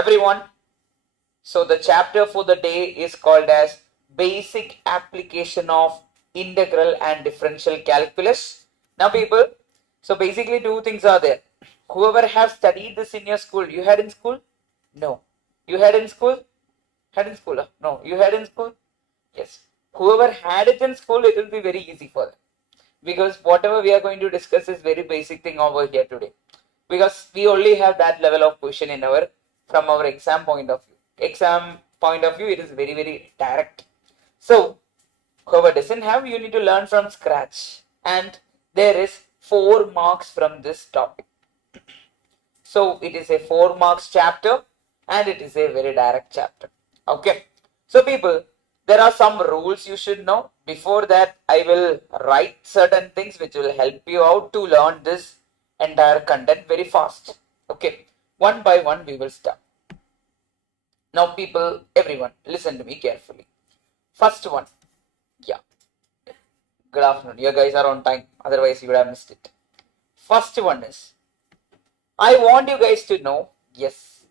everyone. So the chapter for the day is called as Basic Application of Integral and Differential Calculus. Now people, so basically two things are there. Whoever has studied this in your school, you had in school? No. You had in school? Had in school? No. You had in school? Yes. Whoever had it in school, it will be very easy for them. Because whatever we are going to discuss is very basic thing over here today. Because we only have that level of question in our, from our exam point of view. Exam point of view, it is very, very direct. So, whoever doesn't have, you need to learn from scratch. And there is 4 marks from this topic. So, it is a 4 marks chapter and it is a very direct chapter. Okay. So, people, there are some rules you should know. Before that, I will write certain things which will help you out to learn this entire content very fast. Okay. One by one, we will start. Now people, everyone, listen to me carefully. First one, yeah, good afternoon, you guys are on time, otherwise you would have missed it. First one is, I want you guys to know, yes,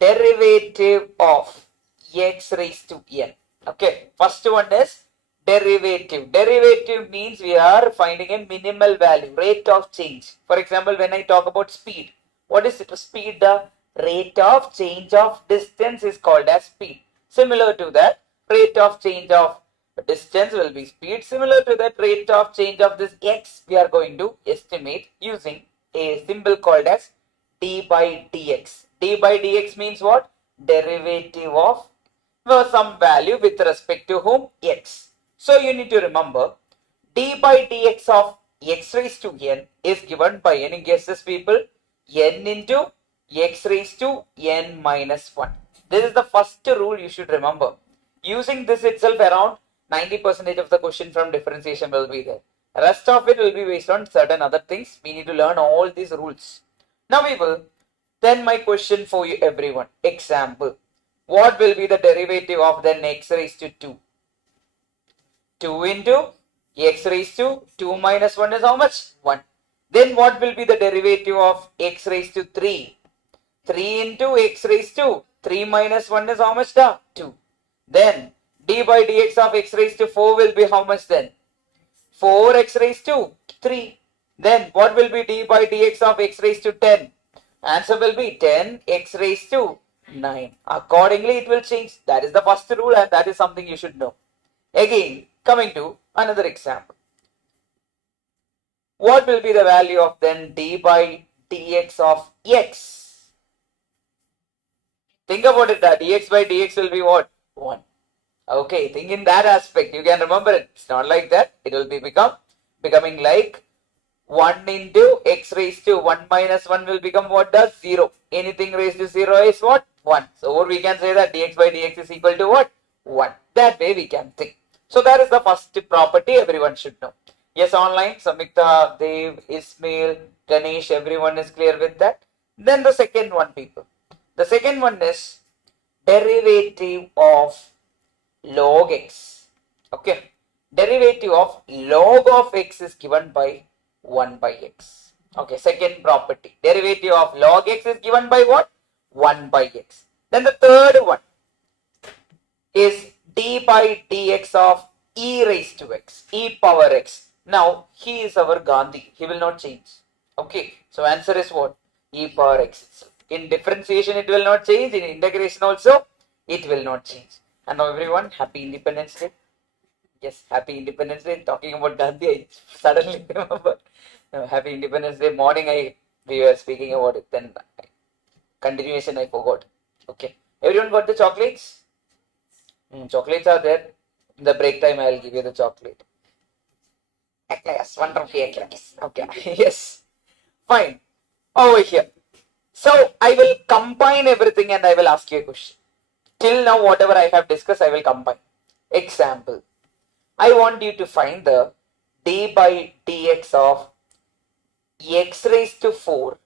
derivative of x raised to n. Okay, first one is derivative. Derivative means we are finding a minimal value, rate of change. For example, when I talk about speed, what is it? Speed, the rate of change of distance is called as speed. Similar to that, rate of change of distance will be speed. Similar to that, rate of change of this x, we are going to estimate using a symbol called as d by dx. d by dx means what? Derivative of some value with respect to whom? X. So you need to remember, d by dx of x raised to n is given by any guesses, people? N into x raised to n minus 1. This is the first rule you should remember. Using this itself, around 90% of the question from differentiation will be there. Rest of it will be based on certain other things. We need to learn all these rules. Now people, then my question for you everyone. Example. What will be the derivative of then x raised to 2? 2 into x raised to 2 minus 1 is how much? 1. Then what will be the derivative of x raised to 3? 3 into x raised to 3 minus 1 is how much? 2. Then d by dx of x raised to 4 will be how much then? 4x raised to 3. Then what will be d by dx of x raised to 10? Answer will be 10x raised to 9. Accordingly, it will change. That is the first rule and that is something you should know. Again, coming to another example. What will be the value of then d by dx of x? Think about it, dx by dx will be what? 1. Okay, think in that aspect. You can remember it. It's not like that. It will be becoming like 1 into x raised to 1 minus 1 will become what does? 0. Anything raised to 0 is what? 1. So we can say that dx by dx is equal to what? 1. That way we can think. So that is the first property everyone should know. Yes, online, Samikta, Dev, Ismail, Ganesh, everyone is clear with that. Then the second one, people. The second one is derivative of log x. Okay. Derivative of log of x is given by 1 by x. Okay. Second property. Derivative of log x is given by what? 1 by x. Then the third one is d by dx of e raised to x. E power x. Now, he is our Gandhi. He will not change. Okay. So answer is what? E power x itself. In differentiation, it will not change. In integration also, it will not change. And now everyone, happy Independence Day. Yes, happy Independence Day. Talking about Gandhi, I suddenly remember. Happy Independence Day morning, we were speaking about it. Then continuation, I forgot. Okay. Everyone got the chocolates? Chocolates are there. In the break time, I will give you the chocolate. Eclairs, 1 rupee eclairs. Okay. Yes. Fine. Over here. So I will combine everything and I will ask you a question. Till now, whatever I have discussed, I will combine. Example. I want you to find the d by dx of x raised to 4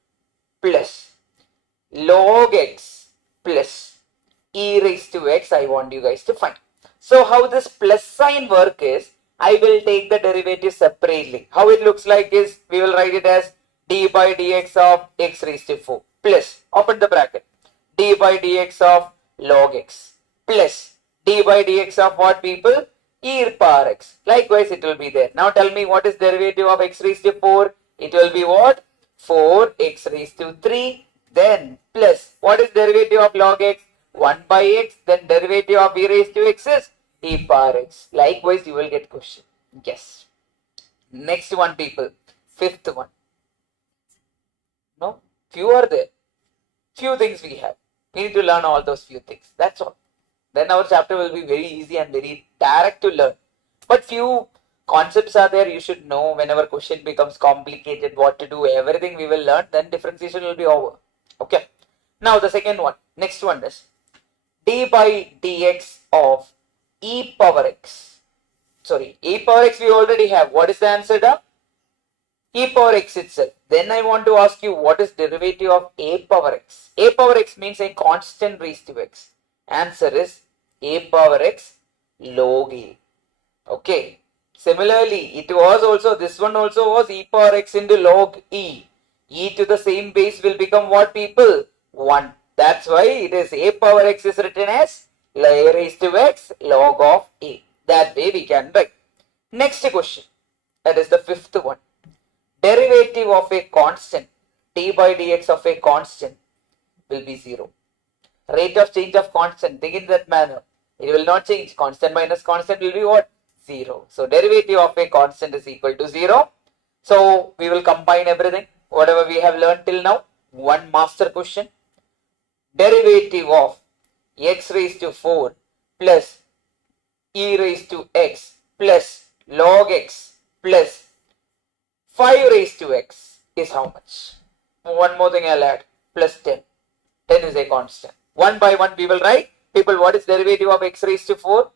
plus log x plus e raised to x. I want you guys to find. So how this plus sign work is, I will take the derivative separately. How it looks like is, we will write it as d by dx of x raised to 4 plus, open the bracket, d by dx of log x plus d by dx of what people? E power x. Likewise, it will be there. Now tell me what is derivative of x raised to 4? It will be what? 4x raised to 3. Then plus what is derivative of log x? 1 by x. Then derivative of e raised to x is e power x. Likewise, you will get question. Yes. Next one, people. Fifth one. No? Few are there. Few things we have. We need to learn all those few things. That's all. Then our chapter will be very easy and very direct to learn. But few concepts are there you should know. Whenever question becomes complicated, what to do, everything we will learn, then differentiation will be over. Okay. Now the second one. Next one is d by dx of e power x. Sorry, e power x we already have. What is the answer now? E power x itself. Then I want to ask you what is derivative of a power x. A power x means a constant raised to x. Answer is a power x log a. Okay. Similarly, it was also, this one also was e power x into log e. E to the same base will become what, people? 1. That's why it is a power x is written as a raised to x log of a. That way we can write. Next question. That is the fifth one. Derivative of a constant, d by dx of a constant will be 0. Rate of change of constant, think in that manner. It will not change. Constant minus constant will be what? 0. So derivative of a constant is equal to 0. So we will combine everything, whatever we have learned till now. One master question. Derivative of x raised to 4 plus e raised to x plus log x plus 5 raised to x is how much? One more thing I'll add. Plus 10. 10 is a constant. One by one we will write. People, what is derivative of x raised to 4?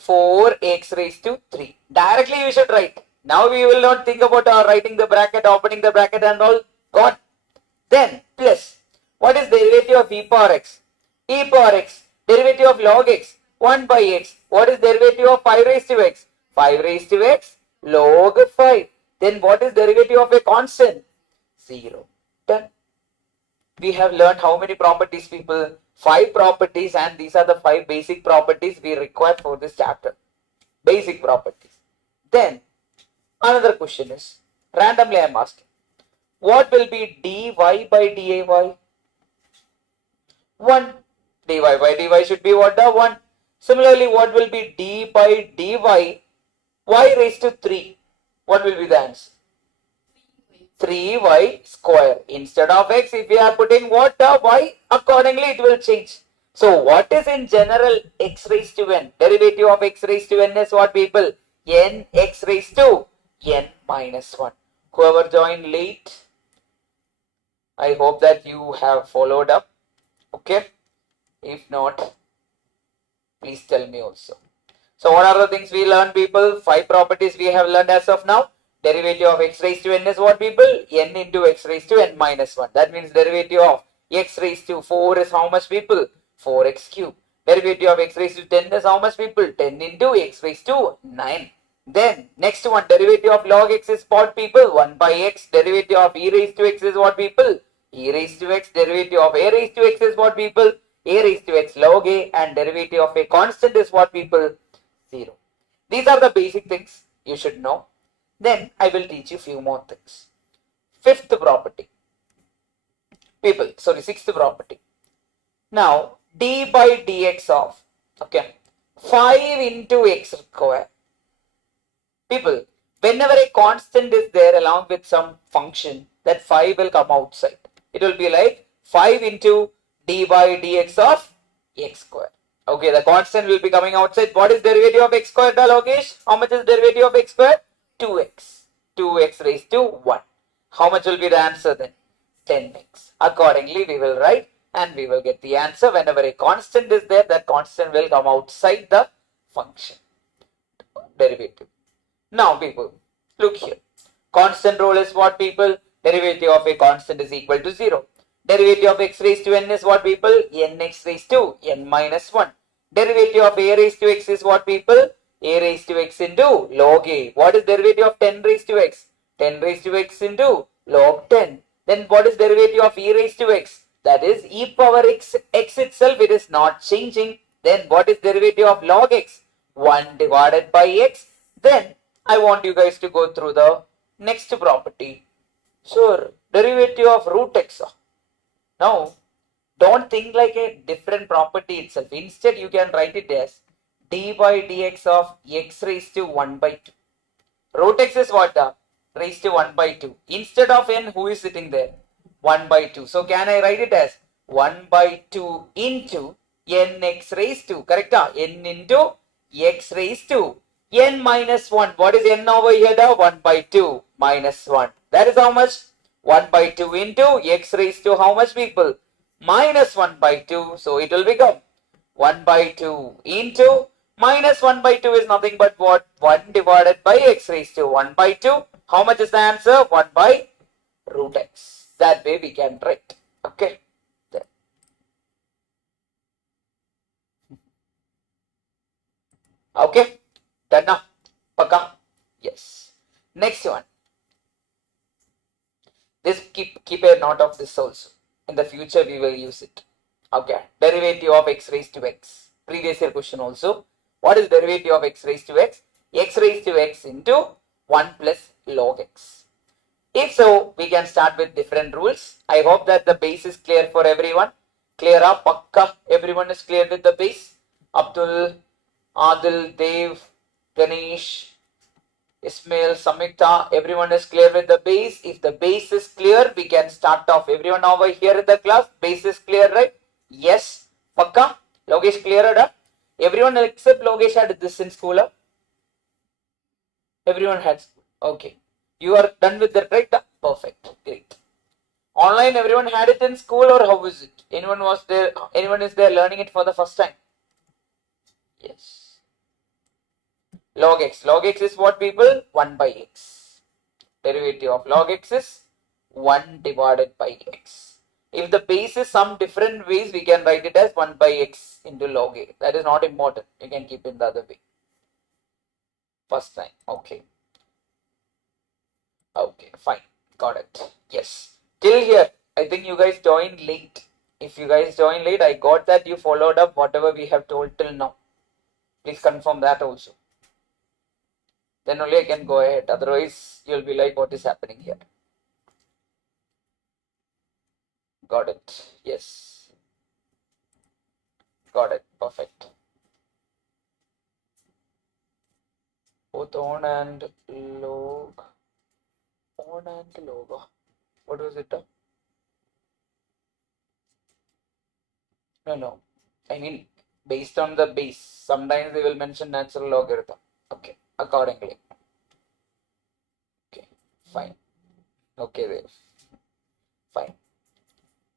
4x raised to 3. Directly you should write. Now we will not think about writing the bracket, opening the bracket and all. Gone. Then plus. What is derivative of e power x? E power x. Derivative of log x. 1 by x. What is derivative of 5 raised to x? 5 raised to x log 5. Then what is derivative of a constant? 0. Done. We have learned how many properties, people? 5 properties, and these are the 5 basic properties we require for this chapter. Basic properties. Then another question is, randomly I am asking, what will be dy by dy? 1. Dy by dy should be what? 1. Similarly, what will be d by dy? Y raised to 3. What will be the answer? 3y square. Instead of x, if we are putting what? Y, accordingly it will change. So what is in general x raised to n? Derivative of x raised to n is what, people? N x raised to n minus 1. Whoever joined late, I hope that you have followed up. Okay. If not, please tell me also. So what are the things we learned, people? 5 properties we have learned as of now. Derivative of x raised to n is what, people? N into x raised to n minus 1. That means derivative of x raised to 4 is how much, people? 4x cube. Derivative of x raised to 10 is how much, people? 10 into x raised to 9. Then next one, derivative of log x is what, people? 1 by x. Derivative of e raised to x is what, people? E raised to x. Derivative of a raised to x is what, people? A raised to x log a. And derivative of a constant is what, people? 0. These are the basic things you should know. Then I will teach you few more things. Fifth property. People, sorry, sixth property. Now, d by dx of, okay, 5 into x square. People, whenever a constant is there along with some function, that 5 will come outside. It will be like 5 into d by dx of x square. Okay, the constant will be coming outside. What is derivative of x square, Lokesh? How much is derivative of x square? 2x. 2x raised to 1. How much will be the answer then? 10x. Accordingly, we will write and we will get the answer. Whenever a constant is there, that constant will come outside the function. Derivative. Now, people, look here. Constant rule is what, people? Derivative of a constant is equal to 0. Derivative of x raised to n is what, people? Nx raised to n minus 1. Derivative of a raised to x is what, people? A raised to x into log a. What is derivative of 10 raised to x? 10 raised to x into log 10. Then what is derivative of e raised to x? that is e power x, x itself, it is not changing. Then what is derivative of log x? 1 divided by x. Then I want you guys to go through the next property. Sure, derivative of root x. Now, don't think like a different property itself. Instead, you can write it as d by dx of x raised to 1 by 2. Root x is what? Raised to 1 by 2. Instead of n, who is sitting there? 1 by 2. So, can I write it as 1 by 2 into nx raised to, correct? N into x raised to n minus 1. What is n over here? 1 by 2 minus 1. That is how much? 1 by 2 into x raised to how much, people? Minus 1 by 2. So it will become 1 by 2 into minus 1 by 2 is nothing but what? 1 divided by x raised to 1 by 2. How much is the answer? 1 by root x. That way we can write. Okay. There. Okay. Done now. Paka. Yes. Next one. This keep a note of this also. In the future we will use it. Okay. Derivative of x raised to x. Previous year question also. What is derivative of x raised to x? X raised to x into 1 plus log x. If so, we can start with different rules. I hope that the base is clear for everyone. Clear up, Pakka. Everyone is clear with the base. Abdul, Adil, Dev, Ganesh, Ismail, Samyukta, everyone is clear with the base. If the base is clear, we can start off. Everyone over here in the class, base is clear, right? Yes. Pakka? Logesh cleared? Everyone except Logesh had this in school. Everyone had school. Okay. You are done with that, right? Perfect. Great. Online, everyone had it in school, or how is it? Anyone was there? Anyone is there learning it for the first time? Yes. Log x. Log x is what, people? 1 by x. Derivative of log x is 1 divided by x. If the base is some different ways, we can write it as 1 by x into log a. That is not important. You can keep it the other way. First time. Okay. Okay, fine. Got it. Yes. Till here, I think you guys joined late. If you guys joined late, I got that you followed up whatever we have told till now. Please confirm that also. Then only I can go ahead. Otherwise, you'll be like, what is happening here? Got it. Yes. Got it. Perfect. Both on and log. On and log. What was it? No. I mean, based on the base. Sometimes they will mention natural logarithm. Okay. Accordingly. Okay. Fine. Okay there. Fine.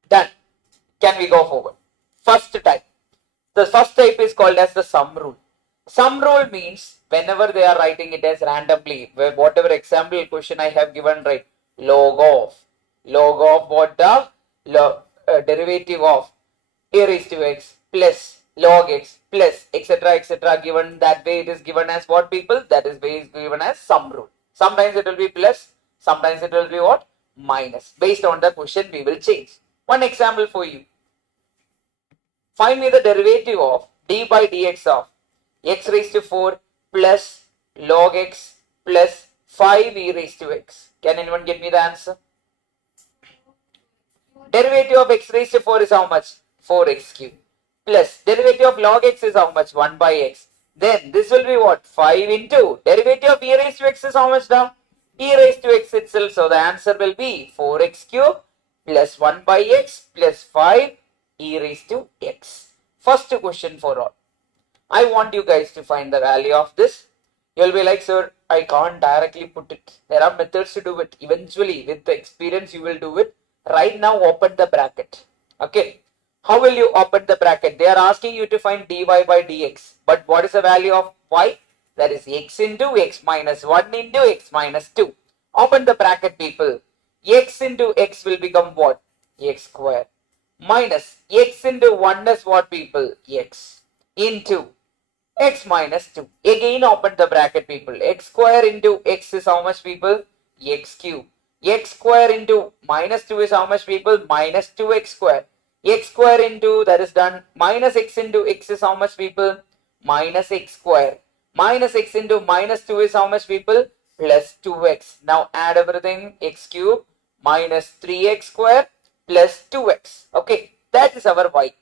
Done. Can we go forward? First type. The first type is called as the sum rule. Sum rule means whenever they are writing it as randomly, whatever example question I have given, right? Log of what? The derivative of a raised to x plus log x plus etc. Given that way, it is given as what, people? That is way is given as sum rule. Sometimes it will be plus, sometimes it will be what? Minus. Based on the question, we will change. One example for you. Find me the derivative of d by dx of x raised to 4 plus log x plus 5 e raised to x. Can anyone give me the answer? Derivative of x raised to 4 is how much? 4x cube. Plus derivative of log x is how much? 1 by x. Then this will be what? 5 into derivative of e raised to x is how much now? E raised to x itself. So the answer will be 4x cube plus 1 by x plus 5 e raised to x. First question for all. I want you guys to find the value of this. You'll be like, sir, I can't directly put it. There are methods to do it. Eventually, with the experience, you will do it. Right now, open the bracket. Okay. How will you open the bracket? They are asking you to find dy by dx. But what is the value of y? That is x into x minus 1 into x minus 2. Open the bracket, people. X into x will become what? X square. Minus x into 1 is what, people? X. Into x minus 2. Again open the bracket, people. X square into x is how much, people? X cube. X square into minus 2 is how much, people? Minus 2x square. X square into, that is done, minus x into x is how much, people? Minus x square. Minus x into minus 2 is how much, people? Plus 2x. Now add everything, x cube minus 3x square plus 2x. Okay, that is our y.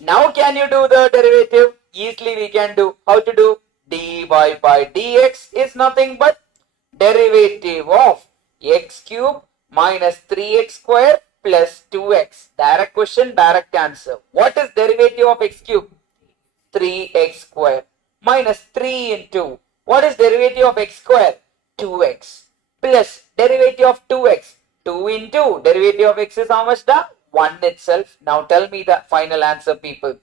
Now can you do the derivative? Easily we can do. How to do? Dy by dx is nothing but derivative of x cube minus 3x square plus 2x. Direct question, direct answer. What is derivative of x cube? 3x square minus 3 into, what is derivative of x square? 2x plus derivative of 2x. 2 into derivative of x is how much? The 1 itself. Now tell me the final answer, people.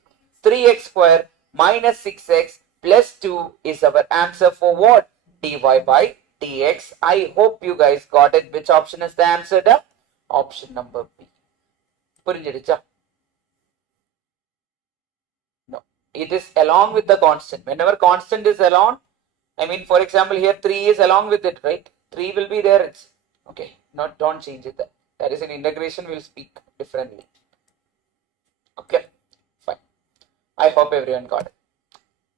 3x square minus 6x plus 2 is our answer for what? Dy by dx. I hope you guys got it. Which option is the answer? The option number B. புரிஞ்சிடுச்சா? No. It is along with the constant. Whenever constant is along, I mean, for example, here 3 is along with it, right? 3 will be there. It's okay. Not, don't change it. That is in integration. We'll speak differently. Okay, fine. I hope everyone got it.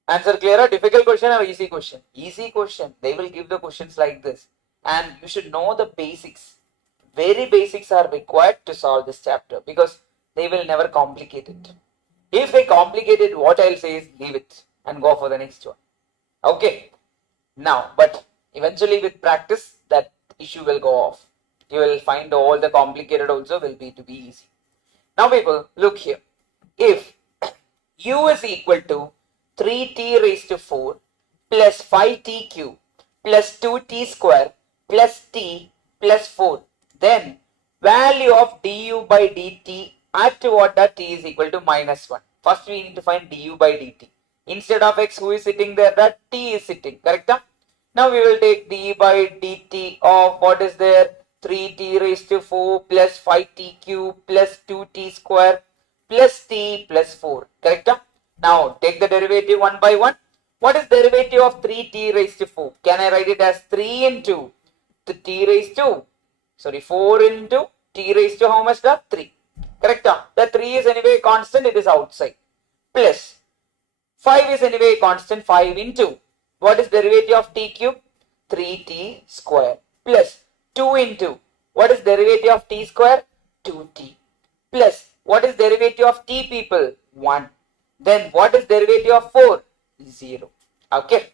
Answer clear? A difficult question or easy question? Easy question. They will give the questions like this. And you should know the basics. Very basics are required to solve this chapter because they will never complicate it. If they complicate it, what I'll say is leave it and go for the next one. Okay. Now, but eventually with practice, that issue will go off. You will find all the complicated also will be to be easy. Now people, look here. If u is equal to 3t raised to 4 plus 5t cube plus 2t square plus t plus 4, then value of du by dt at what the t is equal to minus 1. First we need to find du by dt. Instead of x, who is sitting there? That t is sitting, correct? Now we will take d by dt of what is there? 3t raised to 4 plus 5t cube plus 2t square plus t plus 4, correct? Now take the derivative one by one. What is derivative of 3t raised to 4? Can I write it as 3 into the t raised to, 4 into t raised to how much? The 3, correct? The 3 is anyway constant, it is outside, plus 5 is anyway constant, 5 into, what is derivative of t cube? 3t square plus 2 into, what is derivative of t square? 2t plus, what is derivative of t, people? 1. Then what is derivative of 4? 0. Okay.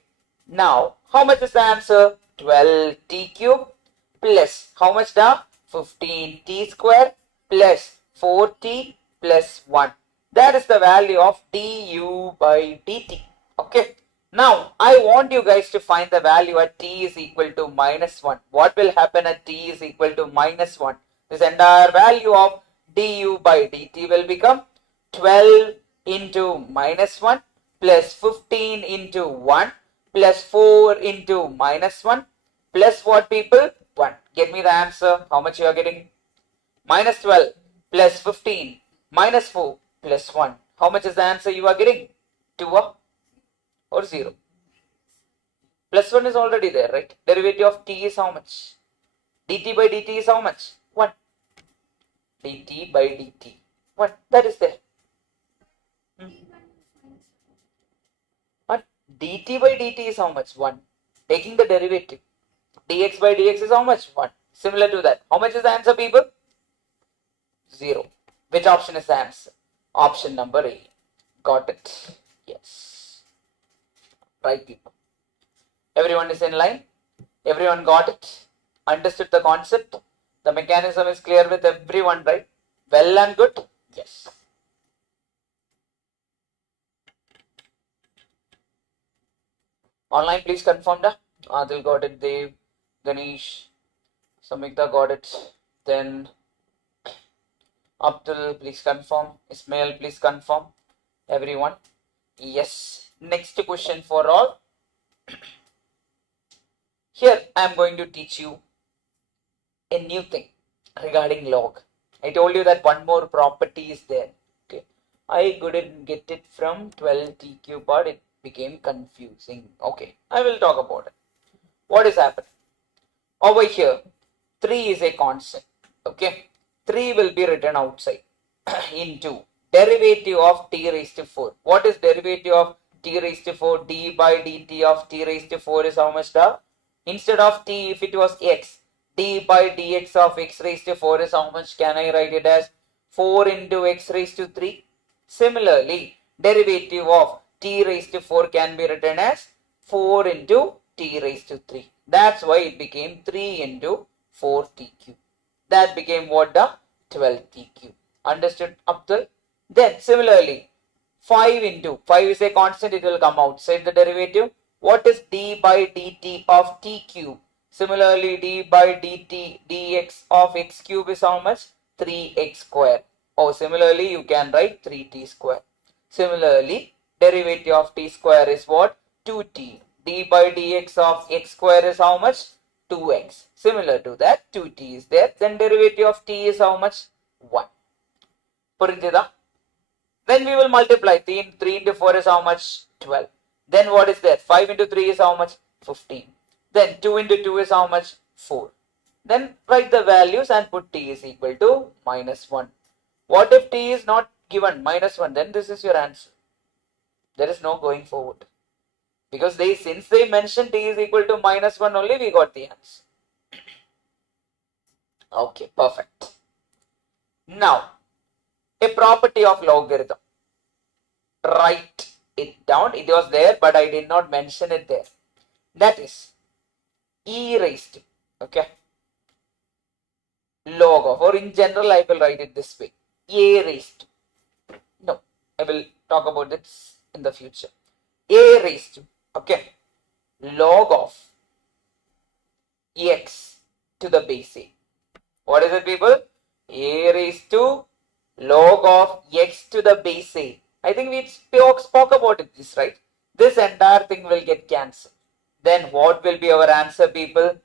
Now, how much is the answer? 12t cube plus, how much the? 15t square plus 4t plus 1. That is the value of du by dt. Okay. Now, I want you guys to find the value at t is equal to minus 1. What will happen at t is equal to minus 1? This entire value of du by dt will become 12 into minus 1 plus 15 into 1 plus 4 into minus 1 plus what, people? 1. Get me the answer. How much you are getting? Minus 12 plus 15 minus 4 plus 1. How much is the answer you are getting? 2 or 0? Plus 1 is already there, right? Derivative of t is how much? dt by dt is how much? 1. dt by dt 1. That is there. What? dt by dt is how much? 1. Taking the derivative. dx by dx is how much? 1. Similar to that. How much is the answer, people? 0. Which option is the answer? Option number A. Got it. Yes. Right, people. Everyone is in line? Everyone got it? Understood the concept? The mechanism is clear with everyone, right? Well and good? Yes. Online, please confirm that. Adil got it, Dev, Ganesh, Samikta got it. Then Abdul, please confirm. Ismail, please confirm. Everyone. Yes. Next question for all. Here I am going to teach you a new thing regarding log. I told you that one more property is there. Okay. I couldn't get it from 12tq, but it became confusing. Okay. I will talk about it. What is happening? Over here, 3 is a constant. Okay. 3 will be written outside. into derivative of t raised to 4. What is derivative of t raised to 4? D by dt of t raised to 4 is how much now? Instead of t, if it was x, d by dx of x raised to 4 is how much? Can I write it as 4 into x raised to 3? Similarly, derivative of t raised to 4 can be written as 4 into t raised to 3. That's why it became 3 into 4t cube. That became what? The 12t cube. Understood up till? Then similarly, 5 into 5 is a constant, it will come outside the derivative. What is d by dt of t cube? Similarly, d by dt dx of x cube is how much? 3x square. Or similarly, you can write 3t square. Similarly, derivative of t square is what? 2t. D by dx of x square is how much? 2x. Similar to that, 2t is there. Then derivative of t is how much? 1. Then we will multiply. 3 into 4 is how much? 12. Then what is there? 5 into 3 is how much? 15. Then 2 into 2 is how much? 4. Then write the values and put t is equal to minus 1. What if t is not given? Minus 1. Then this is your answer. There is no going forward. Because since they mentioned t is equal to minus 1 only, we got the answer. Okay, perfect. Now, a property of logarithm. Write it down. It was there, but I did not mention it there. That is e raised to, okay, log of, or in general, I will write it this way. A raised to. No, I will talk about this in the future. A raised to, okay, log of x to the base a. What is it, people? A raised to log of x to the base a. I think we spoke about it, this, right? This entire thing will get cancelled. Then what will be our answer, people?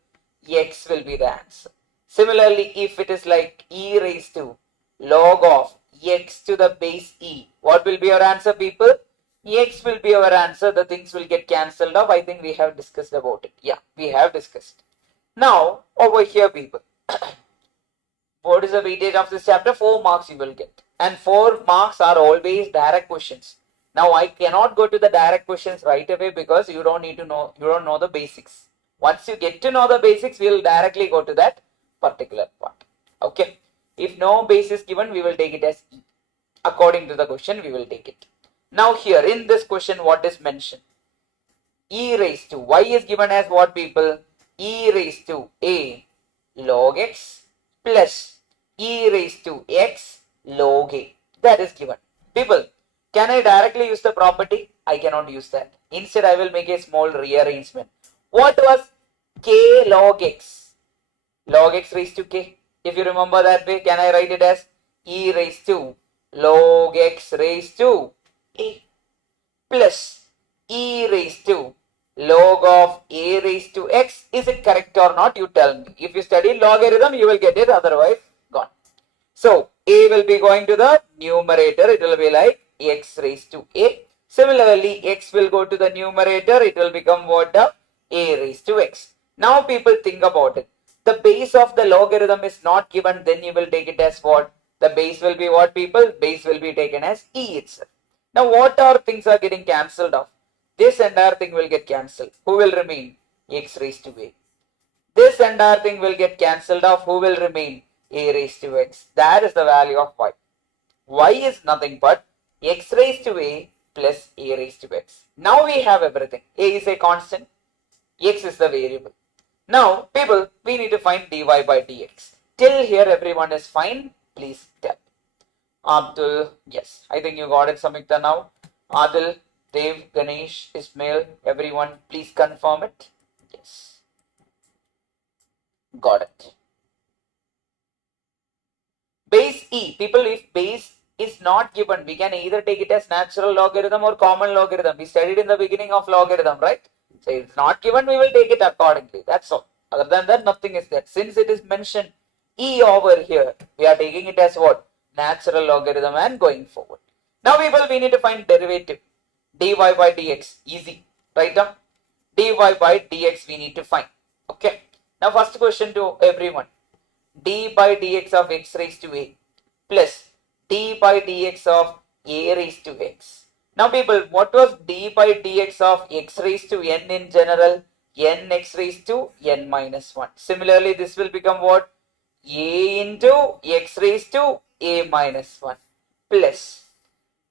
X will be the answer. Similarly, if it is like e raised to log of x to the base e, what will be our answer, people? X will be our answer. The things will get cancelled off. I think we have discussed about it. Yeah, we have discussed. Now, over here, people. What is the weightage of this chapter? 4 marks you will get. And 4 marks are always direct questions. Now, I cannot go to the direct questions right away because you don't know the basics. Once you get to know the basics, we will directly go to that particular part. Okay. If no basis given, we will take it as E. According to the question, we will take it. Now here, in this question, what is mentioned? E raised to, y is given as what, people? E raised to a log x plus e raised to x log a. That is given. People, can I directly use the property? I cannot use that. Instead, I will make a small rearrangement. What was k log x? Log x raised to k. If you remember that way, can I write it as e raised to log x raised to a plus e raised to log of a raised to x? Is it correct or not? You tell me. If you study logarithm, you will get it. Otherwise, gone. So, a will be going to the numerator. It will be like x raised to a. Similarly, x will go to the numerator. It will become what? The a raised to x. Now, people think about it. The base of the logarithm is not given. Then you will take it as what? The base will be what, people? Base will be taken as e itself. Now, what are things are getting cancelled off? This entire thing will get cancelled. Who will remain? X raised to a. This entire thing will get cancelled off. Who will remain? A raised to x. That is the value of y. Y is nothing but x raised to a plus a raised to x. Now we have everything. A is a constant. X is the variable. Now, people, we need to find dy by dx. Till here, everyone is fine. Please tell. Abdul, yes, I think you got it, Samyukta now. Adil, Dev, Ganesh, Ismail, everyone, please confirm it. Yes. Got it. Base E. People, if base is not given, we can either take it as natural logarithm or common logarithm. We studied in the beginning of logarithm, right? So if it's not given, we will take it accordingly. That's all. Other than that, nothing is there. Since it is mentioned E over here, we are taking it as what? Natural logarithm and going forward. Now, people, we need to find derivative. Dy by dx. Easy. Right down. Dy by dx we need to find. Okay. Now, first question to everyone. D by dx of x raised to a plus d by dx of a raised to x. Now people, what was d by dx of x raised to n in general? N x raised to n minus 1. Similarly, this will become what? A into x raised to a minus 1 plus.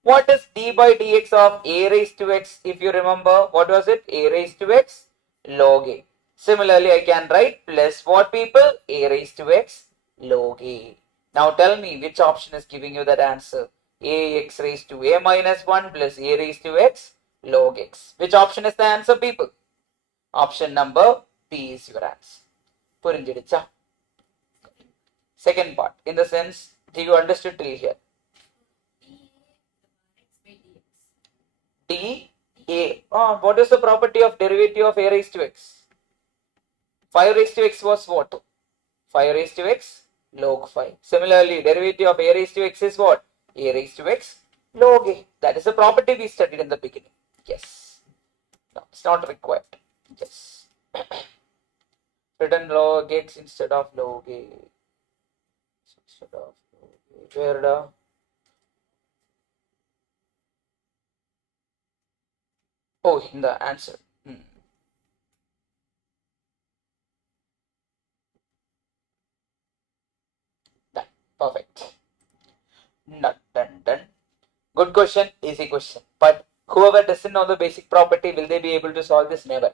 What is d by dx of a raised to x? If you remember, what was it? A raised to x log a. Similarly, I can write plus what people? A raised to x log a. Now tell me which option is giving you that answer. Ax raised to a minus 1 plus a raised to x log x. Which option is the answer, people? Option number B is your answer. Purinjidicha. Second part, in the sense, do you understood till here? D A. What is the property of derivative of a raised to x? 5 raised to x was what? 5 raised to x log 5. Similarly, derivative of a raised to x is what? A raised to x log a. That is the property we studied in the beginning. Yes. No, it's not required. Yes. Written log x instead of log a. Instead of log a. Where the? Oh, in the answer. Done. Perfect. Not done. Good question, easy question. But whoever doesn't know the basic property, will they be able to solve this? Never.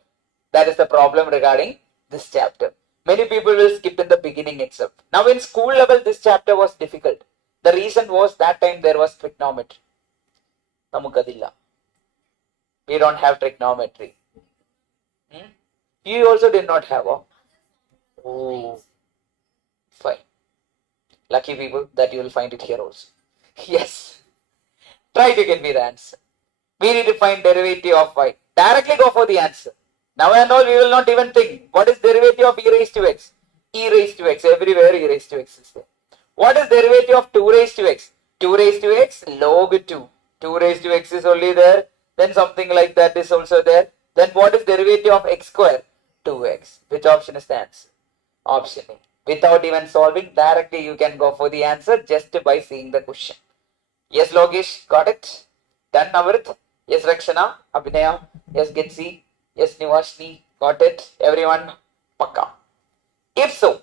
That is the problem regarding this chapter. Many people will skip in the beginning itself. Now in school level, this chapter was difficult. The reason was that time there was trigonometry. Namukadilla. We don't have trigonometry. You also did not have. Oh, fine. Lucky people that you will find it here also. Yes. Try to get me the answer. We need to find derivative of y. Directly go for the answer. Now and all, we will not even think. What is derivative of e raised to x? E raised to x. Everywhere e raised to x is there. What is derivative of 2 raised to x? 2 raised to x log 2. 2 raised to x is only there. Then something like that is also there. Then what is derivative of x square? 2x. Which option is the answer? Option A. Without even solving, directly you can go for the answer just by seeing the question. Yes, Logesh, got it? Done, Navrit? Yes, Rakshana, Abhinaya, yes, Gitsi, yes, Nivashni, got it? Everyone, Pakka. If so,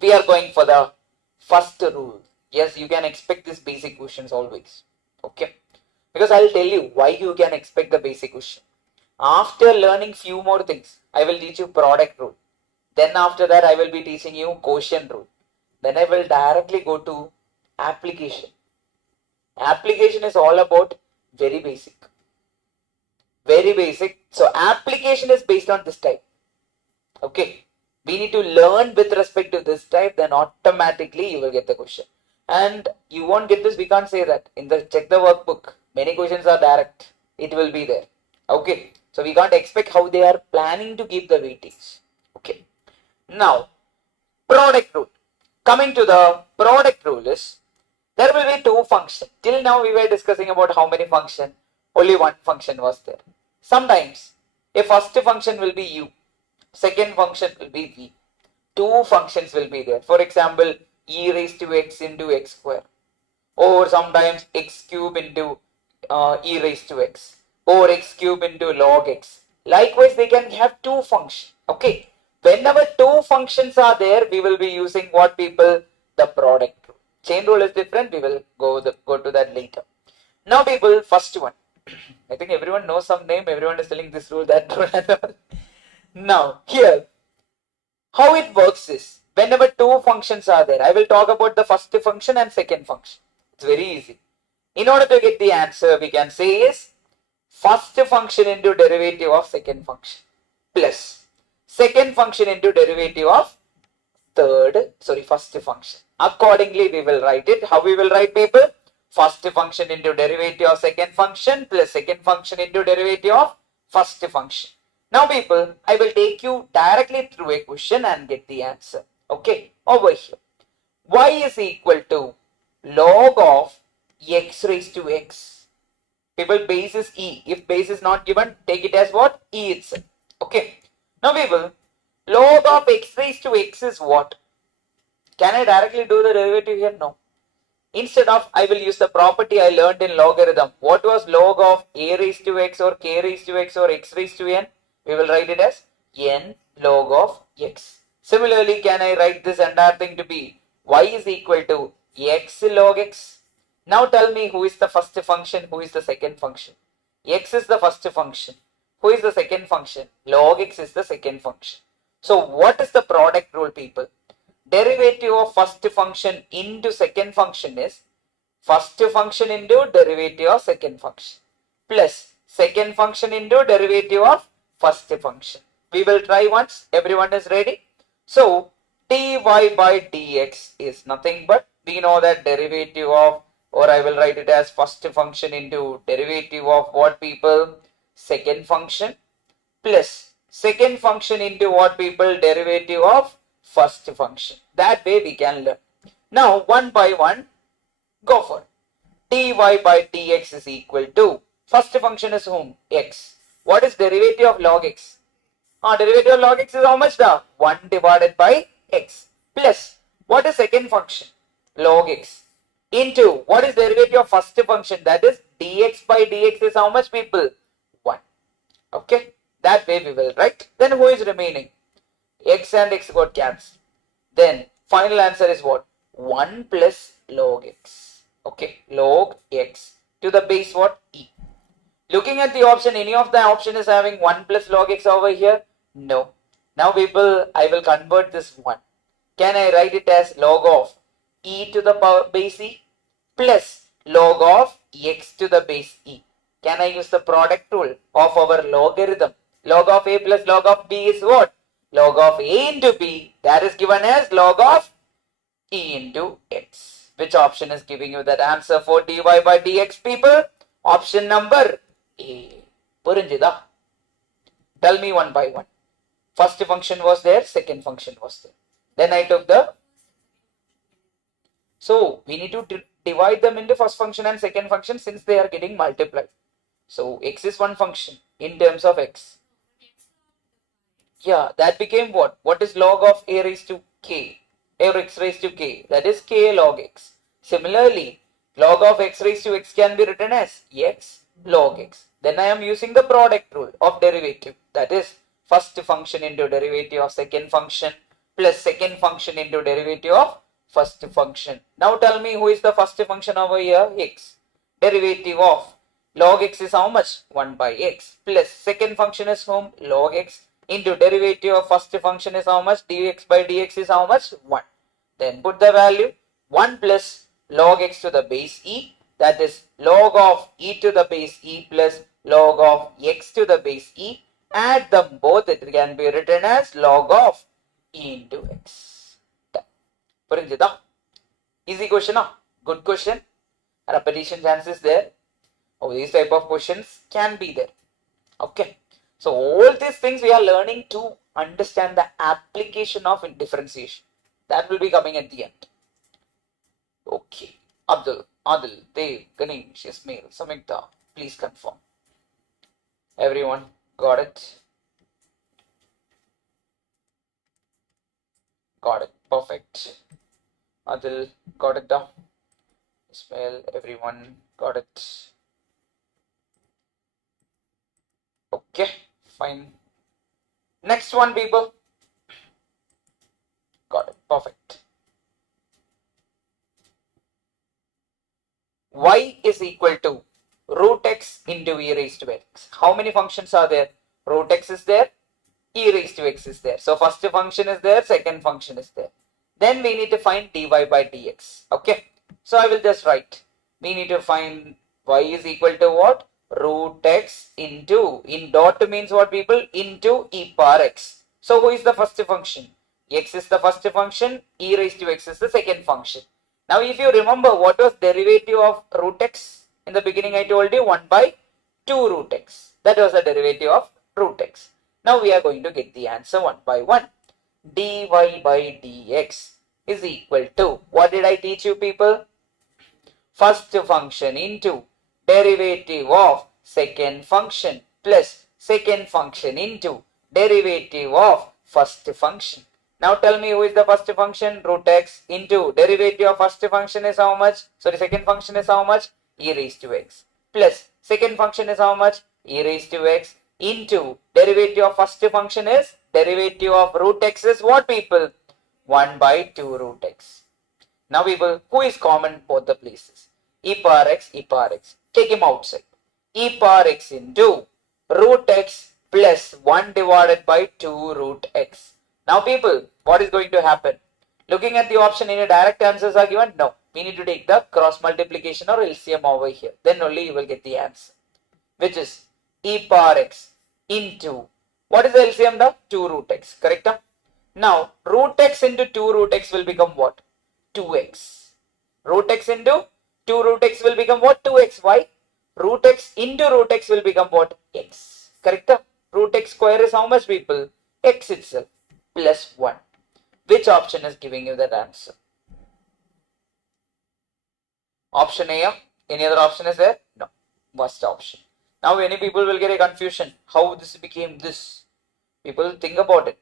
we are going for the first rule. Yes, you can expect these basic questions always. Okay? Because I'll tell you why you can expect the basic question. After learning few more things, I will teach you product rule. Then after that, I will be teaching you quotient rule. Then I will directly go to application. Application is all about very basic. Very basic. So application is based on this type. Okay. We need to learn with respect to this type, then automatically you will get the question. And you won't get this, we can't say that. In the check the workbook, many questions are direct. It will be there. Okay. So we can't expect how they are planning to give the weightage. Okay. Now, product rule. Coming to the product rule is, there will be two functions. Till now we were discussing about how many functions. Only one function was there. Sometimes a first function will be u. Second function will be v. Two functions will be there. For example, e raised to x into x square. Or sometimes x cube into e raised to x. Or x cube into log x. Likewise, they can have two functions. Okay. Whenever two functions are there, we will be using what people? The product rule. Chain rule is different. We will go to that later. Now people, first one. I think everyone knows some name. Everyone is telling this rule, that rule. Now, here, how it works is, whenever two functions are there, I will talk about the first function and second function. It's very easy. In order to get the answer, we can say is, first function into derivative of second function plus second function into derivative of first function. Accordingly, we will write it. How we will write, people? First function into derivative of second function plus second function into derivative of first function. Now, people, I will take you directly through a question and get the answer. Okay, over here. Y is equal to log of x raised to x. People, base is e. If base is not given, take it as what? E itself. Okay. Now, people, log of x raised to x is what? Can I directly do the derivative here? No. Instead of, I will use the property I learned in logarithm. What was log of a raised to x or k raised to x or x raised to n? We will write it as n log of x. Similarly, can I write this entire thing to be y is equal to x log x? Now tell me who is the first function, who is the second function? X is the first function. Who is the second function? Log x is the second function. So what is the product rule, people? Derivative of first function into second function is first function into derivative of second function plus second function into derivative of first function. We will try once. Everyone is ready? So dy by dx is nothing but, we know that derivative of, or I will write it as first function into derivative of what, people? Second function plus second function into what, people? Derivative of first function. That way we can learn. Now one by one, go for it. Dy by dx is equal to, first function is whom? X. What is derivative of log x? Derivative of log x is how much? 1 divided by x plus, what is second function? Log x into, what is derivative of first function? That is dx by dx is how much, people? 1. Okay, that way we will write. Then who is remaining? X and x got cancelled. Then final answer is what? 1 plus log x. Okay, log x to the base what? E. Looking at the option, any of the option is having 1 plus log x over here? No. Now people, I will convert this 1. Can I write it as log of e to the power base e plus log of x to the base e? Can I use the product rule of our logarithm? Log of a plus log of b is what? Log of a into b. That is given as log of e into x. Which option is giving you that answer for dy by dx, people? Option number A. Purinjida. Tell me one by one. First function was there, second function was there. Then I took the, so we need to divide them into first function and second function since they are getting multiplied. So x is one function in terms of x. Yeah, that became what? What is log of a raised to k? Or x raised to k? That is k log x. Similarly, log of x raised to x can be written as x log x. Then I am using the product rule of derivative. That is first function into derivative of second function plus second function into derivative of first function. Now tell me who is the first function over here? X. Derivative of log x is how much? 1 by x plus second function is whom? Log x into derivative of first function is how much? Dx by dx is how much? 1. Then put the value 1 plus log x to the base e, that is log of e to the base e plus log of x to the base e. Add them both, it can be written as log of e into x. Purinjida. Easy question, huh? Good question. Repetition chances there. These type of questions can be there. Okay. So all these things we are learning to understand the application of differentiation. That will be coming at the end. Okay. Abdul, Adil, Dev, Ganesh, Ismail, Samikta, please confirm. Everyone got it? Got it. Perfect. Adil, got it down. Ismail, everyone got it. Okay, fine. Next one, people. Got it. Perfect. Y is equal to root x into e raised to x. How many functions are there? Root x is there, e raised to x is there. So first function is there, second function is there. Then we need to find dy by dx. Okay. So I will just write. We need to find y is equal to what? Root x into, in dot means what, people? Into e power x. So who is the first function? X is the first function, e raised to x is the second function. Now if you remember, what was derivative of root x? In the beginning I told you 1 by 2 root x. That was the derivative of root x. Now we are going to get the answer one by one. Dy by dx is equal to, what did I teach you, people? First function into derivative of second function plus second function into derivative of first function. Now tell me who is the first function? Root x into derivative of first function is how much? Sorry, second function is how much? E raised to x. Plus second function is how much? E raised to x into derivative of first function is derivative of root x is what, people? 1 by 2 root x. Now people, who is common both the places? E power x, e power x. Take him outside. E power x into root x plus 1 divided by 2 root x. Now people, what is going to happen? Looking at the option, any direct answers are given? No. We need to take the cross multiplication or LCM over here. Then only you will get the answer. Which is e power x into, what is the LCM? The 2 root x, correct? Now root x into 2 root x will become what? 2x. Root x into 2 root x will become what? 2x. Why? Root x into root x will become what? X. Correct? Root x square is how much, people? X itself plus 1. Which option is giving you that answer? Option A. Any other option is there? No. First option. Now many people will get a confusion. How this became this? People, think about it.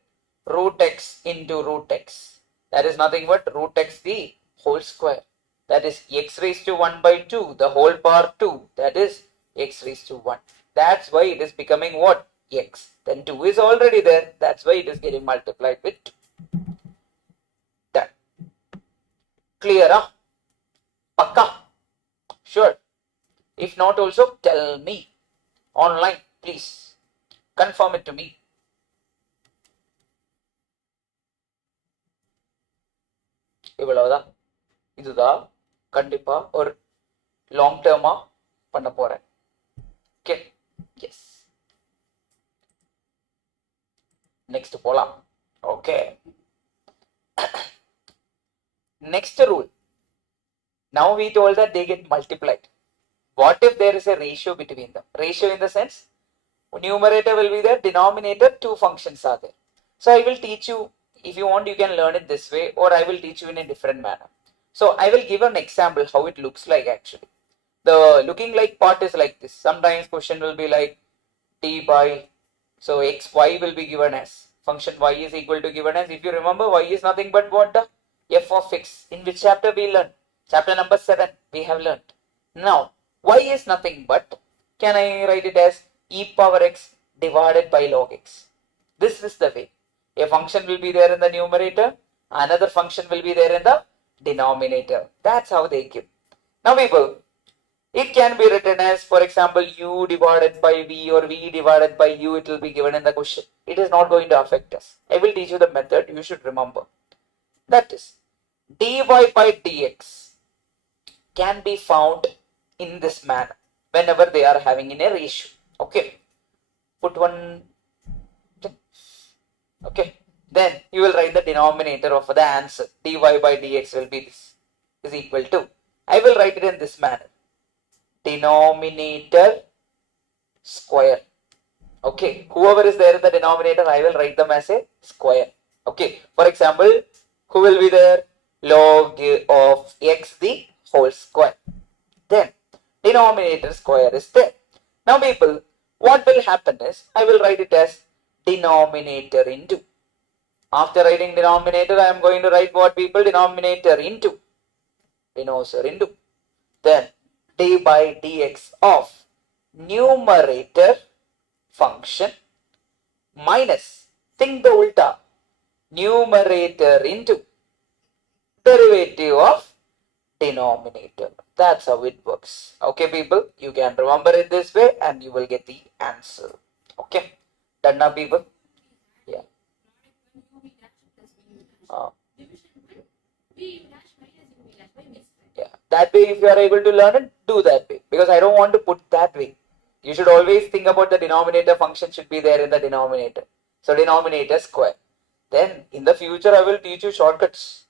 Root x into root x. That is nothing but root x the whole square. That is x raised to 1 by 2. The whole power 2. That is x raised to 1. That's why it is becoming what? X. Then 2 is already there. That's why it is getting multiplied with 2. Done. Clear, huh? Pakka? Sure. If not also, tell me. Online, please. Confirm it to me. இவ்வளவுதான். இதுதான் கண்டிப்பா ஒரு long டேர்மா பண்ண போறேன். Okay, yes. Next போலாம். Okay, next rule. Now we told that they get multiplied. What if there is a ratio between them? Ratio in the sense, numerator will be there, denominator, two functions are there. So I will teach you, if you want you can learn it this way, or I will teach you in a different manner. So I will give an example how it looks like actually. The looking like part is like this. Sometimes question will be like t by, so x, y will be given as, function y is equal to given as, if you remember, y is nothing but what? The f of x. In which chapter we learned? Chapter number 7 we have learned. Now y is nothing but, can I write it as e power x divided by log x. This is the way. A function will be there in the numerator, another function will be there in the denominator. That's how they give. Now people, it can be written as, for example, u divided by v or v divided by u, it will be given in the question. It is not going to affect us. I will teach you the method, you should remember. That is, dy by dx can be found in this manner whenever they are having in a ratio. Okay, put one. Okay, then you will write the denominator of the answer. Dy by dx will be this, is equal to, I will write it in this manner, denominator square. Okay, whoever is there in the denominator, I will write them as a square. Okay, for example, who will be there? Log of x the whole square. Then denominator square is there. Now people, what will happen is, I will write it as denominator into. After writing denominator, I am going to write what, people? Denominator into. Denominator into. Then d by dx of numerator function minus, think the ulta, numerator into derivative of denominator. That's how it works. Okay people, you can remember it this way and you will get the answer. Okay, done now people? Yeah. Yeah, that way if you are able to learn it, do that way, because I don't want to put that way. You should always think about the denominator function should be there in the denominator. So denominator square. Then in the future I will teach you shortcuts.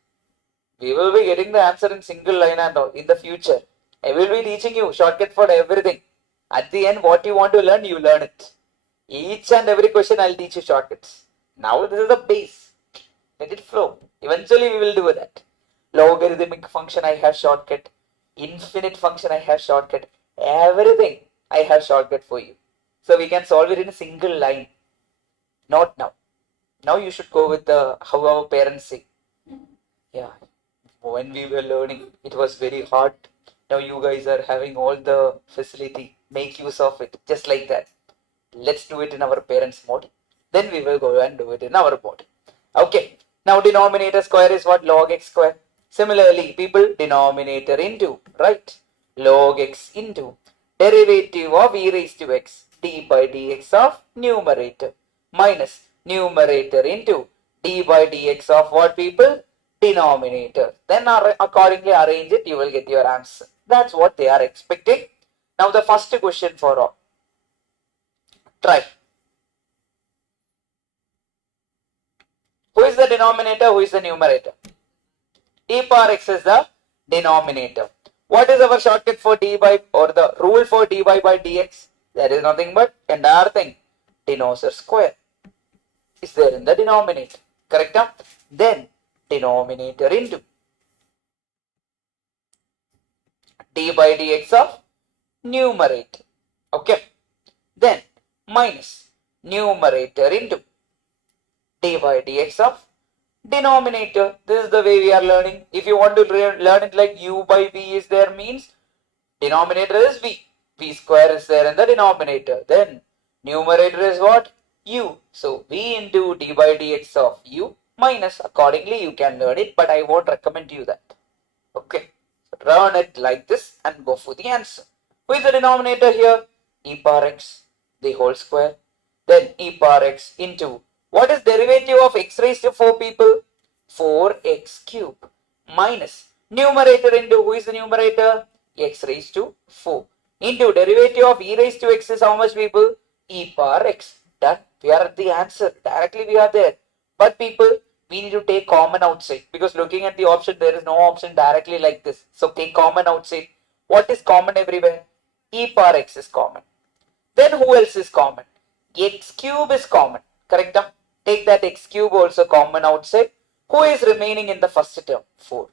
We will be getting the answer in single line and all in the future. I will be teaching you shortcut for everything. At the end, what you want to learn, you learn it. Each and every question I'll teach you shortcuts. Now this is the base. Let it flow. Eventually we will do that. Logarithmic function I have shortcut. Infinite function I have shortcut. Everything I have shortcut for you. So we can solve it in a single line. Not now. Now you should go with the how our parents say. Yeah, when we were learning, it was very hard. Now you guys are having all the facility. Make use of it, just like that. Let's do it in our parents' mode. Then we will go and do it in our mode. Okay. Now denominator square is what? Log x square. Similarly, people, denominator into, right? Log x into derivative of e raised to x, d by dx of numerator, minus numerator into d by dx of what, people? Denominator. Then accordingly arrange it, you will get your answer. That's what they are expecting. Now the first question for all. Try. Who is the denominator? Who is the numerator? D power x is the denominator. What is our shortcut for d by, or the rule for dy by dx? There is nothing but entire thing. Denominator square is there in the denominator. Correct? Then denominator into d by dx of numerator. Okay. Then minus numerator into d by dx of denominator. This is the way we are learning. If you want to learn it like u by v is there, means denominator is v. V square is there in the denominator. Then numerator is what? U. So v into d by dx of u minus. Accordingly you can learn it, but I won't recommend you that. Okay. So learn it like this and go for the answer. Who is the denominator here? E power x, the whole square. Then e power x into, what is derivative of x raised to 4, people? 4x cube minus numerator into, who is the numerator? X raised to 4 into derivative of e raised to x is how much, people? E power x. Done. We are at the answer. Directly we are there. But people, we need to take common outside, because looking at the option, there is no option directly like this. So take common outside. What is common everywhere? E power x is common. Then who else is common? X cube is common. Correct? Take that x cube also common outside. Who is remaining in the first term? 4.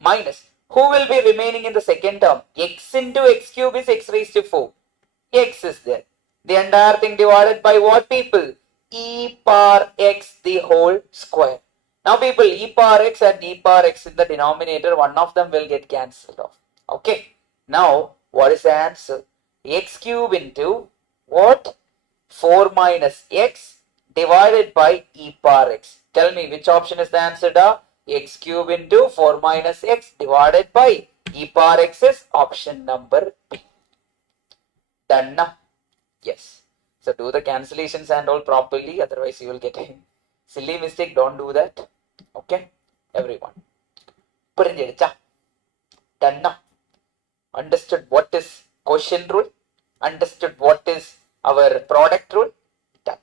Minus. Who will be remaining in the second term? X into x cube is x raised to 4. X is there. The entire thing divided by what, people? E power x the whole square. Now people, e power x and e power x in the denominator, one of them will get cancelled off. Okay. Now what is the answer? X cube into what? 4 minus x divided by e power x. Tell me which option is the answer, da? X cube into 4 minus x divided by e power x is option number B. Done now? Yes. So do the cancellations and all properly, otherwise you will get a silly mistake. Don't do that. Okay, everyone. Done now? Understood what is quotient rule? Understood what is our product rule? Done.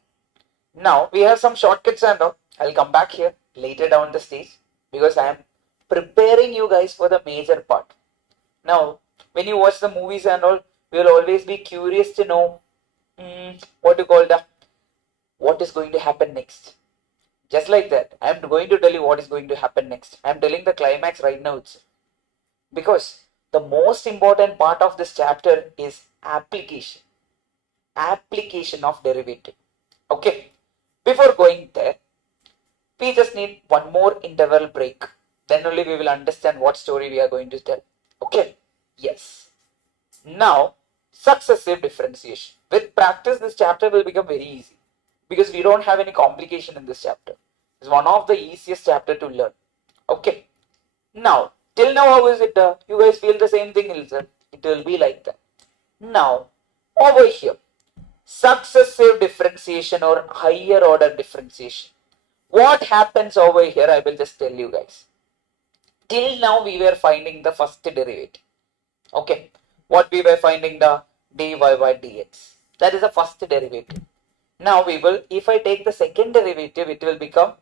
Now we have some shortcuts and all. I'll come back here later down the stage, because I am preparing you guys for the major part. Now, when you watch the movies and all, you will always be curious to know what is going to happen next. Just like that, I am going to tell you what is going to happen next. I am telling the climax right now itself, because the most important part of this chapter is application of derivative. Okay, before going there, we just need one more interval break. Then only we will understand what story we are going to tell. Okay, yes. Now, successive differentiation. With practice, this chapter will become very easy, because we don't have any complication in this chapter. It's one of the easiest chapter to learn. Okay. Now, till now, how is it? You guys feel the same thing, Ilse? It will be like that. Now, over here, successive differentiation or higher order differentiation. What happens over here, I will just tell you guys. Till now, we were finding the first derivative. Okay. What we were finding, the dy by dx. That is the first derivative. Now we will, if I take the second derivative, it will become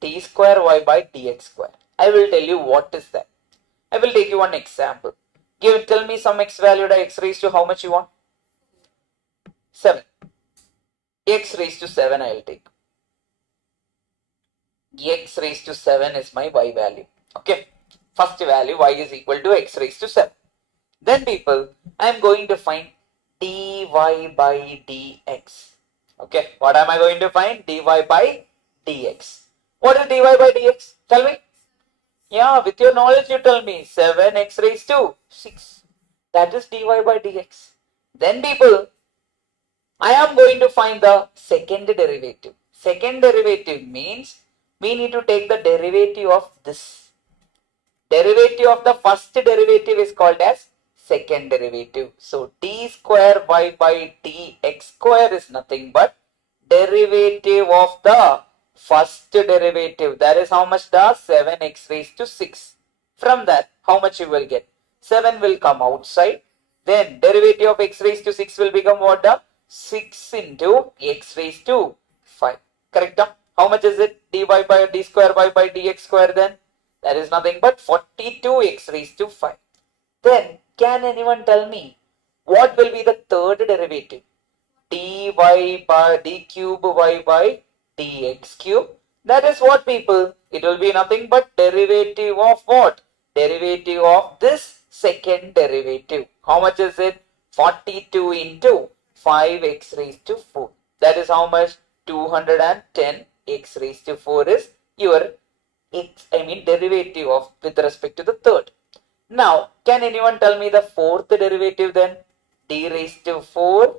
d square y by dx square. I will tell you what is that. I will take you one example. Tell me some x value, x raised to how much you want? 7. X raised to 7 I will take. X raised to 7 is my y value. Okay. First value, y is equal to x raised to 7. Then people, I am going to find dy by dx. Okay, what am I going to find? Dy by dx. What is dy by dx? Tell me. Yeah, with your knowledge you tell me. 7x raised to 6. That is dy by dx. Then people, I am going to find the second derivative. Second derivative means we need to take the derivative of this. Derivative of the first derivative is called as second derivative. So d square y by dx square is nothing but derivative of the first derivative. That is how much? The 7x raised to 6. From that, how much you will get? 7 will come outside. Then derivative of x raised to 6 will become what? The 6 into x raised to 5. Correct? How much is it? Dy by d square y by dx square then? That is nothing but 42x raised to 5. Then, can anyone tell me what will be the third derivative? Dy by d cube y by dx cube. That is what, people? It will be nothing but derivative of what? Derivative of this second derivative. How much is it? 42 into 5x raised to 4. That is how much? 210x raised to 4 is your derivative of with respect to the third. Now, can anyone tell me the fourth derivative then? D raised to 4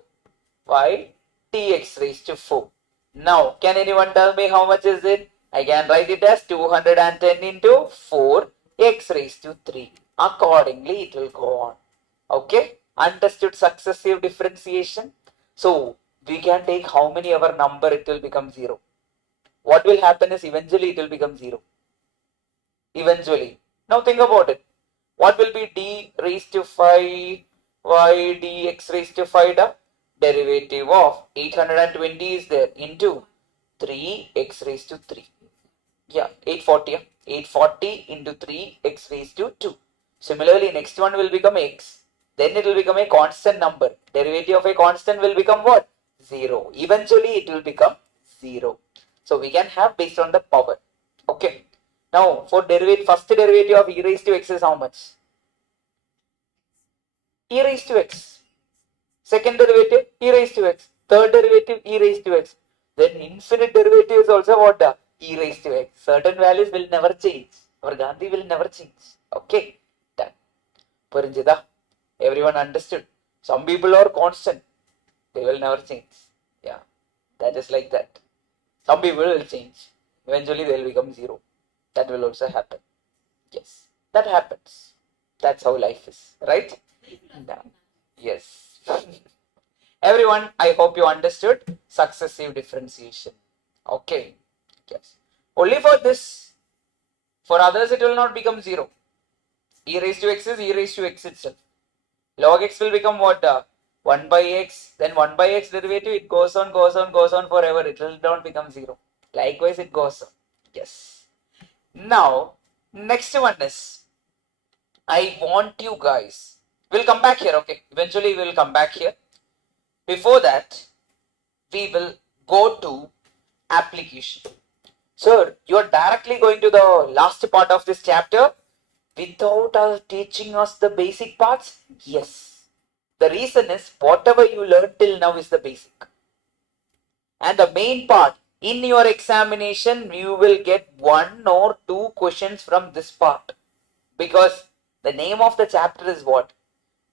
by dx raised to 4. Now, can anyone tell me how much is it? I can write it as 210 into 4 x raised to 3. Accordingly, it will go on. Okay? Understood successive differentiation? So, we can take how many our number, it will become 0. What will happen is eventually it will become 0. Eventually. Now think about it. What will be d raised to 5 y dx raised to 5? The derivative of 820 is there into 3x raised to 3. Yeah, 840. 840 into 3x raised to 2. Similarly, next one will become x. Then it will become a constant number. Derivative of a constant will become what? 0. Eventually, it will become 0. So we can have based on the power. Okay. Now, for first derivative of e raised to x is how much? E raised to x. Second derivative, e raised to x. Third derivative, e raised to x. Then infinite derivative is also what? E raised to x. Certain values will never change. Our Gandhi will never change. Okay. Done. Purinjida. Everyone understood. Some people are constant. They will never change. Yeah. That is like that. Some people will change. Eventually they will become 0. That will also happen. Yes. That happens. That's how life is. Right? Done. Yes. Everyone, I hope you understood successive differentiation. Okay. Yes. Only for this. For others, it will not become 0. E raised to x is e raised to x itself. Log x will become what? 1 by x. Then 1 by x derivative, it goes on forever. It will not become 0. Likewise, it goes on. Yes. Now, next one is, I want you guys, we'll come back here, okay? Eventually, we'll come back here. Before that, we will go to application. Sir, you are directly going to the last part of this chapter without teaching us the basic parts? Yes. The reason is, whatever you learned till now is the basic. And the main part, in your examination, you will get 1 or 2 questions from this part. Because the name of the chapter is what?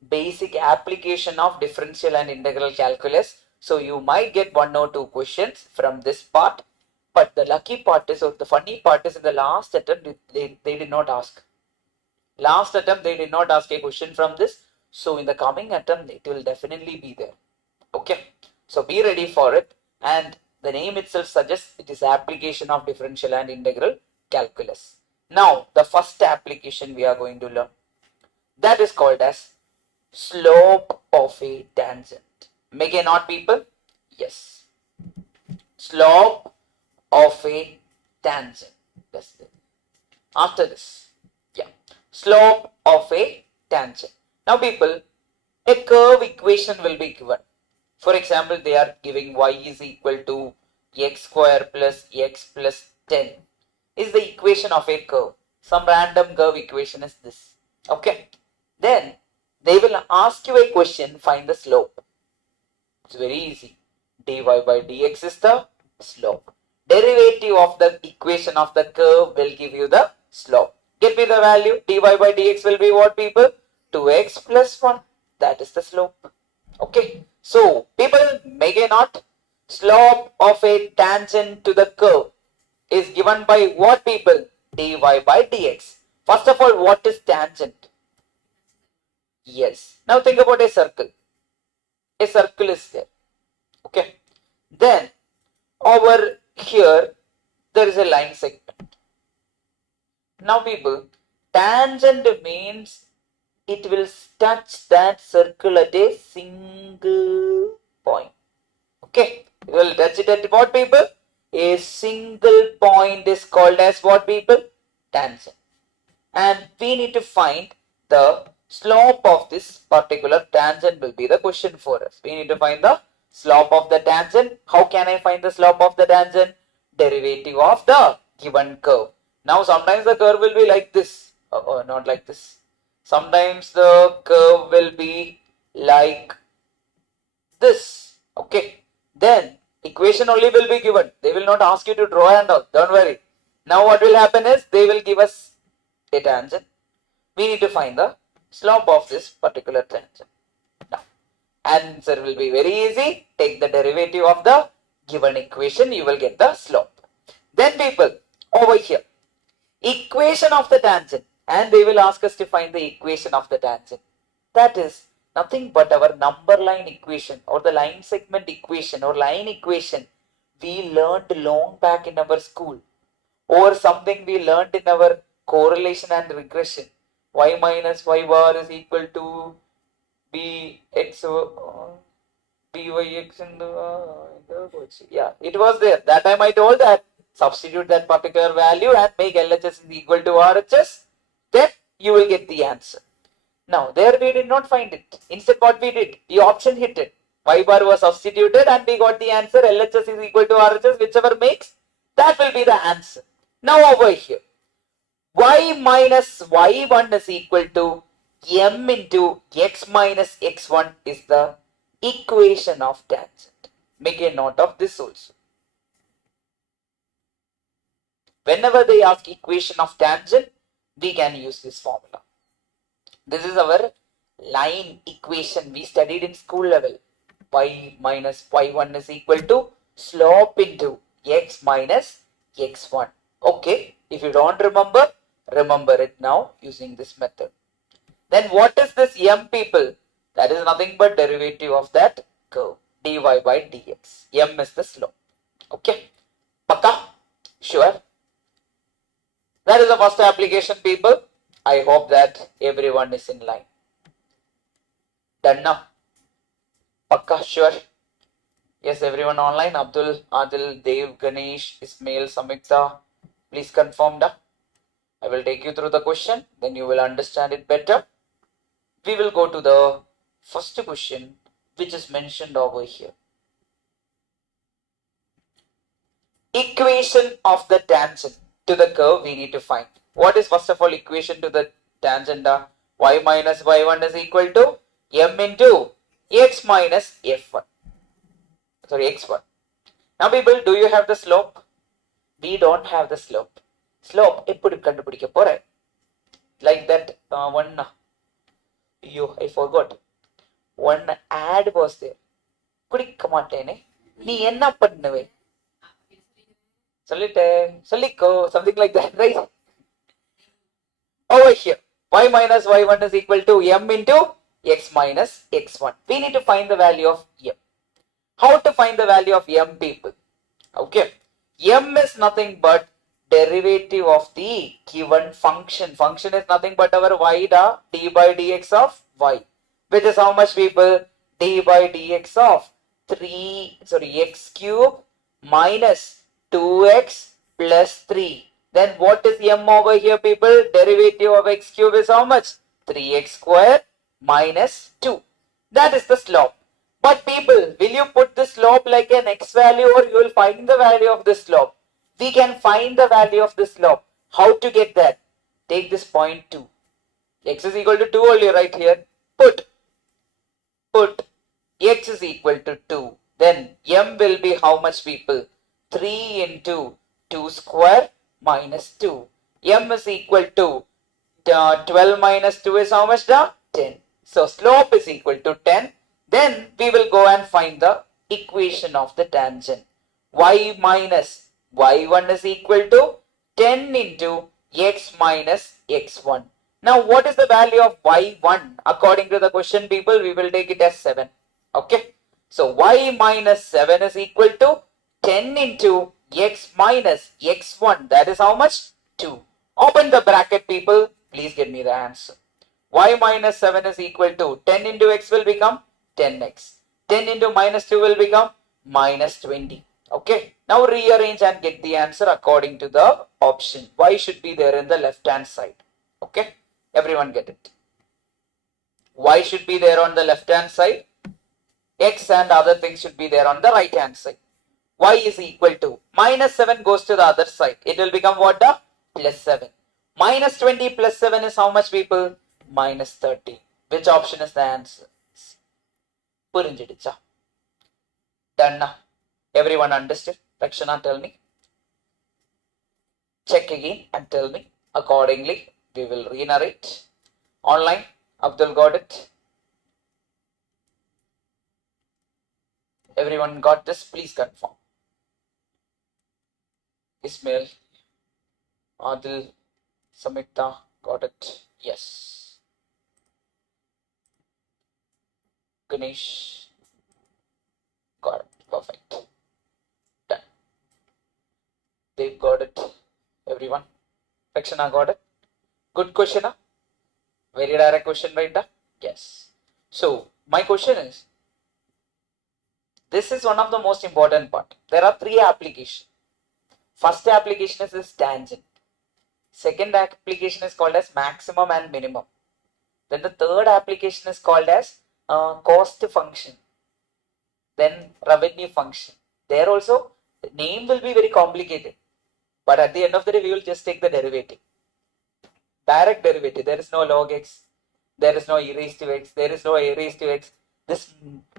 Basic application of differential and integral calculus. So you might get 1 or 2 questions from this part. But the lucky part is, or the funny part is, in the last attempt, they did not ask. Last attempt, they did not ask a question from this. So in the coming attempt, it will definitely be there. Okay. So be ready for it. And the name itself suggests it is application of differential and integral calculus. Now, the first application we are going to learn, that is called as slope of a tangent. Make a note, people. Yes. Slope of a tangent. That's it. After this, yeah. Slope of a tangent. Now, people, a curve equation will be given. For example, they are giving y is equal to x square plus x plus 10 is the equation of a curve. Some random curve equation is this. Okay. Then they will ask you a question, find the slope. It's very easy. Dy by dx is the slope. Derivative of the equation of the curve will give you the slope. Get me the value. Dy by dx will be what, people? 2x plus 1. That is the slope. Okay. So, people, make a note. Slope of a tangent to the curve is given by what, people? Dy by dx. First of all, what is tangent? Yes. Now think about a circle. A circle is there. Okay. Then over here there is a line segment. Now people, tangent means it will touch that circle at a single point. Okay. It will touch it at what, people? A single point is called as what, people? Tangent. And we need to find the slope of this particular tangent will be the question for us. We need to find the slope of the tangent. How can I find the slope of the tangent? Derivative of the given curve. Now sometimes the curve will be like this, or not like this. Sometimes the curve will be like this. Okay. Then equation only will be given. They will not ask you to draw and all. Don't worry. Now what will happen is they will give us a tangent. We need to find the slope of this particular tangent. Now, answer will be very easy. Take the derivative of the given equation, you will get the slope. Then people, over here, equation of the tangent, and they will ask us to find the equation of the tangent. That is nothing but our number line equation or the line segment equation or line equation we learned long back in our school, or something we learned in our correlation and regression. Y minus y bar is equal to bx byx in the yeah, it was there. That time I told that substitute that particular value and make LHS is equal to RHS, then you will get the answer. Now there we did not find it. Instead what we did, the option hit it. Y bar was substituted and we got the answer LHS is equal to RHS, whichever makes, that will be the answer. Now over here, y minus y1 is equal to m into x minus x1 is the equation of tangent. Make a note of this also. Whenever they ask equation of tangent, we can use this formula. This is our line equation we studied in school level. Y minus y1 is equal to slope into x minus x1. Okay, if you don't remember, remember it now using this method. Then what is this m, people? That is nothing but derivative of that curve, dy by dx. M is the slope. Okay, Pakka? Sure. That is the first application, people. I hope that everyone is in line. Done now? Pakka? Sure. Yes, everyone online. Abdul, Adil, Dev, Ganesh, Ismail, Samikta. Please confirm that. I will take you through the question, then you will understand it better. We will go to the first question, which is mentioned over here. Equation of the tangent to the curve we need to find. What is first of all equation to the tangent? Y minus y1 is equal to m into x minus f1. Sorry, x1. Now people, do you have the slope? We don't have the slope. Slope eppudu kandupidikka pore? Like that one, I forgot. One ad was there. Kudikka maatene. Nee enna pannuve? Sollikko, something like that, right? Over here, y minus y1 is equal to m into x minus x1. We need to find the value of m. How to find the value of m, people? Okay, m is nothing but derivative of the given function. Function is nothing but our y d by dx of y, which is how much, people? D by dx of x cube minus 2x plus 3. Then what is m over here, people? Derivative of x cube is how much? 3x square minus 2. That is the slope. But people, will you put the slope like an x value, or you will find the value of the slope? We can find the value of the slope. How to get that? Take this point 2. X is equal to 2 only right here. Put x is equal to 2. Then m will be how much, people? 3 into 2 square minus 2. M is equal to 12 minus 2 is how much? 10. So slope is equal to 10. Then we will go and find the equation of the tangent. Y minus y1 is equal to 10 into x minus x1. Now what is the value of y1? According to the question, people, we will take it as 7. Okay. So y minus 7 is equal to 10 into x minus x1. That is how much? 2. Open the bracket, people. Please get me the answer. Y minus 7 is equal to 10 into x will become 10x. 10 into minus 2 will become minus 20. Okay. Now rearrange and get the answer according to the option. Y should be there in the left hand side. Okay. Everyone get it. Y should be there on the left hand side. X and other things should be there on the right hand side. Y is equal to minus 7 goes to the other side. It will become what? Plus 7. Minus 20 plus 7 is how much, people? Minus 30. Which option is the answer? Purinjidicha. Done now. Everyone understood? Rakshana, tell me. Check again and tell me. Accordingly, we will re-narrate. Online, Abdul got it. Everyone got this? Please confirm. Ismail, Adil, Samita, got it? Yes. Ganesh, got it. Perfect. Done. They've got it. Everyone. Rakshana got it. Good question, huh? Very direct question, right? Yes. So, my question is, this is one of the most important part. There are 3 applications. First application is this tangent. Second application is called as maximum and minimum. Then the third application is called as cost function. Then revenue function. There also, the name will be very complicated. But at the end of the day, we will just take the derivative. Direct derivative. There is no log x. There is no e raised to x. There is no a raised to x. This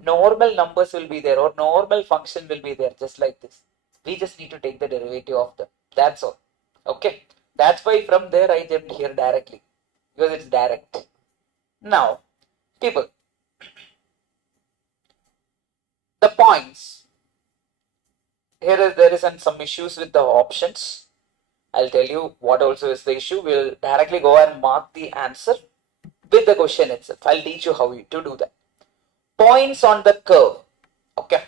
normal numbers will be there or normal function will be there just like this. We just need to take the derivative of them. That's all. Okay. That's why from there I jumped here directly. Because it's direct. Now, people. The points. There is some issues with the options. I'll tell you what also is the issue. We'll directly go and mark the answer with the question itself. I'll teach you how to do that. Points on the curve. Okay.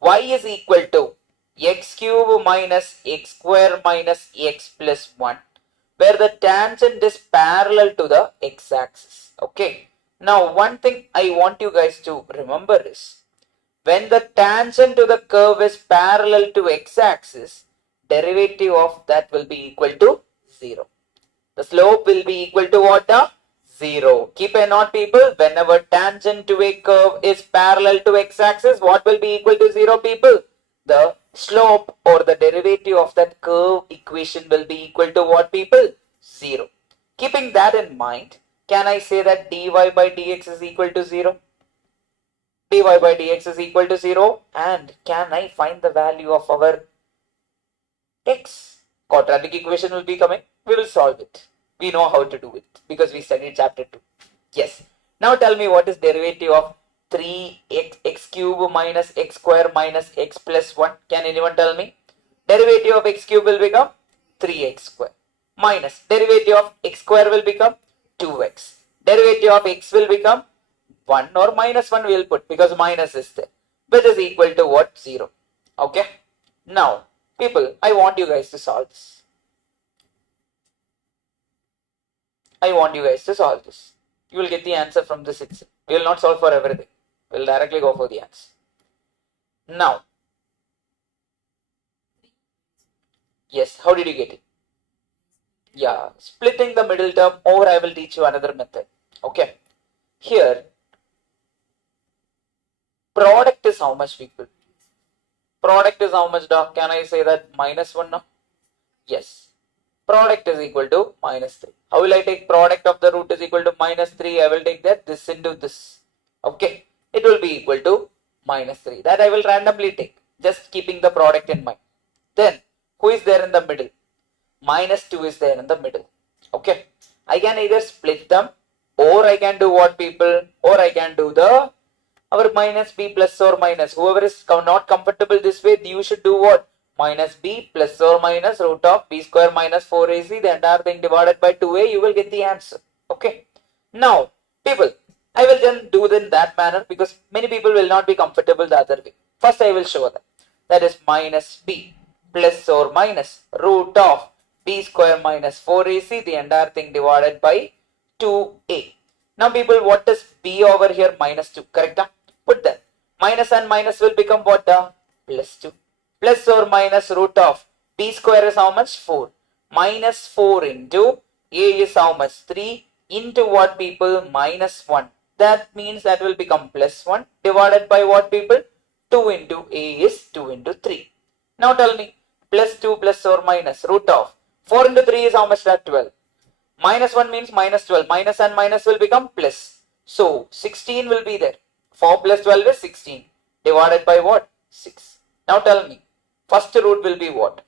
Y is equal to x cube minus x square minus x plus 1, where the tangent is parallel to the x-axis. Okay. Now, one thing I want you guys to remember is, when the tangent to the curve is parallel to x-axis, derivative of that will be equal to 0. The slope will be equal to what? 0. Keep a note, people. Whenever tangent to a curve is parallel to x-axis, what will be equal to 0, people? The slope or the derivative of that curve equation will be equal to what, people? 0. Keeping that in mind, can I say that dy by dx is equal to 0? Dy by dx is equal to 0. And can I find the value of our x? Quadratic equation will be coming. We will solve it. We know how to do it because we studied chapter 2. Yes. Now tell me what is derivative of 3x cube minus x square minus x plus 1. Can anyone tell me? Derivative of x cube will become 3x square. Minus derivative of x square will become 2x. Derivative of x will become 1 or minus 1 we will put because minus is there. Which is equal to what? 0. Okay. Now, people, I want you guys to solve this. I want you guys to solve this. You will get the answer from this itself. We will not solve for everything. We will directly go for the answer. Now, yes, how did you get it? Yeah, splitting the middle term, or I will teach you another method. Okay. Here, product is how much, people? Product is how much, doc? Can I say that minus 1 now? Yes. Product is equal to minus 3. How will I take product of the root is equal to minus 3? I will take that this into this. Okay. It will be equal to minus 3. That I will randomly take. Just keeping the product in mind. Then who is there in the middle? Minus 2 is there in the middle. Okay. I can either split them, or I can do what, people? Or I can do the our minus b plus or minus. Whoever is not comfortable this way, you should do what? Minus b plus or minus root of b square minus 4ac, the entire thing divided by 2a, you will get the answer. Okay. Now, people, I will then do it in that manner because many people will not be comfortable the other way. First, I will show them. That is minus b plus or minus root of b square minus 4ac, the entire thing divided by 2a. Now, people, what is b over here? Minus 2, correct? Put that. Minus and minus will become what? Plus 2. Plus or minus root of b square is how much? 4. Minus 4 into a is how much? 3 into what, people? Minus 1. That means that will become plus 1 divided by what, people? 2 into a is 2 into 3. Now tell me, plus 2 plus or minus root of 4 into 3 is how much? That 12. Minus 1 means minus 12. Minus and minus will become plus. So 16 will be there. 4 plus 12 is 16 divided by what? 6. Now tell me, first root will be what?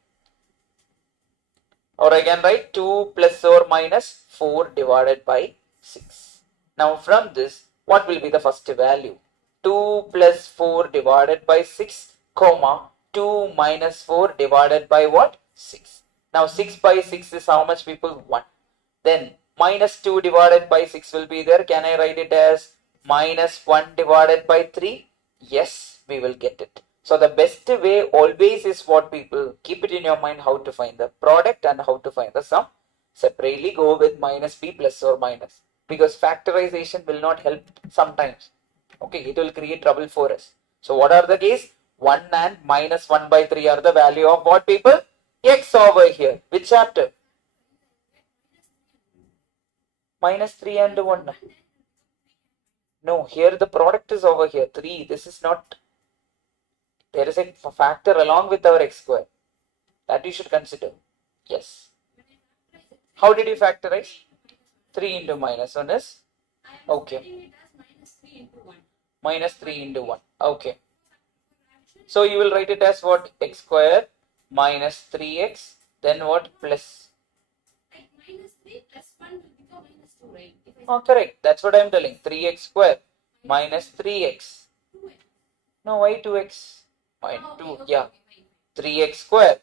Or I can write 2 plus or minus 4 divided by 6. Now from this, what will be the first value? 2 plus 4 divided by 6, comma 2 minus 4 divided by what? 6. Now 6 by 6 is how much, people? 1. Then minus 2 divided by 6 will be there. Can I write it as minus 1 divided by 3? Yes, we will get it. So the best way always is what, people? Keep it in your mind how to find the product and how to find the sum. Separately go with minus b plus or minus, because factorization will not help sometimes. Okay, it will create trouble for us. So what are the case? 1 and minus 1 by 3 are the value of what, people? X over here. Which chapter? Minus 3 and 1. No, here the product is over here. 3. This is not. There is a factor along with our x square. That you should consider. Yes. How did you factorize? 3 into minus 1 is? Okay. Minus 3 into 1. Okay. So you will write it as what? X square minus 3x. Then what? Plus. Minus 3 plus 1 will become minus 2, right? Oh, correct. That's what I am telling. 3x square minus 3x. 2x. No, why 2x? Why 2? Okay, Yeah. fine. 3x square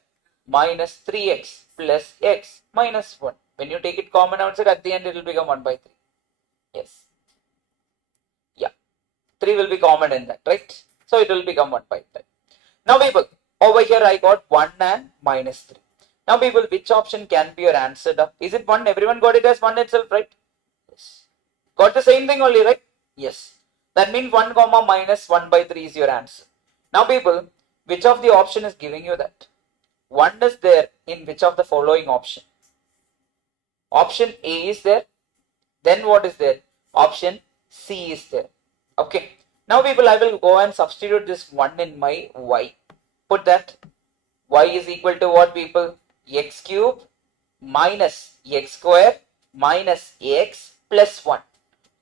minus 3x plus x minus 1. When you take it common outside, at the end it will become 1 by 3. Yes. Yeah. 3 will be common in that, right? So it will become 1 by 3. Now people, over here I got 1 and minus 3. Now people, which option can be your answer? Is it 1? Everyone got it as 1 itself, right? Yes. Got the same thing only, right? Yes. That means 1 comma minus 1 by 3 is your answer. Now people, which of the option is giving you that? 1 is there in which of the following option? Option A is there. Then what is there? Option C is there. Okay. Now people, I will go and substitute this 1 in my y. Put that. Y is equal to what, people? X cube minus x square minus x plus 1.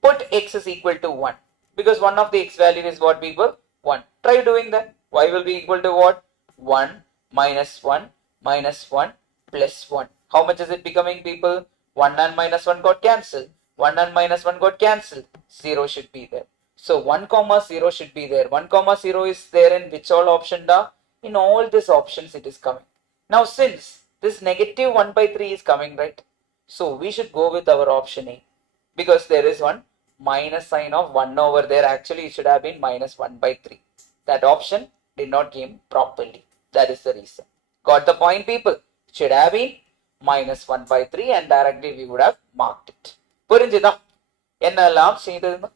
Put x is equal to 1. Because one of the x value is what, people? 1. Try doing that. Y will be equal to what? 1 minus 1 minus 1 plus 1. How much is it becoming, people? 1 and minus 1 got cancelled. 1 and minus 1 got cancelled. 0 should be there. So 1 comma 0 should be there. 1 comma 0 is there in which all option da? In all these options it is coming. Now since this negative 1 by 3 is coming, right? So we should go with our option A. Because there is one minus sign of 1 over there. Actually it should have been minus 1 by 3. That option did not came properly. That is the reason. Got the point, people? It should have been minus 1 by 3 and directly we would have marked it. Purinjida? Ennalam seidadunu?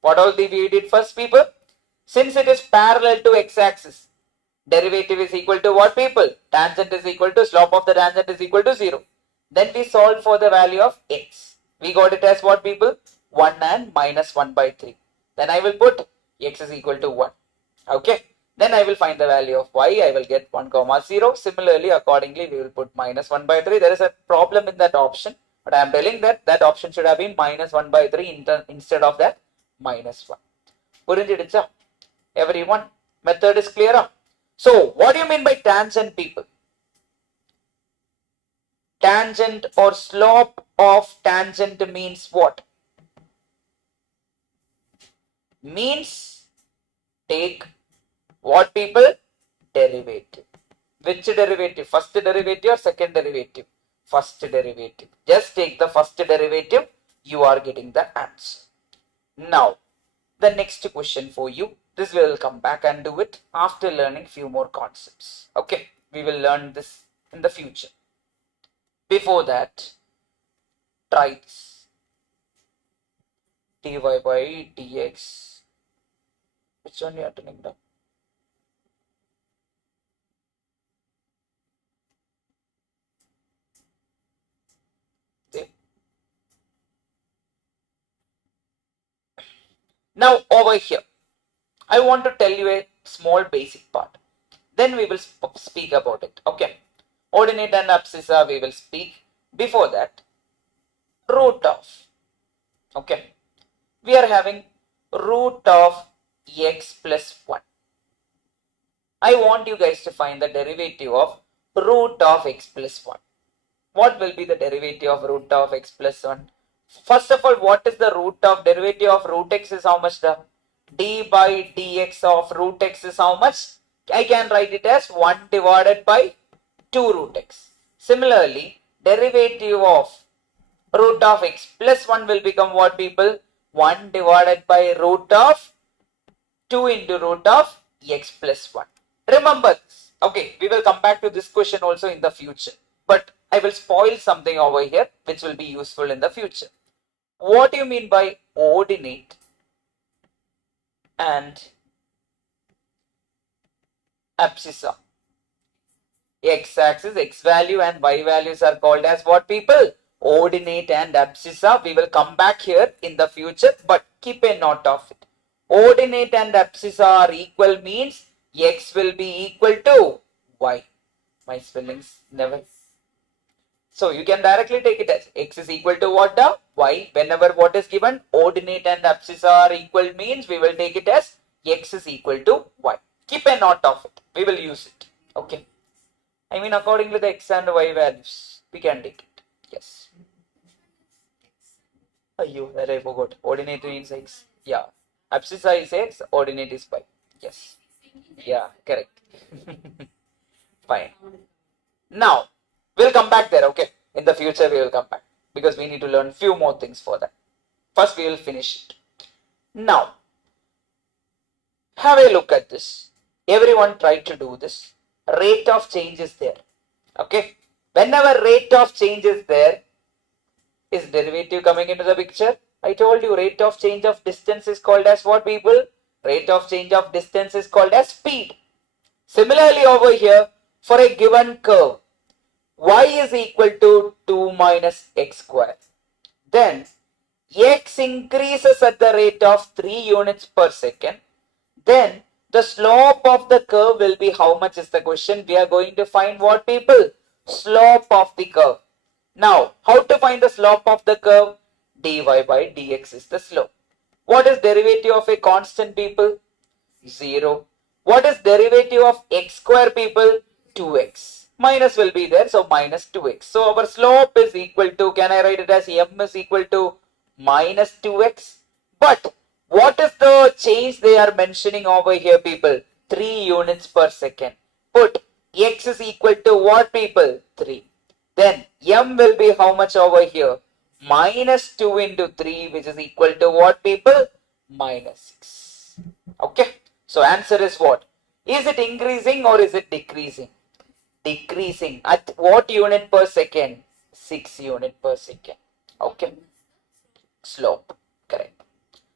What all we did first, people? Since it is parallel to x-axis, derivative is equal to what, people? Tangent is equal to slope of the tangent is equal to 0. Then we solve for the value of x. We got it as what, people? 1 and minus 1 by 3. Then I will put x is equal to 1. Okay. Then I will find the value of y. I will get 1 comma 0. Similarly, accordingly, we will put minus 1 by 3. There is a problem in that option. But I am telling that that option should have been minus 1 by 3 instead of that minus 1. Purinjidicha? Everyone? Method is clear? So what do you mean by tangent, people? Tangent or slope of tangent means what? Means take what, people? Derivative. Which derivative? First derivative or second derivative? First derivative. Just take the first derivative, you are getting the answer. Now, the next question for you. This we will come back and do it after learning few more concepts. Okay, we will learn this in the future. Before that, try this. dy by dx. Which one you are turning down? Now over here, I want to tell you a small basic part. Then we will speak about it. Okay. Ordinate and abscissa we will speak. Before that, root of. Okay. We are having root of x plus 1. I want you guys to find the derivative of root of x plus 1. What will be the derivative of root of x plus 1? First of all, what is the root of derivative of root x is how much? The d by dx of root x is how much? I can write it as 1 divided by 2 root x. Similarly, derivative of root of x plus 1 will become what, people? 1 divided by root of 2 into root of x plus 1. Remember this. Okay, we will come back to this question also in the future. But I will spoil something over here which will be useful in the future. What do you mean by ordinate and abscissa? X-axis, x value and y values are called as what, people? Ordinate and abscissa. We will come back here in the future, but keep a note of it. Ordinate and abscissa are equal means x will be equal to y. My spellings never. So you can directly take it as x is equal to what, the y. Whenever what is given, ordinate and abscissa are equal means we will take it as x is equal to y. Keep a note of it. We will use it. Okay. I mean, according to the x and y values, we can take it. Yes. Ayyo, that I forgot. Ordinate means x. Yeah. Abscissa is x, ordinate is y. Yes. Yeah, correct. Fine. Now, we'll come back there, okay? In the future, we will come back because we need to learn few more things for that. First, we will finish it. Now, have a look at this. Everyone try to do this. Rate of change is there. Okay? Whenever rate of change is there, is derivative coming into the picture? I told you rate of change of distance is called as what, people? Rate of change of distance is called as speed. Similarly, over here, for a given curve, y is equal to 2 minus x square. Then, x increases at the rate of 3 units per second. Then, the slope of the curve will be how much is the question? We are going to find what, people? Slope of the curve. Now, how to find the slope of the curve? dy by dx is the slope. What is derivative of a constant, people? 0. What is derivative of x square, people? 2x. Minus will be there, so minus 2x. So our slope is equal to, can I write it as m is equal to minus 2x? But what is the change they are mentioning over here, people? 3 units per second. Put x is equal to what, people? 3. Then m will be how much over here? Minus 2 into 3, which is equal to what, people? Minus 6. Okay. So answer is what? Is it increasing or is it decreasing? Decreasing. At what unit per second? 6 unit per second. Okay. Slope. Correct.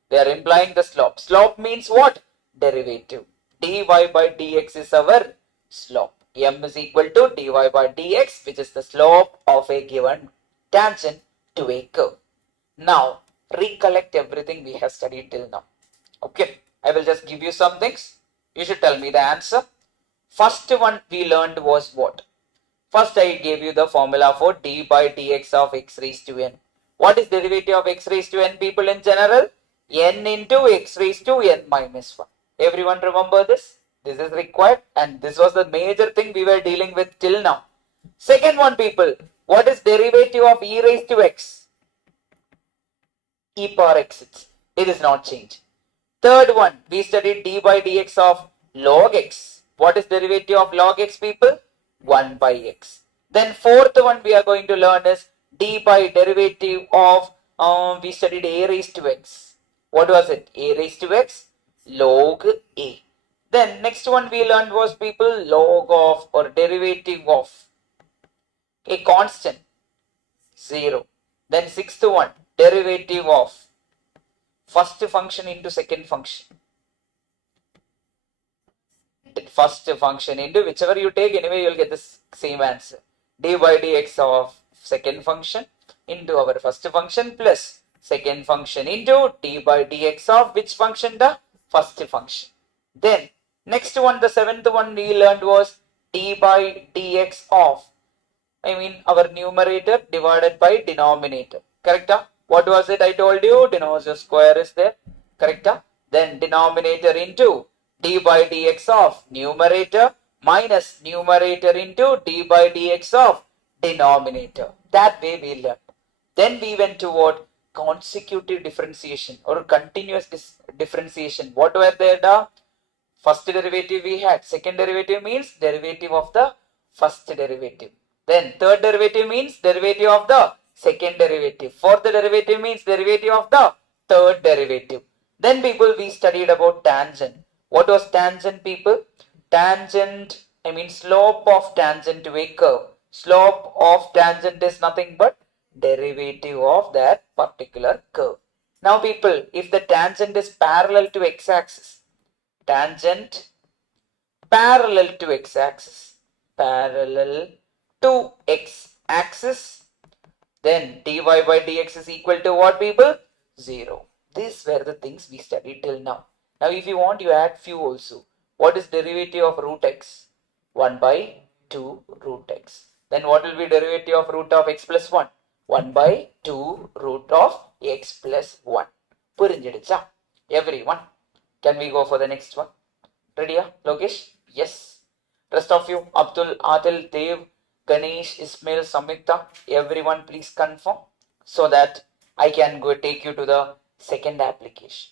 They are implying the slope. Slope means what? Derivative. dy by dx is our slope. M is equal to dy by dx, which is the slope of a given tangent to a curve. Now, recollect everything we have studied till now. Okay. I will just give you some things. You should tell me the answer. First one we learned was what? First I gave you the formula for d by dx of x raised to n. What is derivative of x raised to n, people, in general? N into x raised to n minus 1. Everyone remember this? This is required, and this was the major thing we were dealing with till now. Second one, people, what is derivative of e raised to x? E power x. It is not changed. Third one, we studied d by dx of log x. What is derivative of log x, people? 1 by x. Then fourth one we are going to learn is d by derivative of, we studied a raised to x. What was it? A raised to x? Log a. Then next one we learned was, people, log of or derivative of a constant, 0. Then sixth one, derivative of first function into second function. First function into whichever you take, anyway you'll get the same answer. D by dx of second function into our first function plus second function into d by dx of which function? The first function. Then next one, the seventh one we learned was d by dx of, our numerator divided by denominator. Correct? What was it I told you? Denominator square is there. Correct? Then denominator into d by dx of numerator minus numerator into d by dx of denominator. That way we learned. Then we went toward consecutive differentiation or continuous differentiation. What were there? First derivative we had. Second derivative means derivative of the first derivative. Then third derivative means derivative of the second derivative. Fourth derivative means derivative of the third derivative. Then, people, we studied about tangent. What was tangent, people? Tangent, slope of tangent to a curve. Slope of tangent is nothing but derivative of that particular curve. Now, people, if the tangent is parallel to x-axis, tangent parallel to x-axis, parallel to x-axis, then dy by dx is equal to what, people? 0. These were the things we studied till now. Now, if you want, you add few also. What is derivative of root x? 1 by 2 root x. Then what will be derivative of root of x plus 1? 1 by 2 root of x plus 1. Purinjidicha? Everyone. Can we go for the next one? Ready, Lokesh? Yes. Rest of you, Abdul, Adil, Dev, Ganesh, Ismail, Samyukta, everyone please confirm so that I can go take you to the second application.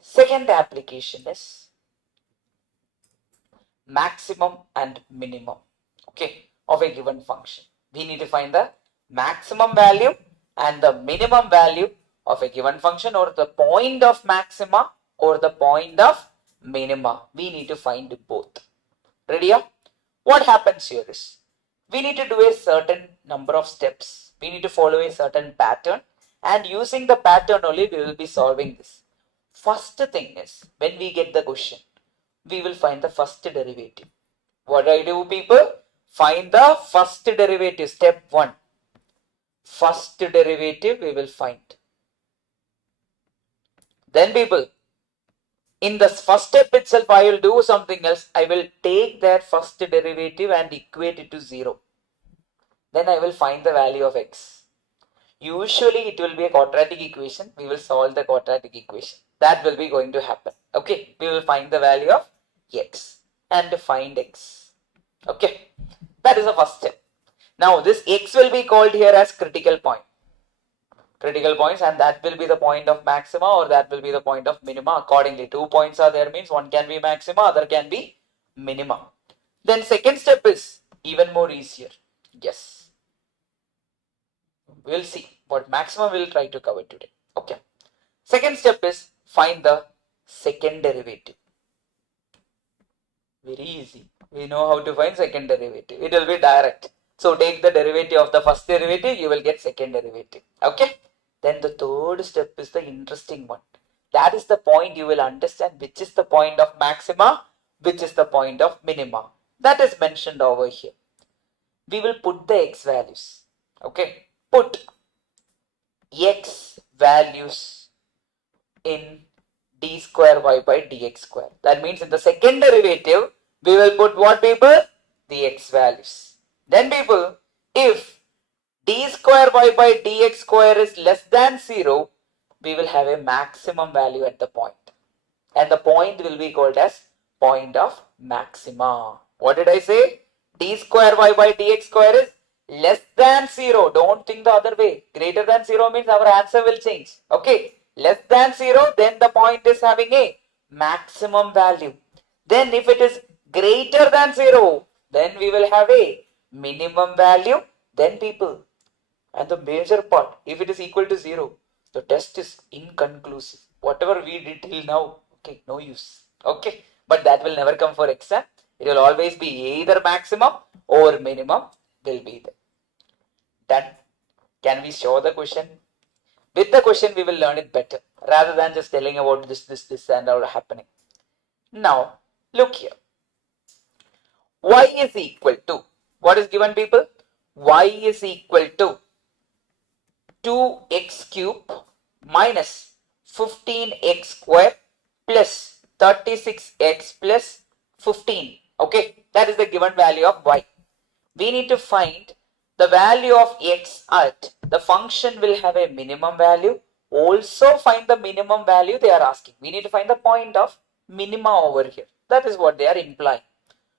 Second application is maximum and minimum, okay, of a given function. We need to find the maximum value and the minimum value of a given function, or the point of maxima or the point of minima. We need to find both. Ready? What happens here is, we need to do a certain number of steps. We need to follow a certain pattern, and using the pattern only we will be solving this. First thing is, when we get the question, we will find the first derivative. What do I do, people? Find the first derivative. Step 1. First derivative we will find. Then, people, in the first step itself, I will do something else. I will take that first derivative and equate it to 0. Then I will find the value of x. Usually it will be a quadratic equation. We will solve the quadratic equation. That will be going to happen. Okay. We will find the value of x and find x. Okay. That is the first step. Now this x will be called here as critical point. Critical points, and that will be the point of maxima, or that will be the point of minima. Accordingly, 2 points are there, means one can be maxima, other can be minima. Then second step is even more easier. Yes. We'll see what maximum we'll try to cover today. Okay. Second step is find the second derivative. Very easy. We know how to find second derivative. It will be direct. So take the derivative of the first derivative, you will get second derivative. Okay. Then the third step is the interesting one. That is the point you will understand which is the point of maxima, which is the point of minima. That is mentioned over here. We will put the x values. Okay. Put x values in d square y by dx square. That means in the second derivative, we will put what, people? The x values. Then, people, if d square y by dx square is less than 0, we will have a maximum value at the point. And the point will be called as point of maxima. What did I say? D square y by dx square is less than 0. Don't think the other way. Greater than 0 means our answer will change. Okay. Less than 0, then the point is having a maximum value. Then if it is greater than 0, then we will have a minimum value. Then people, and the major part, if it is equal to 0, the test is inconclusive. Whatever we did till now, okay, no use. Okay, but that will never come for exam. It will always be either maximum or minimum will be there. Done. Can we show the question? With the question, we will learn it better rather than just telling about this and all happening. Now, look here. Y is equal to, what is given people? Y is equal to 2x cube minus 15x square plus 36x plus 15. Okay, that is the given value of y. We need to find the value of x at the function will have a minimum value. Also find the minimum value they are asking. We need to find the point of minima over here. That is what they are implying.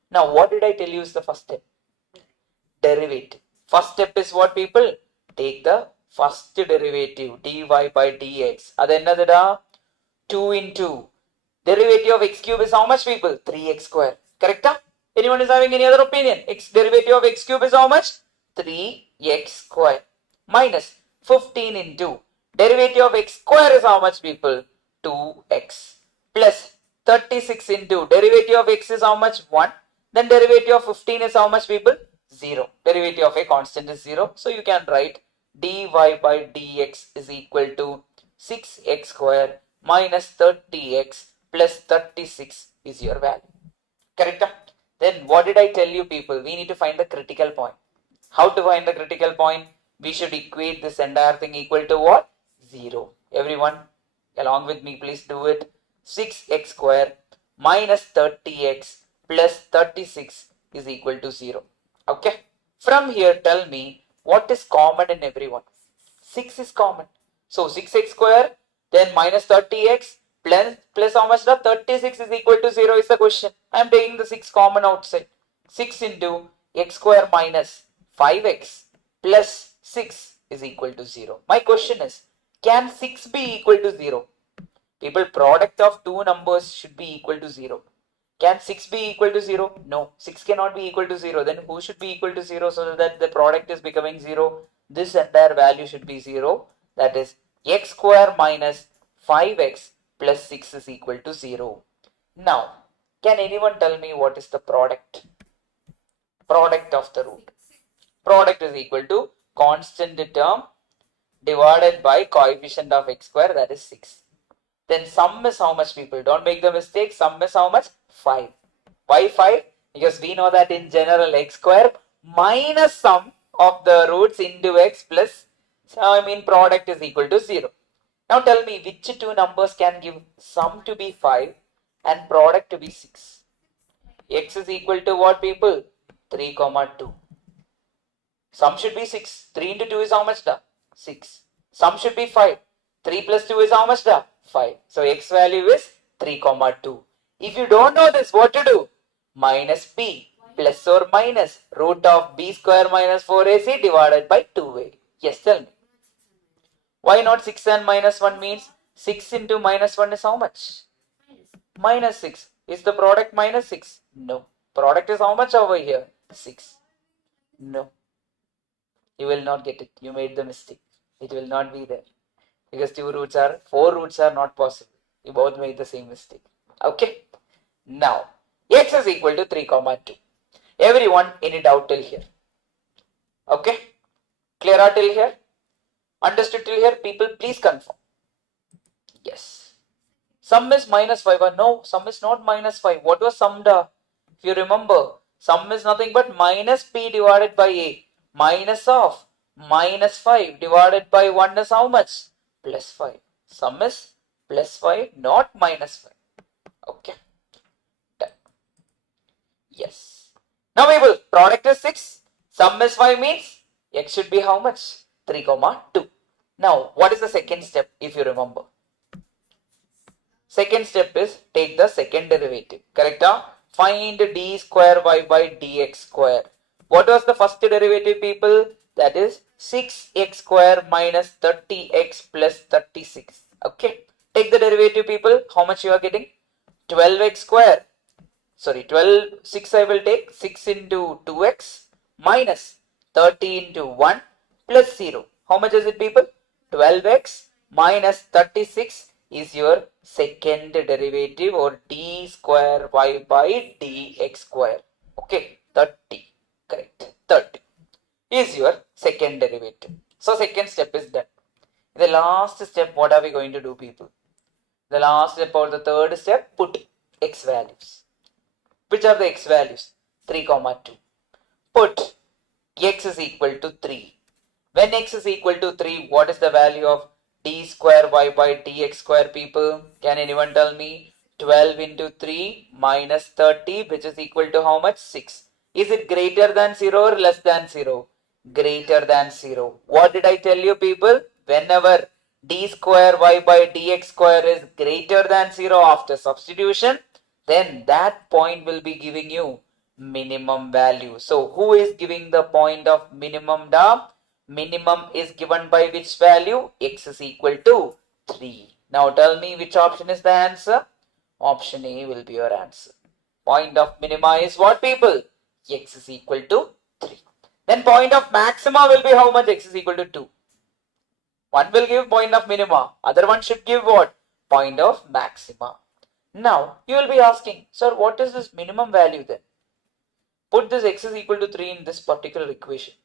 Now, what did I tell you is the first step? Derivative. First step is what people? Take the first derivative, dy by dx. Adenadada 2 into derivative of x cube is how much people? 3x square. Correct? Anyone is having any other opinion? X derivative of x cube is how much? 3x square minus 15 into derivative of x square is how much people? 2x plus 36 into derivative of x is how much? 1. Then derivative of 15 is how much people? 0. Derivative of a constant is 0. So you can write dy by dx is equal to 6x square minus 30x plus 36 is your value. Correct? Then what did I tell you people? We need to find the critical point. How to find the critical point? We should equate this entire thing equal to what? 0. Everyone along with me, please do it. 6x square minus 30x plus 36 is equal to 0. Okay. From here, tell me what is common in everyone. 6 is common. So 6x square, then minus 30x plus how much? The 36 is equal to 0 is the question. I am taking the 6 common outside. 6 into x square minus 5x plus 6 is equal to 0. My question is, can 6 be equal to 0? People, product of two numbers should be equal to 0. Can 6 be equal to 0? No, 6 cannot be equal to 0. Then who should be equal to 0 so that the product is becoming 0? This entire value should be 0. That is x square minus 5x plus 6 is equal to 0. Now, can anyone tell me what is the product? Product of the root. Product is equal to constant term divided by coefficient of x square, that is 6. Then sum is how much people? Don't make the mistake. Sum is how much? 5. Why 5? Because we know that in general x square minus sum of the roots into x plus, product is equal to 0. Now tell me which two numbers can give sum to be 5 and product to be 6. X is equal to what people? 3, 2. Sum should be 6. 3 into 2 is how much? 6. Sum should be 5. 3 plus 2 is how much? 5. So x value is 3, 2. If you don't know this, what to do? Minus b plus or minus root of b square minus 4ac divided by 2a. Yes, tell me. Why not 6 and minus 1 means 6 into minus 1 is how much? Minus 6. Is the product minus 6? No. Product is how much over here? 6. No. You will not get it. You made the mistake. It will not be there. Because 4 roots are not possible. You both made the same mistake. Okay. Now, x is equal to 3, 2. Everyone, any doubt till here? Okay. Clear out till here? Understood till here? People, please confirm. Yes. Sum is minus 5. No, sum is not minus 5. What was summed? If you remember, sum is nothing but minus p divided by a. Minus of minus 5 divided by 1 is how much? Plus 5. Sum is plus 5, not minus 5. Okay. Done. Yes. Now people, product is 6. Sum is 5 means x should be how much? 3, 2. Now, what is the second step if you remember? Second step is take the second derivative. Correct? Find d square y by dx square. What was the first derivative, people? That is 6x square minus 30x plus 36. Okay. Take the derivative, people. How much you are getting? 12x square. Sorry, 12, 6 I will take. 6 into 2x minus 30 into 1 plus 0. How much is it, people? 12x minus 36 is your second derivative, or d square y by dx square. Okay, 30. Correct. 30 is your second derivative. So second step is done. The last step, what are we going to do, people? The last step or the third step, put x values. Which are the x values? 3, 2. Put x is equal to 3. When x is equal to 3, what is the value of d square y by dx square, people? Can anyone tell me? 12 into 3 minus 30, which is equal to how much? 6. Is it greater than 0 or less than 0? Greater than 0. What did I tell you, people? Whenever d square y by dx square is greater than 0 after substitution, then that point will be giving you minimum value. So who is giving the point of minimum, da? Minimum is given by which value? X is equal to 3. Now tell me which option is the answer? Option A will be your answer. Point of minima is what, people? X is equal to 3. Then point of maxima will be how much? X is equal to 2. One will give point of minima. Other one should give what? Point of maxima. Now you will be asking, sir, what is this minimum value then? Put this x is equal to 3 in this particular equation.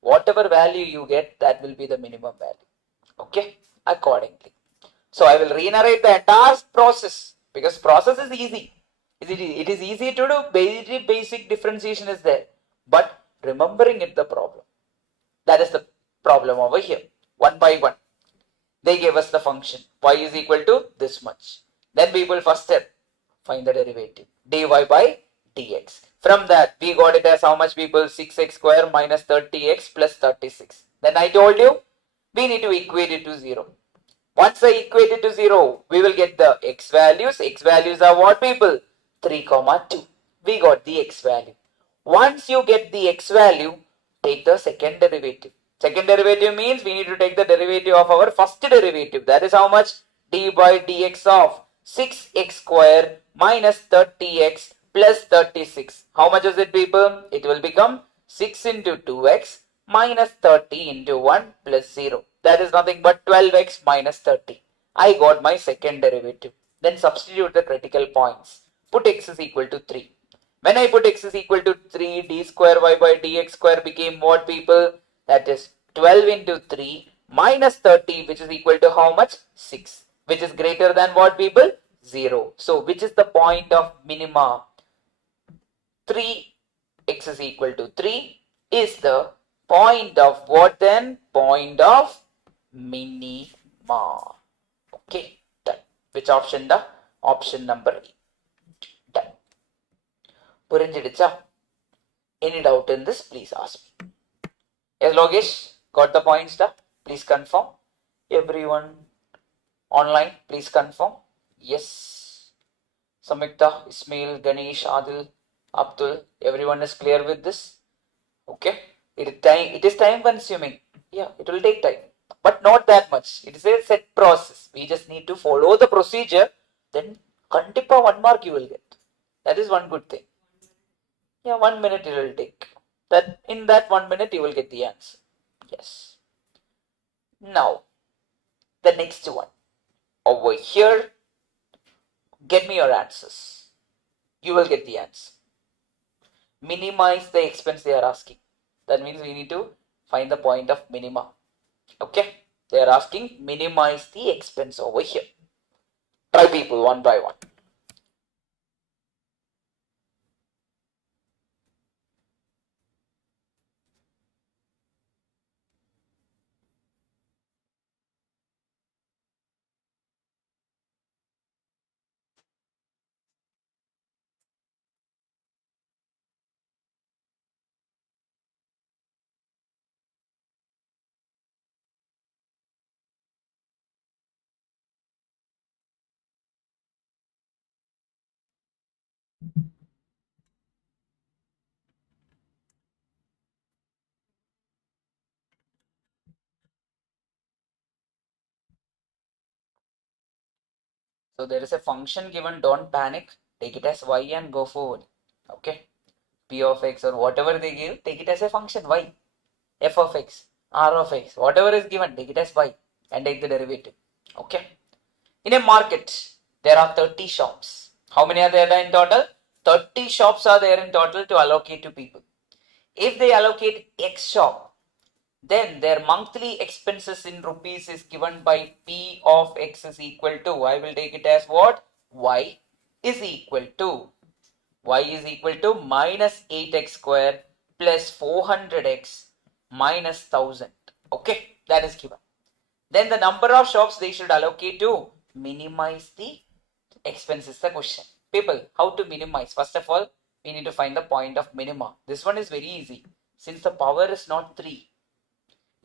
Whatever value you get, that will be the minimum value. Okay, accordingly. So I will re-narrate the entire process, because process is easy. It is easy to do. Very basic differentiation is there, but remembering it the problem. That is the problem over here. One by one, they gave us the function y is equal to this much. Then we will first step find the derivative dy by dx. From that we got it as how much, people? 6x square minus 30x plus 36. Then I told you we need to equate it to 0. Once I equate it to 0, we will get the x values. X values are what, people? 3, 2. We got the x value. Once you get the x value, take the second derivative. Second derivative means we need to take the derivative of our first derivative. That is how much? D by dx of 6x square minus 30x plus 36. How much is it, people? It will become 6 into 2x minus 30 into 1 plus 0. That is nothing but 12x minus 30. I got my second derivative. Then substitute the critical points. Put x is equal to 3. When I put x is equal to 3, d square y by dx square became what, people? That is 12 into 3 minus 30, which is equal to how much? 6. Which is greater than what, people? 0. So which is the point of minima? 3, x is equal to 3 is the point of what then? Point of minima. Okay, done. Which option? The option number E. Done. Purinjidicha? Any doubt in this? Please ask me. Yes, Logesh, got the points? Da? Please confirm. Everyone online, please confirm. Yes. Samyukta, Ismail, Ganesh, Adil, Abdul, everyone is clear with this? Okay. It is time consuming. Yeah, it will take time, but not that much. It is a set process. We just need to follow the procedure. Then Kantipa 1 mark you will get. That is one good thing. Yeah, 1 minute it will take. That in that 1 minute you will get the answer. Yes. Now the next one over here. Get me your answers. You will get the answer. Minimize the expense they are asking. That means we need to find the point of minima. Okay. They are asking minimize the expense over here. Try, people, one by one. So there is a function given, don't panic, take it as y and go forward. Okay, p of x or whatever they give, take it as a function y, f of x, r of x, whatever is given, take it as y and take the derivative. Okay, in a market there are 30 shops. How many are there in total? 30 shops are there in total to allocate to people. If they allocate x shop, then their monthly expenses in rupees is given by p of x is equal to, I will take it as what? Y is equal to minus 8x square plus 400x minus 1000. Okay, that is given. Then the number of shops they should allocate to minimize the expense is the question. People, how to minimize? First of all, we need to find the point of minima. This one is very easy. Since the power is not 3,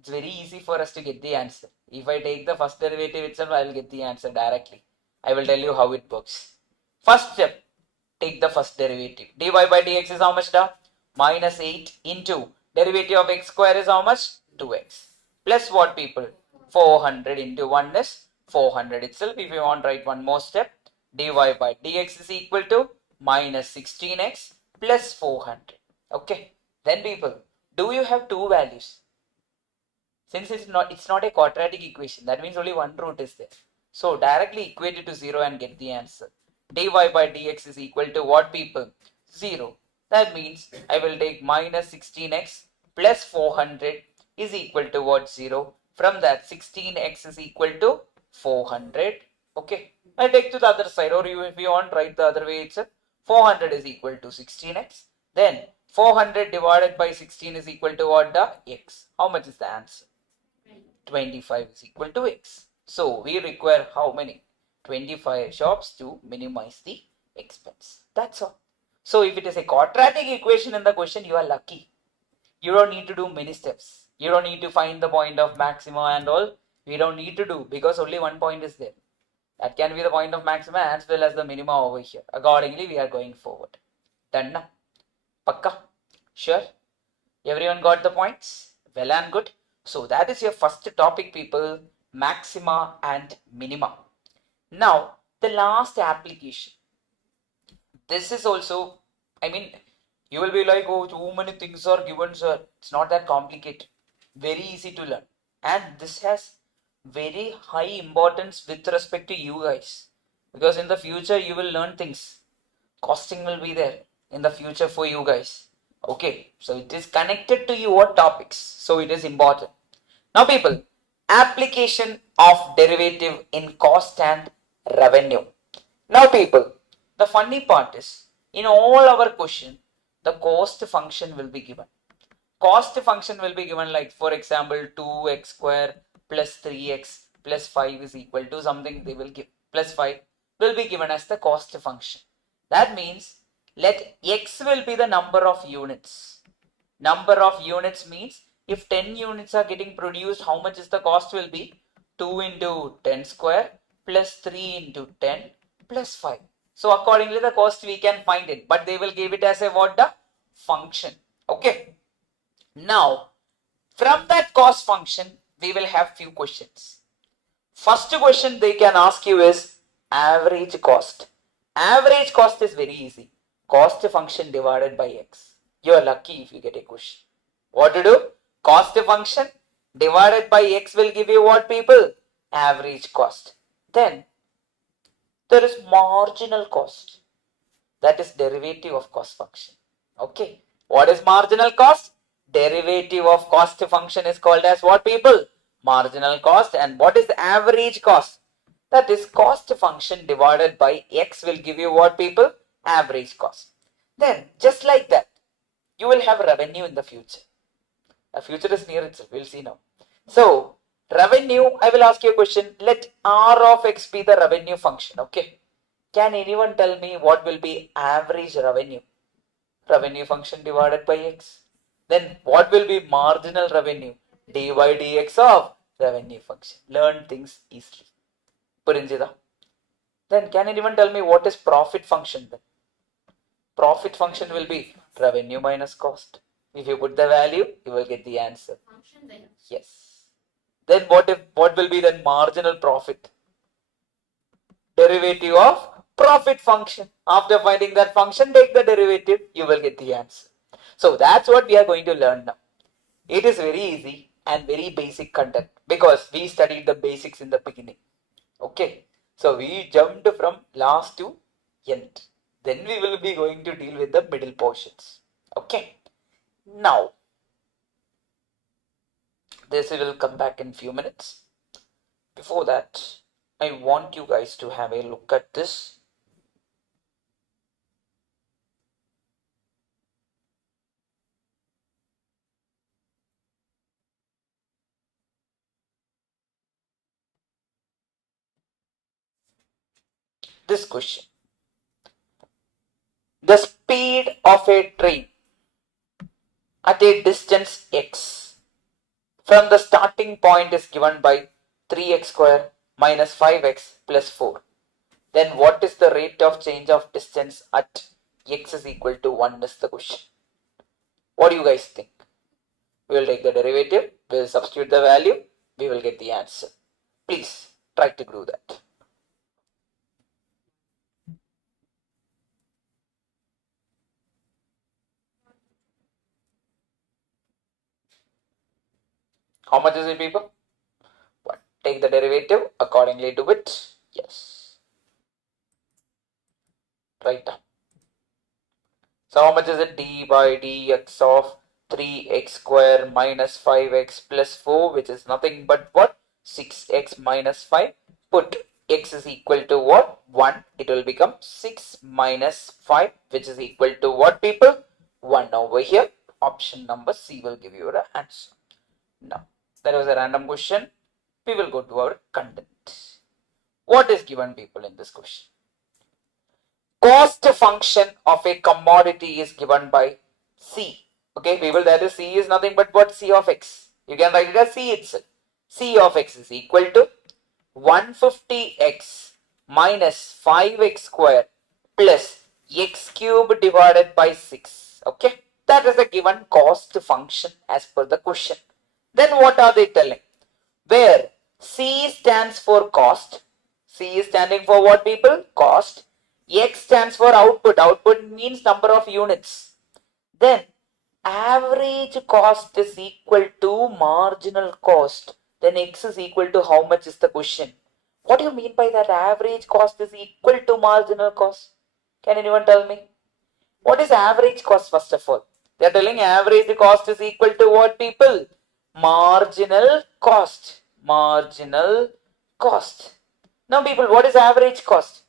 it's very easy for us to get the answer. If I take the first derivative itself, I will get the answer directly. I will tell you how it works. First step, take the first derivative. dy by dx is how much da? Minus 8 into derivative of x square is how much? 2x. Plus what, people? 400 into 1 is 400 itself. If you want, write one more step. dy by dx is equal to minus 16x plus 400. Okay. Then people, do you have two values? Since it's not a quadratic equation, that means only one root is there. So directly equate it to 0 and get the answer. dy by dx is equal to what, people? 0. That means I will take minus 16x plus 400 is equal to what? 0. From that 16x is equal to 400. Okay. I take to the other side, or if you want, write the other way itself. 400 is equal to 16x. Then 400 divided by 16 is equal to what? The x. How much is the answer? 25 is equal to x. So we require how many? 25 shops to minimize the expense. That's all. So if it is a quadratic equation in the question, you are lucky. You don't need to do many steps. You don't need to find the point of maxima and all. We don't need to do, because only one point is there. That can be the point of maxima as well as the minima over here. Accordingly, we are going forward. Done na? Pakka? Sure? Everyone got the points? Well and good. So that is your first topic, people, maxima and minima. Now, the last application. This is also, I mean, you will be like, oh, too many things are given, sir. It's not that complicated. Very easy to learn. And this has very high importance with respect to you guys. Because in the future, you will learn things. Costing will be there in the future for you guys. Okay, so it is connected to your topics, so it is important. Now people, application of derivative in cost and revenue. Now people, the funny part is, in all our question, the cost function will be given. Cost function will be given like, for example, 2x square plus 3x plus 5 is equal to something they will give, plus 5 will be given as the cost function. That means let x will be the number of units. Number of units means if 10 units are getting produced, how much is the cost will be? 2 into 10 square plus 3 into 10 plus 5. So accordingly the cost we can find it, but they will give it as a what? The function. Okay. Now from that cost function we will have few questions. First question they can ask you is average cost. Average cost is very easy. Cost function divided by x. You are lucky if you get a question. What to do? Cost function divided by x will give you what, people? Average cost. Then there is marginal cost. That is derivative of cost function. Okay. What is marginal cost? Derivative of cost function is called as what, people? Marginal cost. And what is the average cost? That is cost function divided by x will give you what, people? Average cost. Then just like that, you will have revenue in the future. The future is near itself. We'll see now. So revenue, I will ask you a question. Let r of x be the revenue function. Okay. Can anyone tell me what will be average revenue? Revenue function divided by x. Then what will be marginal revenue? dy by dx of revenue function. Learn things easily. Purinjida. Then can anyone tell me what is profit function then? Profit function will be revenue minus cost. If you put the value, you will get the answer. Function there. Yes. Then what will be the marginal profit? Derivative of profit function. After finding that function, take the derivative, you will get the answer. So that's what we are going to learn now. It is very easy and very basic content because we studied the basics in the beginning. Okay. So we jumped from last to end. Then we will be going to deal with the middle portions. Okay. Now, this will come back in few minutes. Before that, I want you guys to have a look at this. This question. The speed of a train at a distance x from the starting point is given by 3x square minus 5x plus 4. Then what is the rate of change of distance at x is equal to 1 is the question. What do you guys think? We will take the derivative, we will substitute the value, we will get the answer. Please try to do that. How much is it, people? One. Take the derivative accordingly to it. Yes. Right down. So how much is it? D by dx of 3x square minus 5x plus 4, which is nothing but what? 6x minus 5. Put x is equal to what? 1. It will become 6 minus 5, which is equal to what, people? 1 over here. Option number C will give you the answer. Now, that was a random question. We will go to our content. What is given, people, in this question? Cost function of a commodity is given by C. Okay, people, that is C is nothing but what? C of x. You can write it as C itself. C of x is equal to 150x minus 5x square plus x cube divided by 6. Okay, that is the given cost function as per the question. Then what are they telling? Where C stands for cost. C is standing for what, people? Cost. X stands for output. Output means number of units. Then average cost is equal to marginal cost. Then X is equal to how much is the question? What do you mean by that? Average cost is equal to marginal cost. Can anyone tell me? What is average cost, first of all? They are telling average cost is equal to what, people? Marginal cost. Marginal cost. Now, people, what is average cost?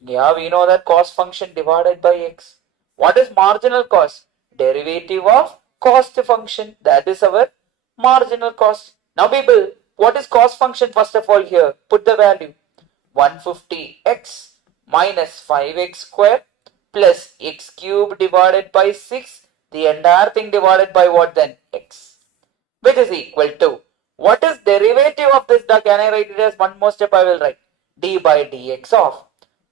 Yeah, we know that cost function divided by x. What is marginal cost? Derivative of cost function. That is our marginal cost. Now, people, what is cost function, first of all, here? Put the value. 150x minus 5x square plus x cube divided by 6. The entire thing divided by what then? X. Which is equal to, what is derivative of this? Can I write it as one more step? I will write d by dx of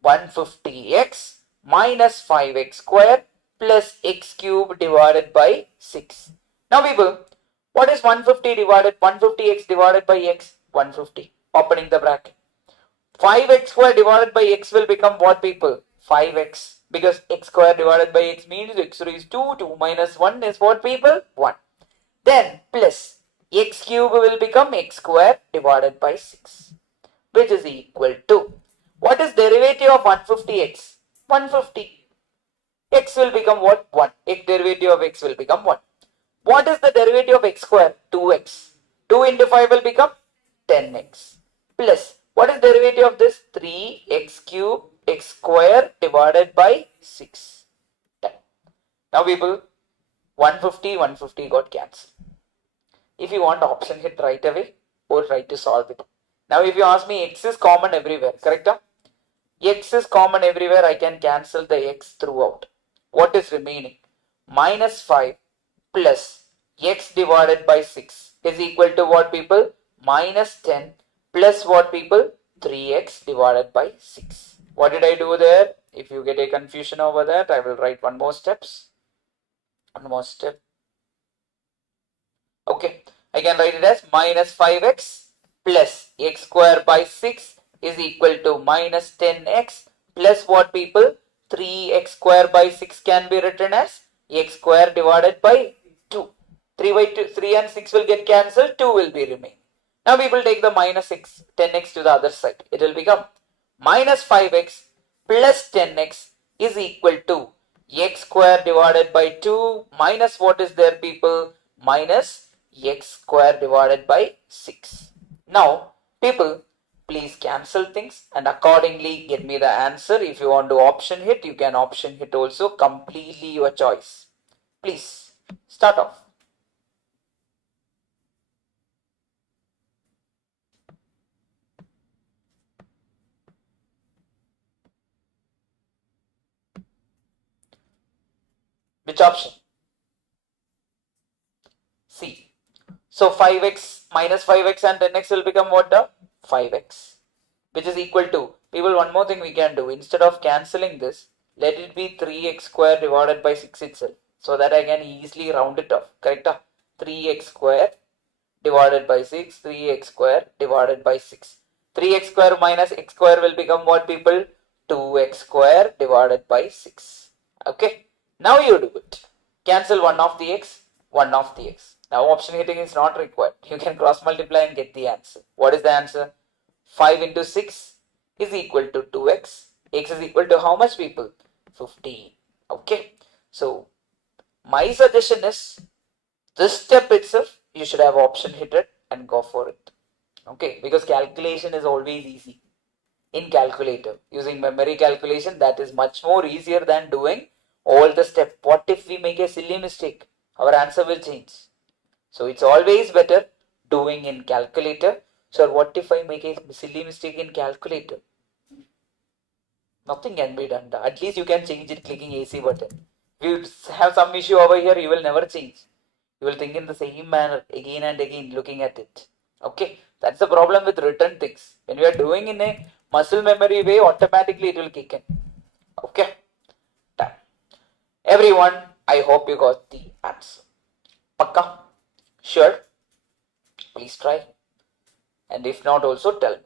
150x minus 5x square plus x cube divided by 6. Now, people, what is 150x divided by x? 150. Opening the bracket. 5x square divided by x will become what, people? 5x. Because x square divided by x means x raised to 2 minus 1 is what, people? 1. Then plus x cube will become x square divided by 6, which is equal to, what is derivative of 150x? 150. X will become what? 1. X derivative of x will become 1. What is the derivative of x square? 2x. 2 into 5 will become 10x. Plus, what is derivative of this? 3x cube x square divided by 6. 10. Now, people, 150 got cancelled. If you want option, hit right away or try to solve it. Now, if you ask me, x is common everywhere, correct? X is common everywhere. I can cancel the x throughout. What is remaining? Minus 5 plus x divided by 6 is equal to what, people? Minus 10 plus what, people? 3x divided by 6. What did I do there? If you get a confusion over that, I will write one more step. Okay, I can write it as minus 5x plus x square by 6 is equal to minus 10x plus what, people? 3x square by 6 can be written as x square divided by 2. 3 by 2, 3 and 6 will get cancelled, 2 will be remaining. Now people take the minus 10x to the other side. It will become minus 5x plus 10x is equal to x square divided by 2 minus what is there, people? Minus x square divided by 6. Now, people, please cancel things and accordingly get me the answer. If you want to option hit, you can option hit also. Completely your choice. Please start off. Which option? C. So 5x minus 5x and 10x will become what? 5x, which is equal to, people, one more thing we can do. Instead of cancelling this, let it be 3x square divided by 6 itself, so that I can easily round it off. Correct? 3x square divided by 6, 3x square divided by 6. 3x square minus x square will become what, people? 2x square divided by 6. Okay, now you do it. Cancel one of the x, one of the x. Now option hitting is not required. You can cross multiply and get the answer. What is the answer? 5 into 6 is equal to 2x. X is equal to how much, people? 15. Okay, so my suggestion is this step itself you should have option hit it and go for it. Okay, because calculation is always easy in calculator. Using memory calculation, that is much more easier than doing all the step. What if we make a silly mistake? Our answer will change. So it's always better doing in calculator. So what if I make a silly mistake in calculator? Nothing can be done. At least you can change it clicking AC button. If you have some issue over here, you will never change. You will think in the same manner again and again looking at it. Okay, that's the problem with written things. When we are doing in a muscle memory way, automatically it will kick in. Okay, done. Everyone, I hope you got the answer. Pakka? Sure? Please try. And if not, also tell me.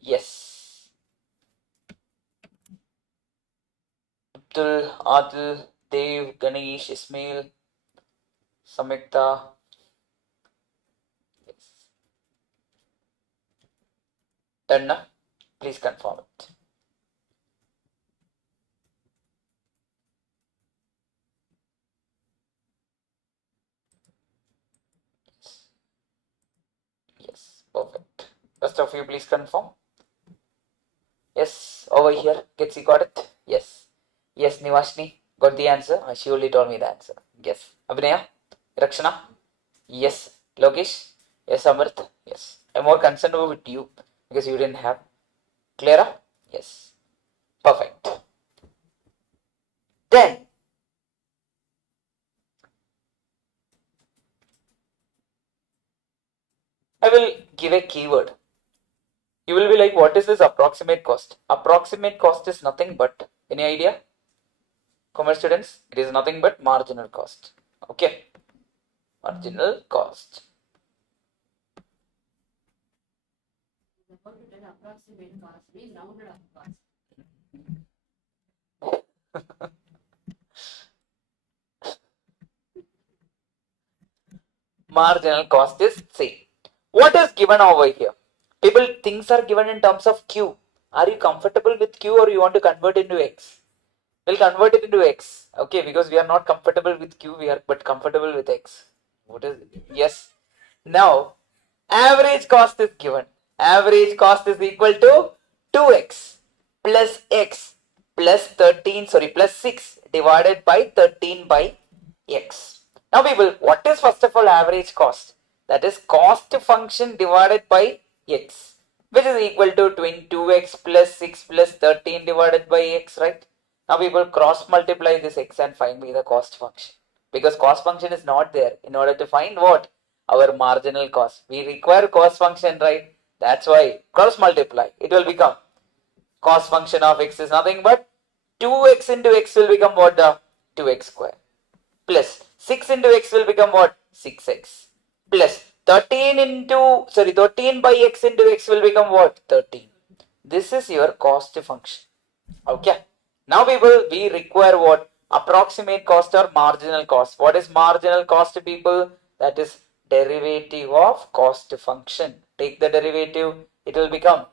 Yes. Abdul, Adil, Dev, Ganesh, Ismail, Samyukta. Yes. Done na? Please confirm it. Yes, perfect. Rest of you, please confirm. Yes, over here. Getsi got it? Yes. Yes, Nivashni got the answer. She only told me the answer. Yes. Abhinaya? Rakshana? Yes. Lokesh? Yes, Amrit? Yes. I'm more concerned with you because you didn't have. Clara? Yes. Perfect. Then, I will give a keyword. You will be like, what is this approximate cost? Approximate cost is nothing but, any idea? Commerce students, it is nothing but marginal cost. Okay, marginal cost. Approximate cost means rounded off cost. Marginal cost is C. What is given over here? People, things are given in terms of Q. Are you comfortable with Q or you want to convert into X? We'll convert it into X. Okay, because we are not comfortable with Q, we are but comfortable with X. What is it? Yes. Now, average cost is given. Average cost is equal to 2x plus x plus 13, sorry, plus 6 divided by 13 by x. Now people, what is first of all average cost? That is cost function divided by x, which is equal to 22x plus 6 plus 13 divided by x, right? Now people, cross multiply this x and find me the cost function, because cost function is not there. In order to find what? our marginal cost. We require cost function, right? That's why cross multiply. It will become cost function of x is nothing but 2x into x will become what? The 2x square plus 6 into x will become what? 6x plus 13 by x into x will become what? 13. This is your cost function. Okay. Now people, we require what? Approximate cost or marginal cost. What is marginal cost, people? That is derivative of cost function. Take the derivative, it will become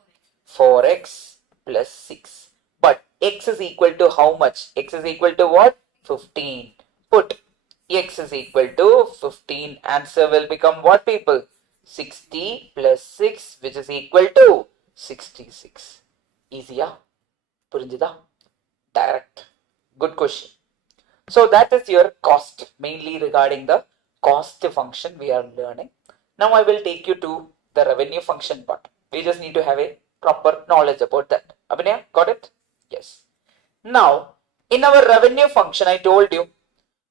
4x plus 6. But x is equal to how much? X is equal to what? 15. Put x is equal to 15. Answer will become what, people? 60 plus 6, which is equal to 66. Easier? புரிஞ்சுதா? Direct. Good question. So that is your cost, mainly regarding the cost function we are learning. Now I will take you to the revenue function part. We just need to have a proper knowledge about that. Abhinaya, got it? Yes. Now, in our revenue function, I told you,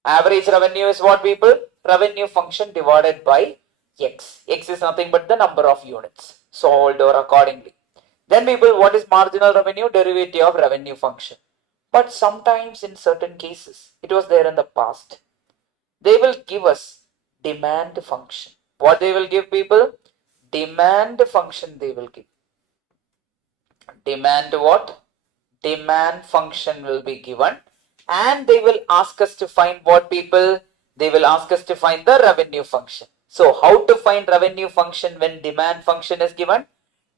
average revenue is what, people? Revenue function divided by x. X is nothing but the number of units sold or accordingly. Then people, what is marginal revenue? Derivative of revenue function. But sometimes in certain cases, it was there in the past, they will give us demand function. What they will give, people? Demand function they will give. Demand what? Demand function will be given and they will ask us to find what, people? They will ask us to find the revenue function. So how to find revenue function when demand function is given?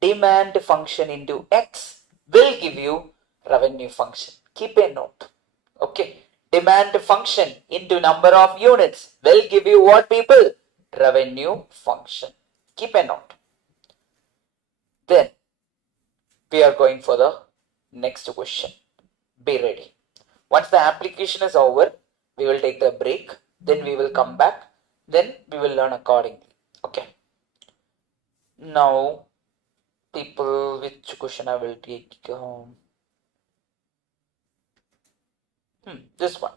Demand function into x will give you revenue function. Keep a note. Okay. Demand function into number of units will give you what, people? Revenue function. Keep a note. Then we are going for the next question. Be ready. Once the application is over, we will take the break. Then we will come back. Then we will learn accordingly. Okay. Now, people, which question I will take? This one.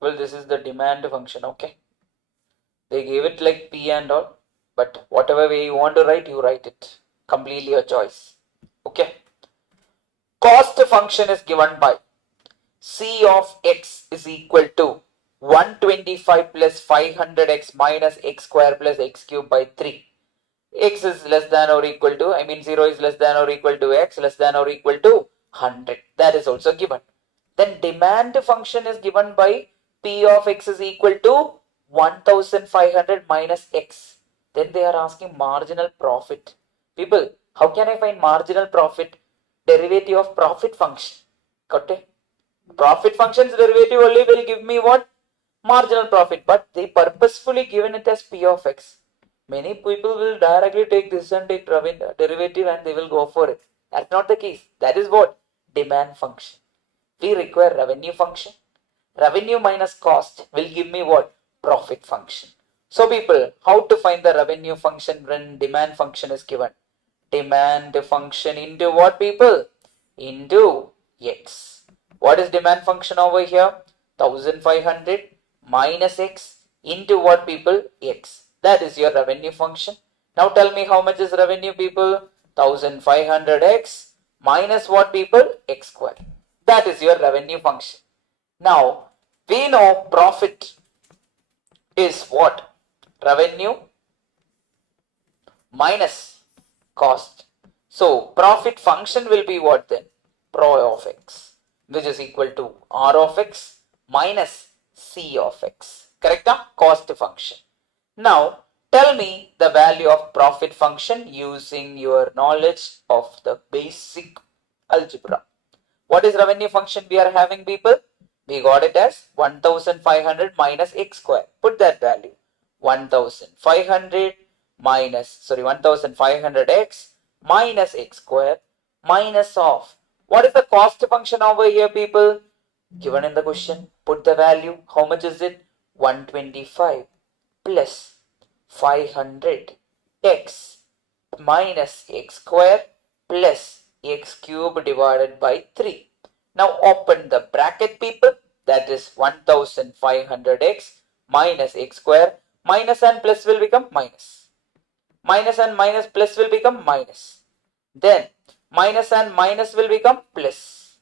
Well, this is the demand function. Okay. They gave it like P and all, but whatever way you want to write, you write it. Completely your choice. Okay. Cost function is given by C of x is equal to 125 plus 500x minus x square plus x cube by 3. X is less than or equal to, 0 is less than or equal to x, less than or equal to 100. That is also given. Then demand function is given by P of x is equal to 1500 minus x. Then they are asking marginal profit. People, how can I find marginal profit? Derivative of profit function. Got it? Profit function's derivative only will give me what? Marginal profit. But they purposefully given it as P of x. Many people will directly take this and take derivative and they will go for it. That's not the case. That is what? Demand function. We require revenue function. Revenue minus cost will give me what? Profit function. So people, how to find the revenue function when demand function is given? Demand function into what, people? Into x. What is demand function over here? 1500 minus x into what, people? X. That is your revenue function. Now tell me how much is revenue, people? 1500x minus what, people? X square. That is your revenue function. Now we know profit is what? Revenue minus cost. So profit function will be what then? Pro of x, which is equal to R of x minus C of x. Correct? Cost function. Now tell me the value of profit function using your knowledge of the basic algebra. What is revenue function we are having, people? We got it as 1500 minus x square. Put that value. 1500x minus x square minus of. What is the cost function over here, people? Given in the question. Put the value. How much is it? 125 plus 500x minus x square plus x cube divided by 3. Now open the bracket, people. That is 1500x minus x square. Minus and plus will become minus. Minus and minus plus will become minus. Then minus and minus will become plus.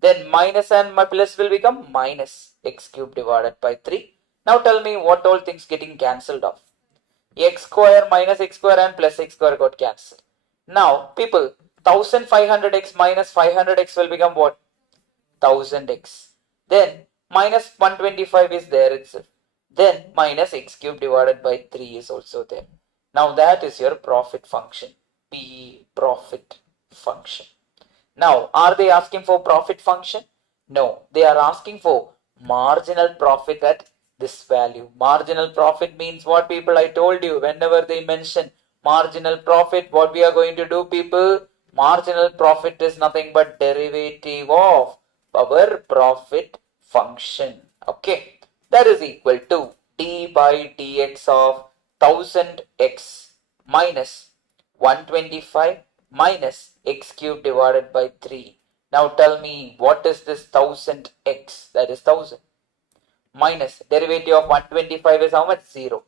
Then minus and plus will become minus x cube divided by 3. Now tell me what all things getting cancelled off. X square minus x square and plus x square got cancelled. Now people, 1500x minus 500x will become what? 1000x. Then minus 125 is there itself. Then minus x cube divided by 3 is also there. Now that is your profit function. P profit function. Now, are they asking for profit function? No, they are asking for marginal profit at this value. Marginal profit means what, people? I told you, whenever they mention marginal profit, what we are going to do, people? Marginal profit is nothing but derivative of our profit function. Okay, that is equal to d by dx of 1000x minus 125 minus x cube divided by 3. Now tell me, what is this 1000x? That is 1000. Minus derivative of 125 is how much? 0.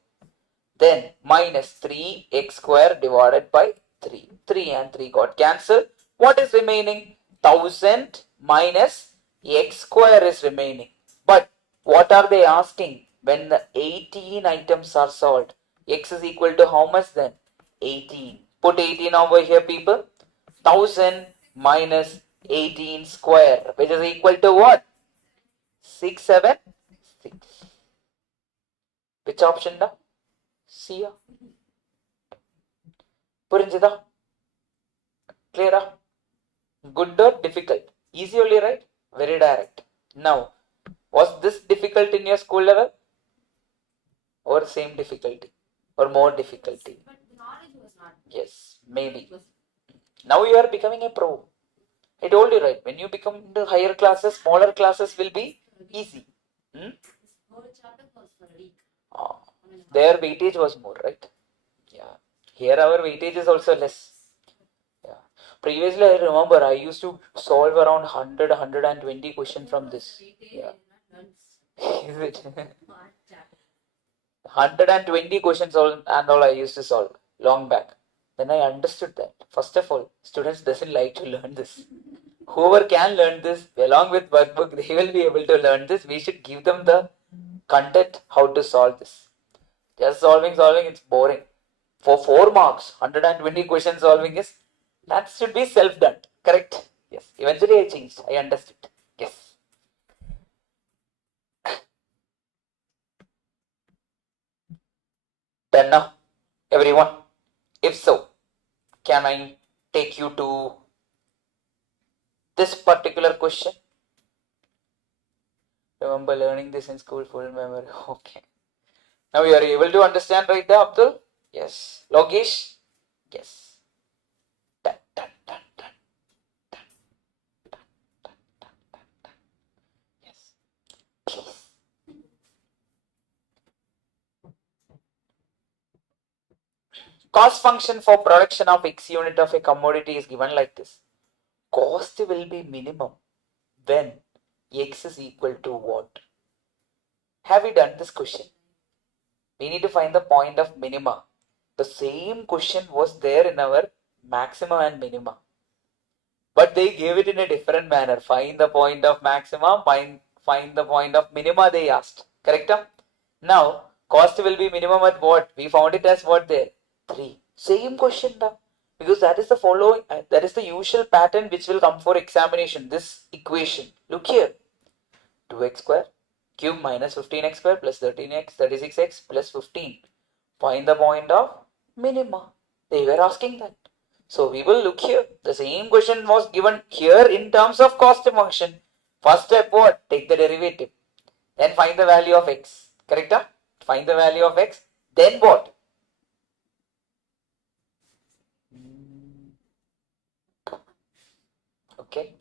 Then minus 3x square divided by 3. 3 and 3 got cancelled. What is remaining? 1000 minus x square is remaining. But what are they asking? When the 18 items are solved, x is equal to how much then? 18. Put 18 over here, people. 1000 minus 18 square, which is equal to what? 676. Which option da? C. Purinjida? Clear? Good or difficult? Easy only, right? Very direct. Now, was this difficult in your school level? Or same difficulty? Or more difficulty? But knowledge was not. Yes, maybe. Now you are becoming a pro. I told you, right? When you become the higher classes, smaller classes will be easy. This whole chapter was for a week. Their weightage was more, right? Yeah. Here our weightage is also less. Yeah. Previously, I remember I used to solve around 100, 120 questions from this. Yeah. Is it? 120 questions and all I used to solve long back. Then I understood that. First of all, students doesn't like to learn this. Whoever can learn this along with workbook, they will be able to learn this. We should give them the content how to solve this. Just solving, it's boring. For 4 marks, 120 questions solving is, that should be self-done. Correct? Yes. Eventually I changed. I understood. Yes. Done now, everyone? If so, can I take you to this particular question? Remember learning this in school, full memory. Okay. Now you are able to understand right there, Abdul? Yes. Logesh? Yes. Dun, dun, dun, dun, dun, dun, dun, dun, dun, dun. Yes. Please. Cost function for production of X unit of a commodity is given like this. Cost will be minimum when X is equal to what? Have we done this question? We need to find the point of minima. The same question was there in our maxima and minima. But they gave it in a different manner. Find the point of maxima, find the point of minima they asked. Correct? Now, cost will be minimum at what? We found it as what there? 3. Same question da. Because that is the following, that is the usual pattern which will come for examination. This equation. Look here. 2x square cube minus 15x square plus 13x, 36x plus 15. Find the point of minima. They were asking that. So we will look here. The same question was given here in terms of cost function. First step what? Take the derivative. Then find the value of x. Correct? Find the value of x. Then what? Okay.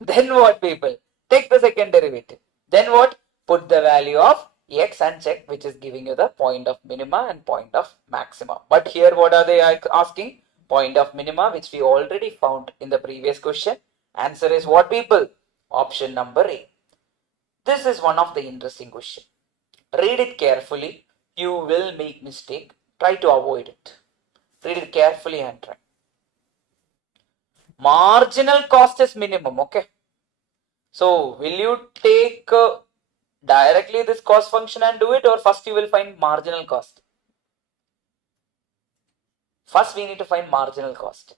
Then what, people? Take the second derivative. Then what? Put the value of x and check which is giving you the point of minima and point of maxima. But here what are they asking? Point of minima, which we already found in the previous question. Answer is what, people? Option number A. This is one of the interesting question. Read it carefully. You will make mistake. Try to avoid it. Read it carefully and try. Marginal cost is minimum, okay? So, will you take directly this cost function and do it, or first you will find marginal cost? First we need to find marginal cost.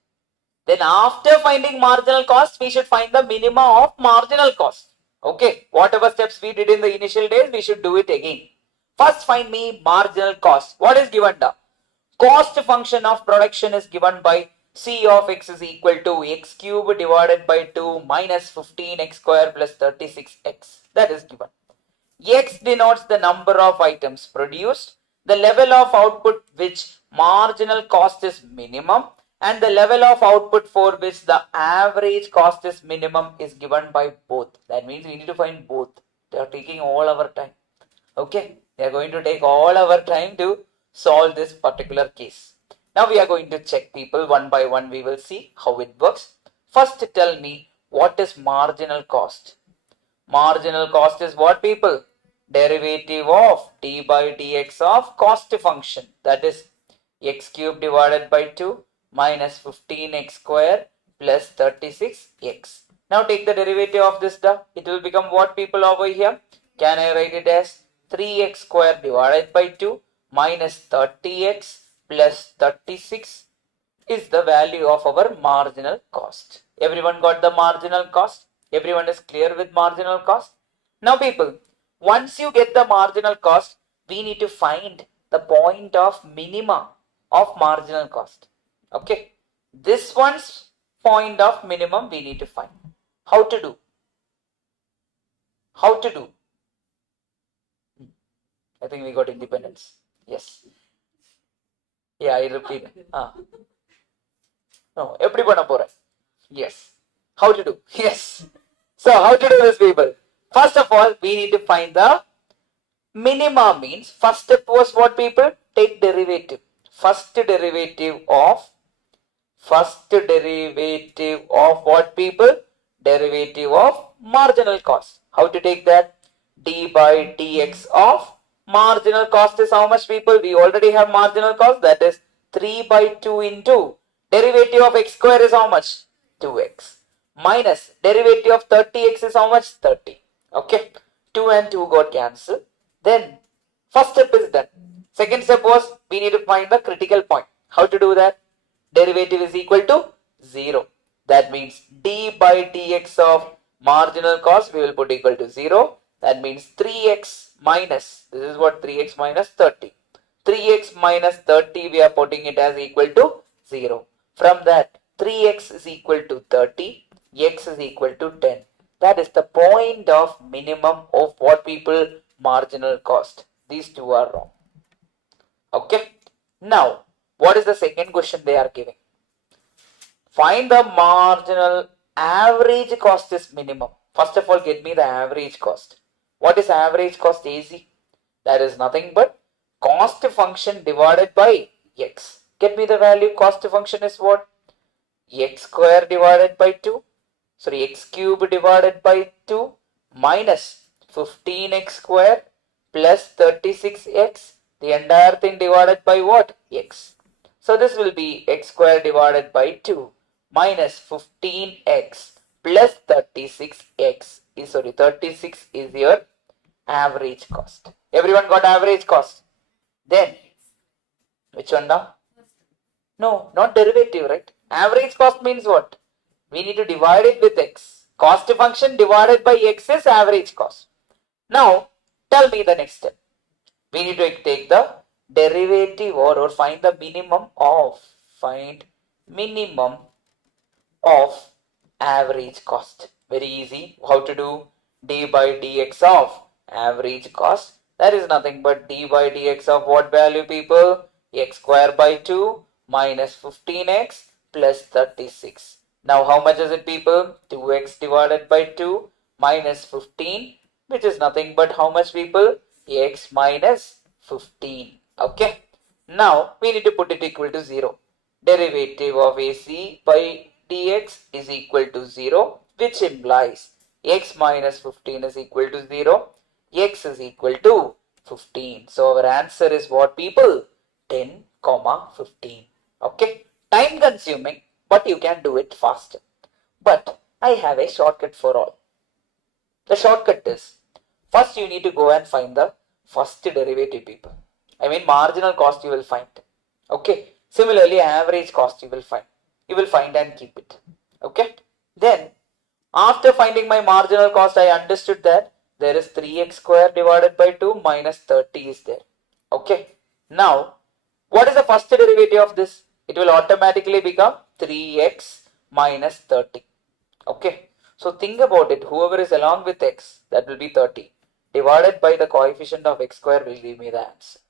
Then after finding marginal cost, we should find the minimum of marginal cost. Okay, whatever steps we did in the initial days, we should do it again. First find me marginal cost. What is given now? Cost function of production is given by C of x is equal to x cube divided by 2 minus 15x square plus 36x. That is given. X denotes the number of items produced, the level of output which marginal cost is minimum, and the level of output for which the average cost is minimum is given by both. That means we need to find both. They are taking all our time. Okay, they are going to take all our time to solve this particular case. Now we are going to check people one by one. We will see how it works. First tell me, what is marginal cost? Marginal cost is what, people? Derivative of d by dx of cost function, that is x cube divided by 2 minus 15x square plus 36x. Now take the derivative of this, it will become what, people, over here? Can I write it as 3x square divided by 2 minus 30x plus 36 is the value of our marginal cost. Everyone got the marginal cost? Everyone is clear with marginal cost? Now people, once you get the marginal cost, we need to find the point of minima of marginal cost. Okay, this one's point of minimum we need to find. How to do? How to do? I think we got independence. Yes. Yeah, I repeat. No, எப்படி பண்ண போற? Yes. How to do? Yes. So how to do this, people? First of all, we need to find the minima. Means first step was what, people? Take derivative. First derivative of what, people? Derivative of marginal cost. How to take that? D by dx of marginal cost is how much, people? We already have marginal cost, that is 3 by 2 into derivative of x square is how much? 2x minus derivative of 30x is how much? 30. Okay, 2 and 2 got cancelled. Then first step is done. Second step was we need to find the critical point. How to do that? Derivative is equal to 0. That means d by dx of marginal cost we will put equal to 0. That means 3x minus, this is what, 3x minus 30. 3x minus 30 we are putting it as equal to 0. From that 3x is equal to 30, x is equal to 10. That is the point of minimum of what, people? Marginal cost. These two are wrong. Okay. Now, what is the second question they are giving? Find the marginal average cost is minimum. First of all, get me the average cost. What is average cost, AC? That is nothing but cost function divided by x. Get me the value. Cost function is what? X square divided by 2. Sorry, x cube divided by 2 minus 15x square plus 36x. The entire thing divided by what? X. So this will be x square divided by 2 minus 15x plus 36x. 36 is your average cost. Everyone got average cost? Then, which one now? No, not derivative, right? Average cost means what? We need to divide it with x. Cost function divided by x is average cost. Now, tell me the next step. We need to take the derivative or find the minimum of average cost. Very easy. How to do? D by dx of average cost. That is nothing but d by dx of what value, people? X square by 2 minus 15x plus 36. Now how much is it, people? 2x divided by 2 minus 15, which is nothing but how much, people? X minus 15. Okay. Now we need to put it equal to 0. Derivative of AC by dx is equal to 0, which implies x minus 15 is equal to 0. X is equal to 15. So our answer is what, people? 10, 15. Okay. Time consuming, but you can do it faster. But I have a shortcut for all. The shortcut is, first you need to go and find the first derivative, people. I mean marginal cost you will find. Okay. Similarly, average cost you will find. You will find and keep it. Okay. Then after finding my marginal cost, I understood that there is 3x square divided by 2 minus 30 is there. Okay. Now, what is the first derivative of this? It will automatically become 3x minus 30. Okay. So think about it. Whoever is along with x, that will be 30. Divided by the coefficient of x square will give me the answer.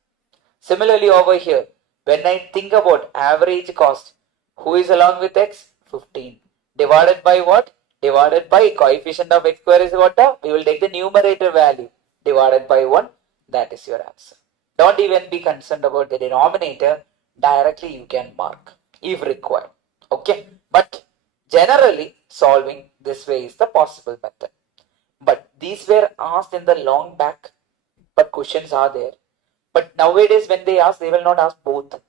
Similarly over here, when I think about average cost, who is along with x? 15. Divided by what? Divided by coefficient of x square is what? We will take the numerator value. Divided by 1. That is your answer. Don't even be concerned about the denominator. Directly you can mark if required. Okay. But generally solving this way is the possible method. But these were asked in the long back. But questions are there. But nowadays when they ask, they will not ask both.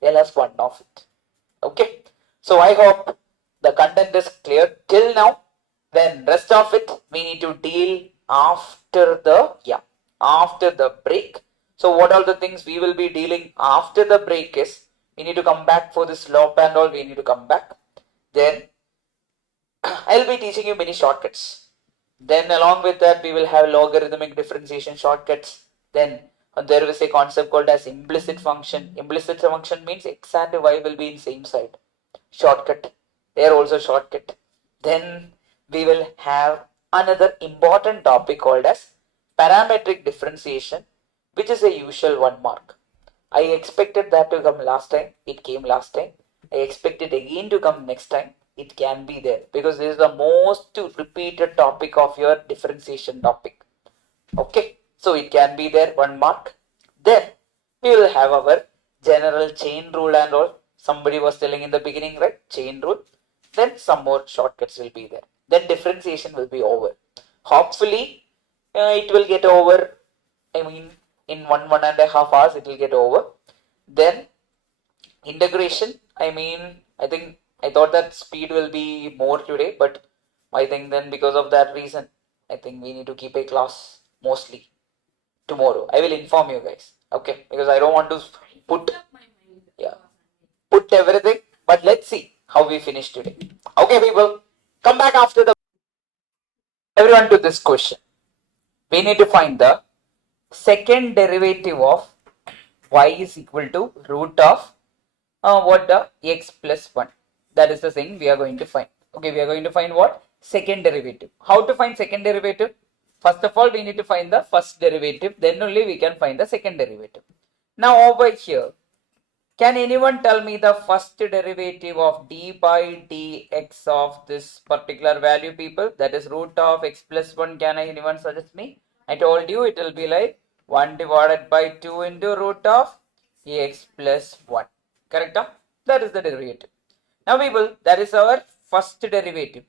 They'll ask one of it. Okay. So I hope the content is clear till now. Then rest of it we need to deal after the break. So what are the things we will be dealing after the break is, we need to come back for this slope and all, we need to come back. Then I'll be teaching you many shortcuts. Then along with that we will have logarithmic differentiation shortcuts. Then there is a concept called as implicit function. Implicit function means x and y will be in same side. Shortcut. They are also shortcut. Then we will have another important topic called as parametric differentiation, which is a usual 1 mark. I expected that to come last time. It came last time. I expect it again to come next time. It can be there because this is the most repeated topic of your differentiation topic. Okay. So it can be there 1 mark. Then we will have our general chain rule and all. Somebody was telling in the beginning, right? Chain rule. Then some more shortcuts will be there. Then differentiation will be over. Hopefully it will get over. I mean in 1.5 hours it will get over. Then integration. I thought that speed will be more today, but I think then because of that reason, I think we need to keep a class mostly tomorrow. I will inform you guys. Okay, because I don't want to put everything, but let's see how we finish today. Okay, people, come back after the everyone to this question. We need to find the second derivative of y is equal to root of x plus 1. That is the thing we are going to find. Okay, we are going to find what? Second derivative. How to find second derivative? First of all, we need to find the first derivative. Then only we can find the second derivative. Now over here, can anyone tell me the first derivative of d by dx of this particular value, people? That is root of x plus 1. Can anyone suggest me? I told you it will be like 1 divided by 2 into root of x plus 1. Correct? That is the derivative. Now people, that is our first derivative.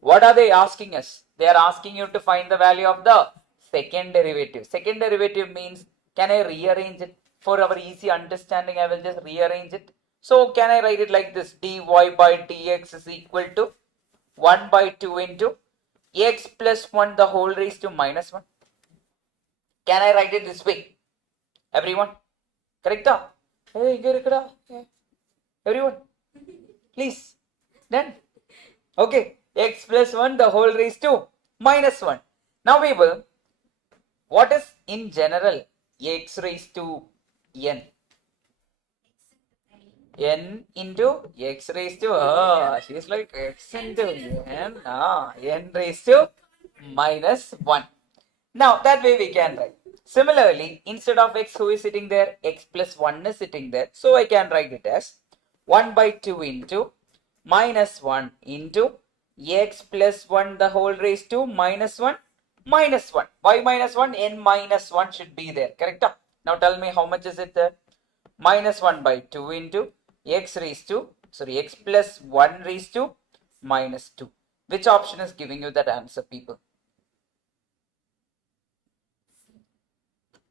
What are they asking us? They are asking you to find the value of the second derivative. Second derivative means, can I rearrange it? For our easy understanding, I will just rearrange it. So can I write it like this? dy by dx is equal to 1 by 2 into x plus 1 the whole raised to minus 1. Can I write it this way? Everyone? Correct? Hey, everyone? Please. Done? Okay. X plus 1 the whole raised to minus 1. Now people, what is in general x raised to n? N into x raised to, she's like x into n, n raised to minus 1. Now that way we can write. Similarly, instead of x, who is sitting there? X plus 1 is sitting there. So I can write it as 1 by 2 into minus 1 into x plus 1 the whole raised to minus 1 minus 1. Why minus 1? N minus 1 should be there. Correct? Now tell me how much is it there? Minus 1 by 2 into x plus 1 raised to minus 2. Which option is giving you that answer, people?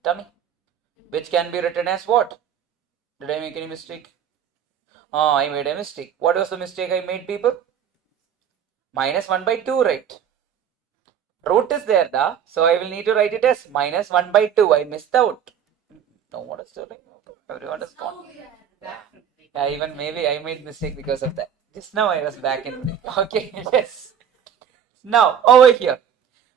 Tell me. which can be written as what? Did I make any mistake? I made a mistake. What was the mistake I made, people? Minus 1 by 2, right? Root is there, da. So I will need to write it as minus 1 by 2. I missed out. No one is doing. Everyone is gone. Yeah, even maybe I made mistake because of that. Just now I was back in. Okay, yes. Now, over here.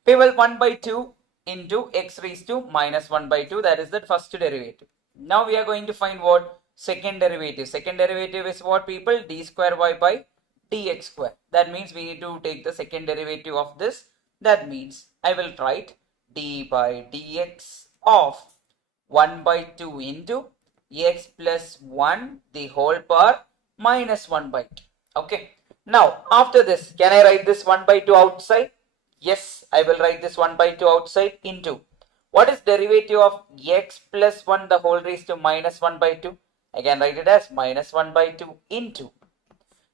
People 1 by 2 into x raised to minus 1 by 2. That is the first derivative. Now we are going to find what? Second derivative. Second derivative is what, people? D square y by dx square. That means we need to take the second derivative of this. That means I will write d by dx of 1 by 2 into x plus 1 the whole power minus 1 by 2. Okay. Now, after this, can I write this 1 by 2 outside? Yes, I will write this 1 by 2 outside into. What is derivative of x plus 1 the whole raised to minus 1 by 2? I can write it as minus 1 by 2 into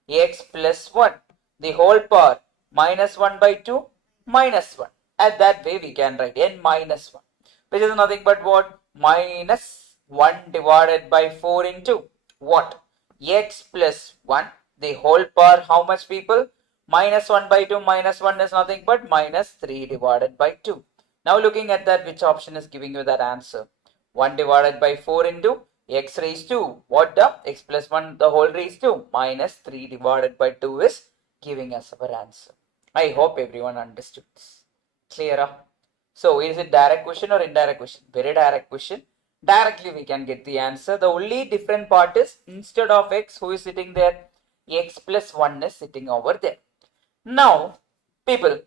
x plus 1 the whole power minus 1 by 2 minus 1. At that way we can write n minus 1, which is nothing but what? Minus 1 divided by 4 into what? X plus 1 the whole power, how much, people? Minus 1 by 2 minus 1 is nothing but minus 3 divided by 2. Now looking at that, which option is giving you that answer? 1 divided by 4 into x raised to what? The x plus 1 the whole raised to minus 3 divided by 2 is giving us our answer. I hope everyone understood this. Clear? So is it direct question or indirect question? Very direct question. Directly we can get the answer. The only different part is instead of x, who is sitting there? X plus 1 is sitting over there. Now, people,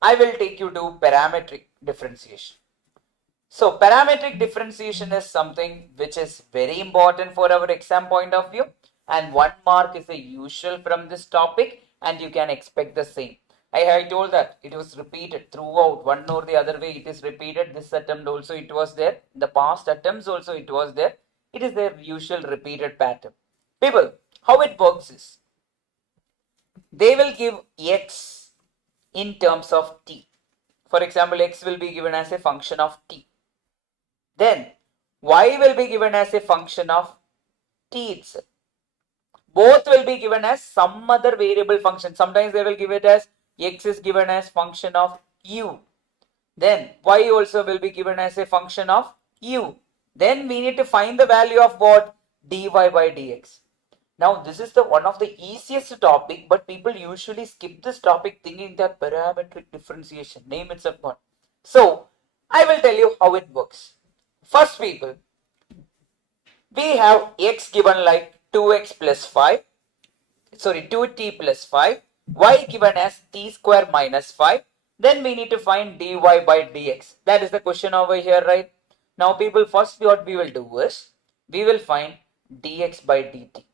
I will take you to parametric differentiation. So, parametric differentiation is something which is very important for our exam point of view, and 1 mark is the usual from this topic, and you can expect the same. I told that it was repeated throughout, one or the other way it is repeated. This attempt also it was there. The past attempts also it was there. It is their usual repeated pattern. People, how it works is, they will give x in terms of t. For example, x will be given as a function of t. Then y will be given as a function of t itself. Both will be given as some other variable function. Sometimes they will give it as x is given as function of u. Then y also will be given as a function of u. Then we need to find the value of what? Dy by dx. Now this is the one of the easiest topic, but people usually skip this topic thinking that parametric differentiation, name itself one. So I will tell you how it works. First, people, we have x given like 2x plus 5, sorry 2t plus 5, y given as t square minus 5. Then we need to find dy by dx. That is the question over here, right? Now people, first what we will do is, we will find dx by dt.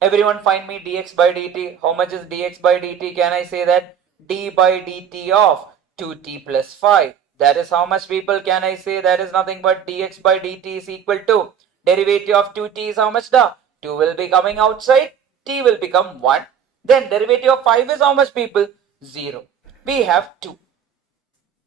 Everyone find me dx by dt. How much is dx by dt? Can I say that? D by dt of 2t plus 5. That is how much, people? Can I say that is nothing but dx by dt is equal to derivative of 2t is how much? Da? 2 will be coming outside. T will become 1. Then derivative of 5 is how much, people? 0. We have 2.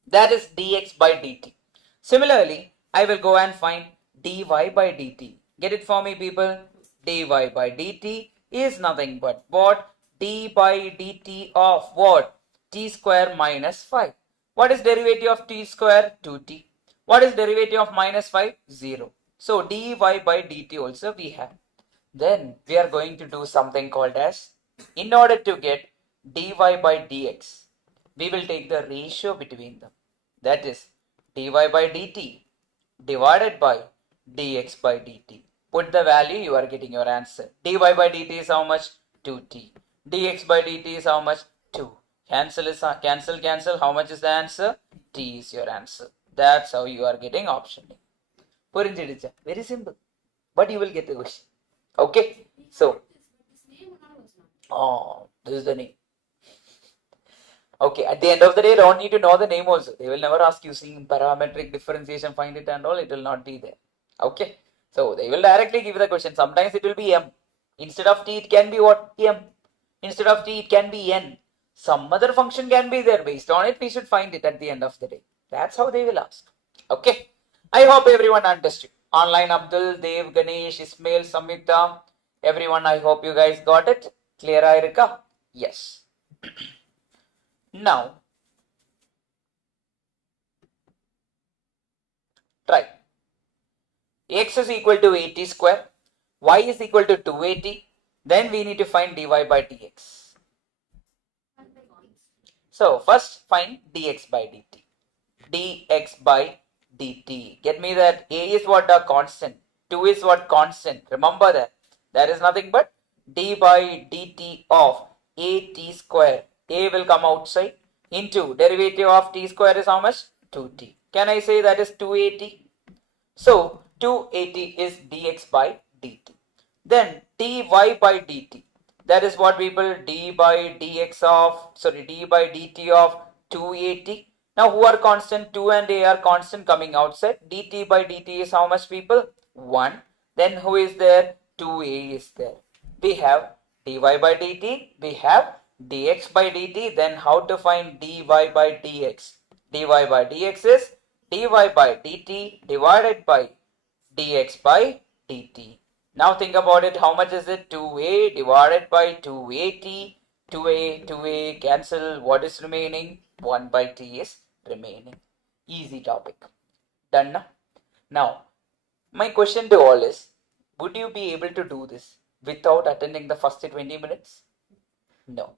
That is dx by dt. Similarly, I will go and find dy by dt. Get it for me, people? Dy by dt is nothing but what? D by dt of what? T square minus 5. What is derivative of t square? 2t. What is derivative of minus 5? 0. So dy by dt also we have. Then we are going to do something called as, in order to get dy by dx, we will take the ratio between them. That is dy by dt divided by dx by dt. Put the value, you are getting your answer. Dy by dt is how much? 2t. Dx by dt is how much? 2. Cancel. How much is the answer? T is your answer. That's how you are getting option A. Very simple. But you will get the question. Okay. So, this is the name. Okay. At the end of the day, don't need to know the name also. They will never ask you seeing parametric differentiation, find it and all. It will not be there. Okay. So they will directly give the question. Sometimes it will be m. Instead of t, it can be what? M. Instead of t, it can be n. Some other function can be there. Based on it, we should find it at the end of the day. That's how they will ask. Okay. I hope everyone understood. Online Abdul, Dev, Ganesh, Ismail, Samyukta, everyone, I hope you guys got it. Clear, Irika? Yes. Now, try. X is equal to 80 square, y is equal to 280, then we need to find dy by dx. So first find dx by dt. Dx by dt. Get me that a is what a constant, 2 is what constant. Remember that. That is nothing but d by dt of at square. A will come outside into derivative of t square is how much? 2t. Can I say that is 280? So 280 is dx by dt. Then dy by dt. That is what people d by dt of 280. Now who are constant? 2 and a are constant coming outside. Dt by dt is how much people? 1. Then who is there? 2a is there. We have dy by dt. We have dx by dt. Then how to find dy by dx? Dy by dx is dy by dt divided by dx by dt. Now think about it. How much is it? 2a divided by 280. 2a cancel. What is remaining? 1 by t is remaining. Easy topic. Done now? Now, my question to all is, would you be able to do this without attending the first 20 minutes? No.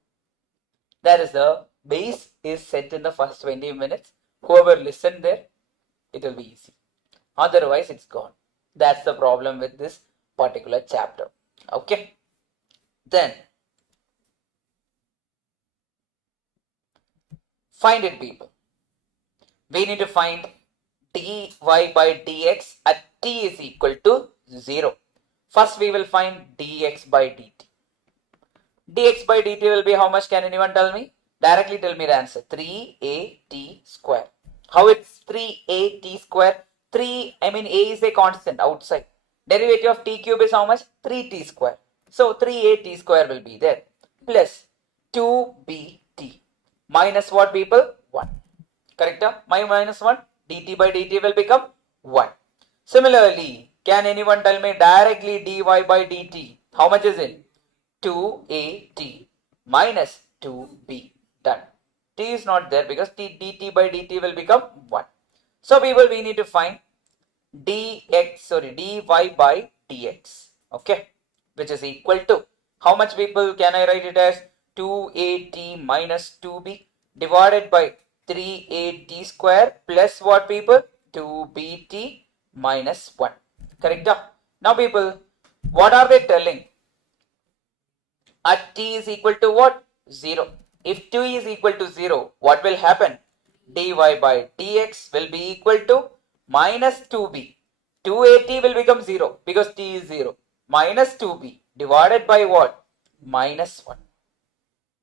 That is the base is set in the first 20 minutes. Whoever listened there, it will be easy. Otherwise, it's gone. That's the problem with this particular chapter. Okay. Then, find it, people. We need to find dy by dx at t is equal to 0. First, we will find dx by dt. Dx by dt will be how much? Can anyone tell me? Directly tell me the answer. 3at square. How it's 3at square? A is a constant outside. Derivative of t cube is how much? 3t square. So 3at square will be there. Plus 2bt. Minus what, people? 1. Correct? Minus 1. Dt by dt will become 1. Similarly, can anyone tell me directly dy by dt? How much is it? 2at minus 2b. Done. T is not there because dt by dt will become 1. So people, we need to find dy by dx. Okay. Which is equal to how much, people? Can I write it as 2at minus 2b divided by 3at square plus what, people? 2bt minus 1. Correct? Now people, what are they telling? At t is equal to what? 0. If t is equal to 0, what will happen? Dy by dx will be equal to minus 2b. 2at will become 0 because t is 0. Minus 2b divided by what? Minus 1.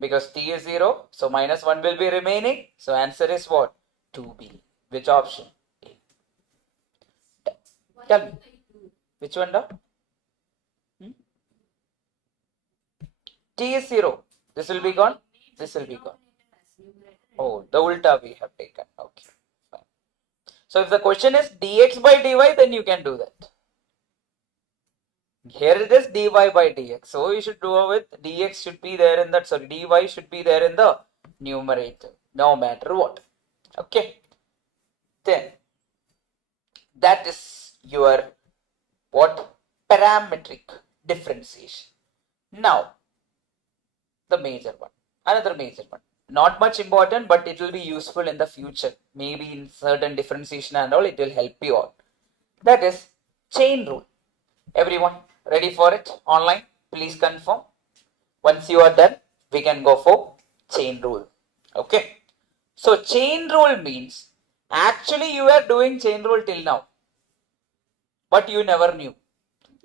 Because t is 0, so minus 1 will be remaining. So answer is what? 2b. Which option? A. Tell me. Which one? T is 0. This will be gone. This will be gone. Oh, the ulta we have taken. Okay. Fine. So if the question is dx by dy, then you can do that. Here it is dy by dx. So you should do with dx should be there in that. Sorry, dy should be there in the numerator. No matter what. Okay. Then that is your what? Parametric differentiation. Now the major one. Another major one. Not much important, but it will be useful in the future. Maybe in certain differentiation and all, it will help you all. That is chain rule. Everyone ready for it? Online, please confirm. Once you are done, we can go for chain rule. Okay. So chain rule means actually you are doing chain rule till now, but you never knew.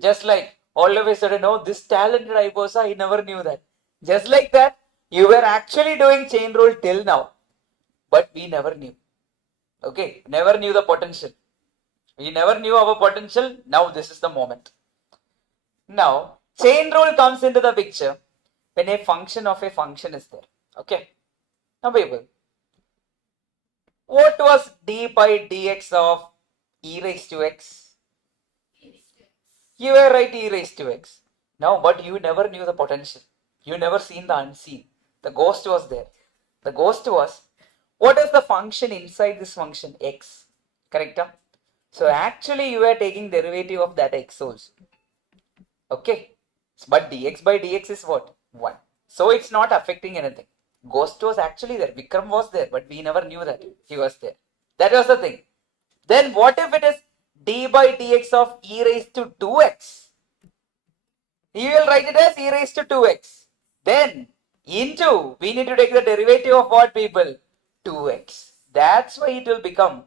Just like all of a sudden, oh, this talented IBOSA, I never knew that. Just like that, you were actually doing chain rule till now, but we never knew. Okay, never knew the potential. We never knew our potential. Now this is the moment. Now, chain rule comes into the picture when a function of a function is there. Okay. Now, people, what was d by dx of e raised to x? You were right, e raised to x. No, but you never knew the potential. You never seen the unseen. The ghost was there. The ghost was, what is the function inside this function? X. Correct? So actually you were taking derivative of that x also. Okay. But dx by dx is what? 1. So it's not affecting anything. Ghost was actually there. Vikram was there, but we never knew that he was there. That was the thing. Then what if it is d by dx of e raised to 2x? You will write it as e raised to 2x. Then into, we need to take the derivative of what, people? 2x. That's why it will become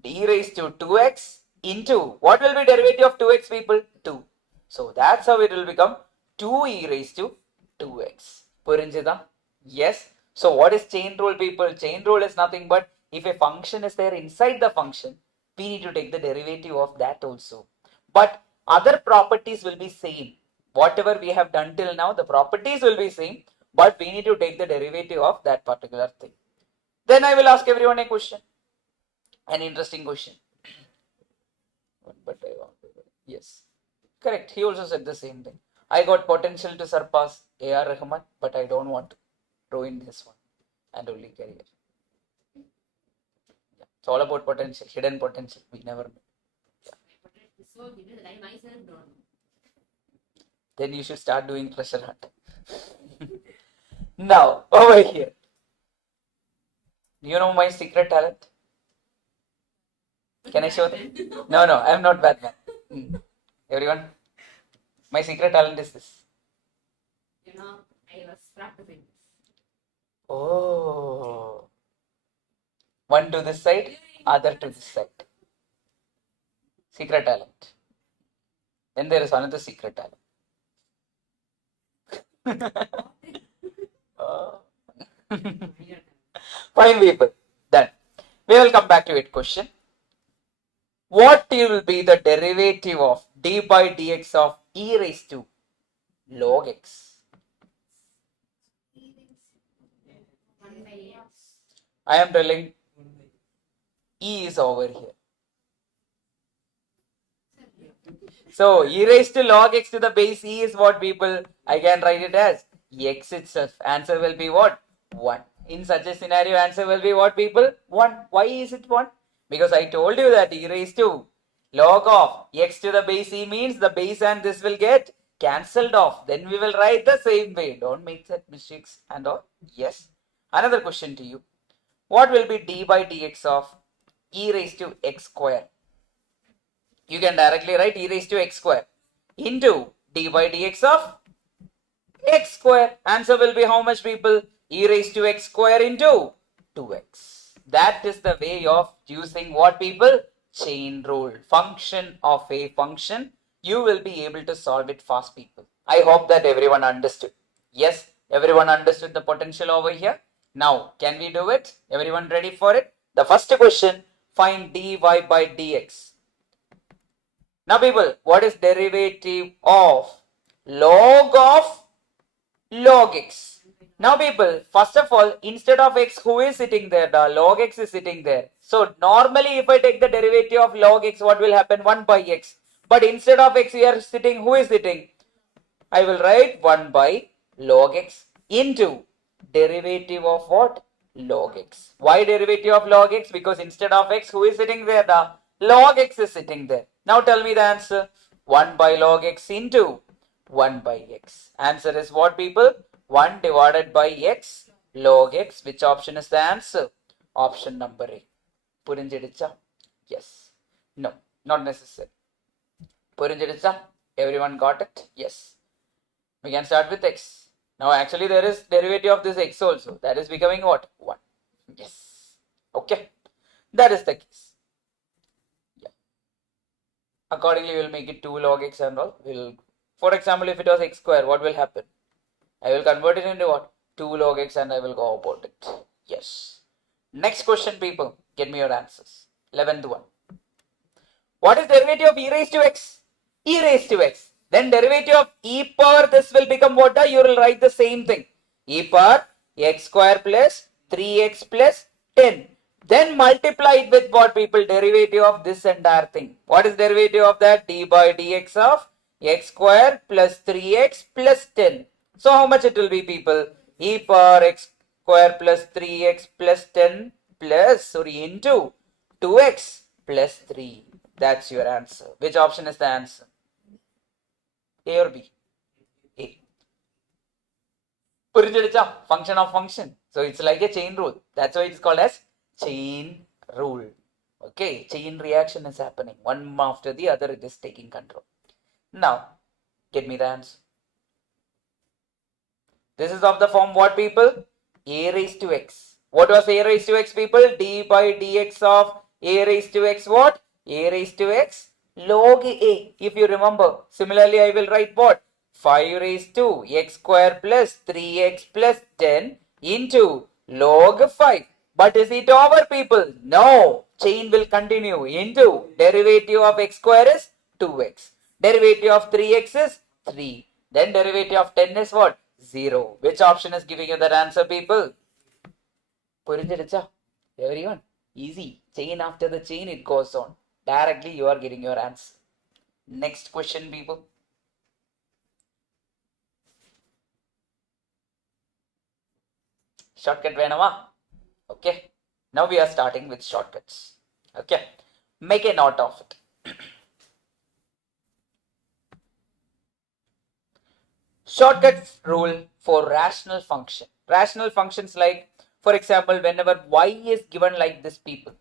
d raised to 2x into, what will be derivative of 2x, people? 2. So that's how it will become 2e raised to 2x. Purinjida? Yes. So what is chain rule, people? Chain rule is nothing but if a function is there inside the function, we need to take the derivative of that also. But other properties will be same. Whatever we have done till now, the properties will be same, but we need to take the derivative of that particular thing. Then I will ask everyone a question. An interesting question. But yes, correct. He also said the same thing. I got potential to surpass A.R. Rahman, but I don't want to ruin this one and only career. Yeah. It's all about potential, hidden potential. We never know. So hidden that I myself don't know. Then you should start doing treasure hunt. Now, over here. Do you know my secret talent? Can I show them? No, I'm not Batman. Everyone, my secret talent is this. You know, I was practicing. Oh. One to this side, other to this side. Secret talent. Then there is another secret talent. Fine, people. Done. We will come back to it. Question. What will be the derivative of d by dx of e raised to log x? I am telling e is over here. So e raised to log x to the base e is what, people? I can write it as x itself. Answer will be what? 1. In such a scenario, answer will be what, people? 1. Why is it 1? Because I told you that e raised to log of x to the base e means the base and this will get cancelled off. Then we will write the same way. Don't make that mistakes and all. Yes. Another question to you. What will be d by dx of e raised to x square? You can directly write e raised to x square into d by dx of x square. Answer will be how much, people? E raised to x square into 2x. That is the way of using what, people? Chain rule. Function of a function. You will be able to solve it fast, people. I hope that everyone understood. Yes, everyone understood the potential over here. Now, can we do it? Everyone ready for it? The first question, find dy by dx. Now, people, what is derivative of log x? Now, people, first of all, instead of x, who is sitting there? The log x is sitting there. So, normally, if I take the derivative of log x, what will happen? 1 by x. But instead of x, here sitting, who is sitting? I will write 1 by log x into derivative of what? Log x. Why derivative of log x? Because instead of x, who is sitting there? The log x is sitting there. Now tell me the answer. 1 by log x into 1 by x. Answer is what, people? 1 divided by x log x. Which option is the answer? Option number A. Purinjidicha? Yes. No, not necessary. Purinjidicha? Everyone got it? Yes. We can start with x. Now actually there is derivative of this x also. That is becoming what? 1. Yes. Okay. That is the case. Yeah. Accordingly we will make it 2 log x and all. For example, if it was x square, what will happen? I will convert it into what? 2 log x and I will go about it. Yes. Next question, people. Get me your answers. 11th one. What is derivative of e raised to x? E raised to x. Then derivative of e power, this will become what? You will write the same thing. E power x square plus 3x plus 10. Then multiply it with what, people? Derivative of this entire thing. What is derivative of that? D by dx of x square plus 3x plus 10. So how much it will be, people? E power x square plus 3x plus 10 plus, into 2x plus 3. That's your answer. Which option is the answer? A or B? A. Function of function. So it's like a chain rule. That's why it's called as chain rule. Okay, chain reaction is happening. One after the other, it is taking control. Now, get me the answer. This is of the form what, people? A raised to x. What was A raised to x, people? D by dx of A raised to x what? A raised to x log A. If you remember. Similarly, I will write what? 5 raised to x square plus 3x plus 10 into log 5. But is it over, people? No. Chain will continue into derivative of x square is 2x. Derivative of 3x is 3. Then derivative of 10 is what? 0. Which option is giving you that answer, people? Everyone? Easy. Chain after the chain, it goes on. Directly you are getting your answer. Next question, people. Shortcut venama? Okay. Now we are starting with shortcuts. Okay. Make a note of it. Shortcuts rule for rational function. Rational functions like, for example, whenever y is given like this, people,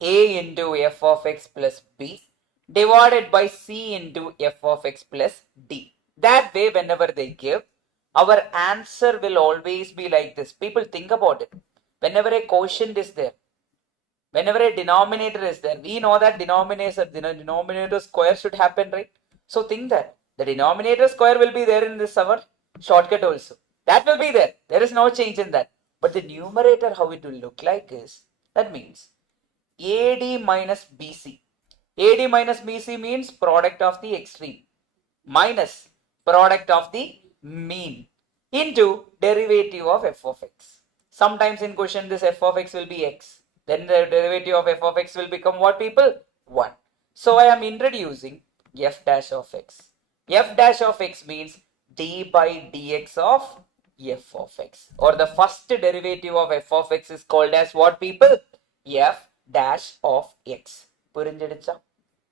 a into f of x plus b divided by c into f of x plus d. That way, whenever they give, our answer will always be like this. People, think about it. Whenever a quotient is there, whenever a denominator is there, we know that denominator square should happen, right? So think that the denominator square will be there in this our shortcut also. That will be there. There is no change in that. But the numerator, how it will look like is, that means AD minus BC. AD minus BC means product of the extreme minus product of the mean into derivative of f of x. Sometimes in question this f of x will be x. Then the derivative of f of x will become what, people? 1. So I am introducing f dash of x. F dash of x means d by dx of f of x. Or the first derivative of f of x is called as what, people? F dash of x.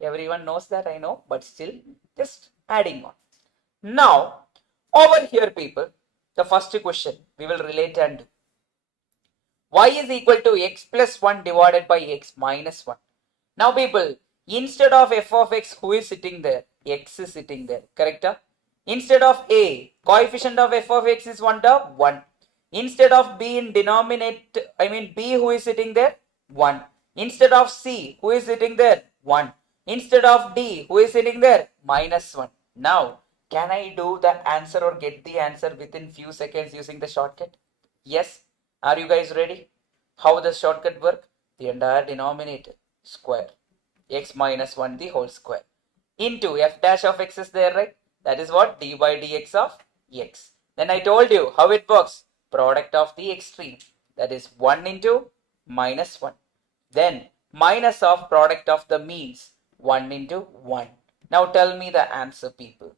Everyone knows that, I know, but still just adding on. Now, over here, people, the first question we will relate and do. Y is equal to x plus 1 divided by x minus 1. Now, people, instead of f of x, who is sitting there? X is sitting there, correct? Instead of a, coefficient of f of x is 1. Instead of b in denominator, b, who is sitting there? 1. Instead of c, who is sitting there? 1. Instead of d, who is sitting there? Minus 1. Now, can I do the answer or get the answer within few seconds using the shortcut? Yes. Are you guys ready? How does shortcut work? The entire denominator square x minus 1 the whole square into f dash of x is there, right? That is what? D by dx of x. Then I told you how it works. Product of the extreme, that is 1 into minus 1. Then minus of product of the means, 1 into 1. Now tell me the answer, people.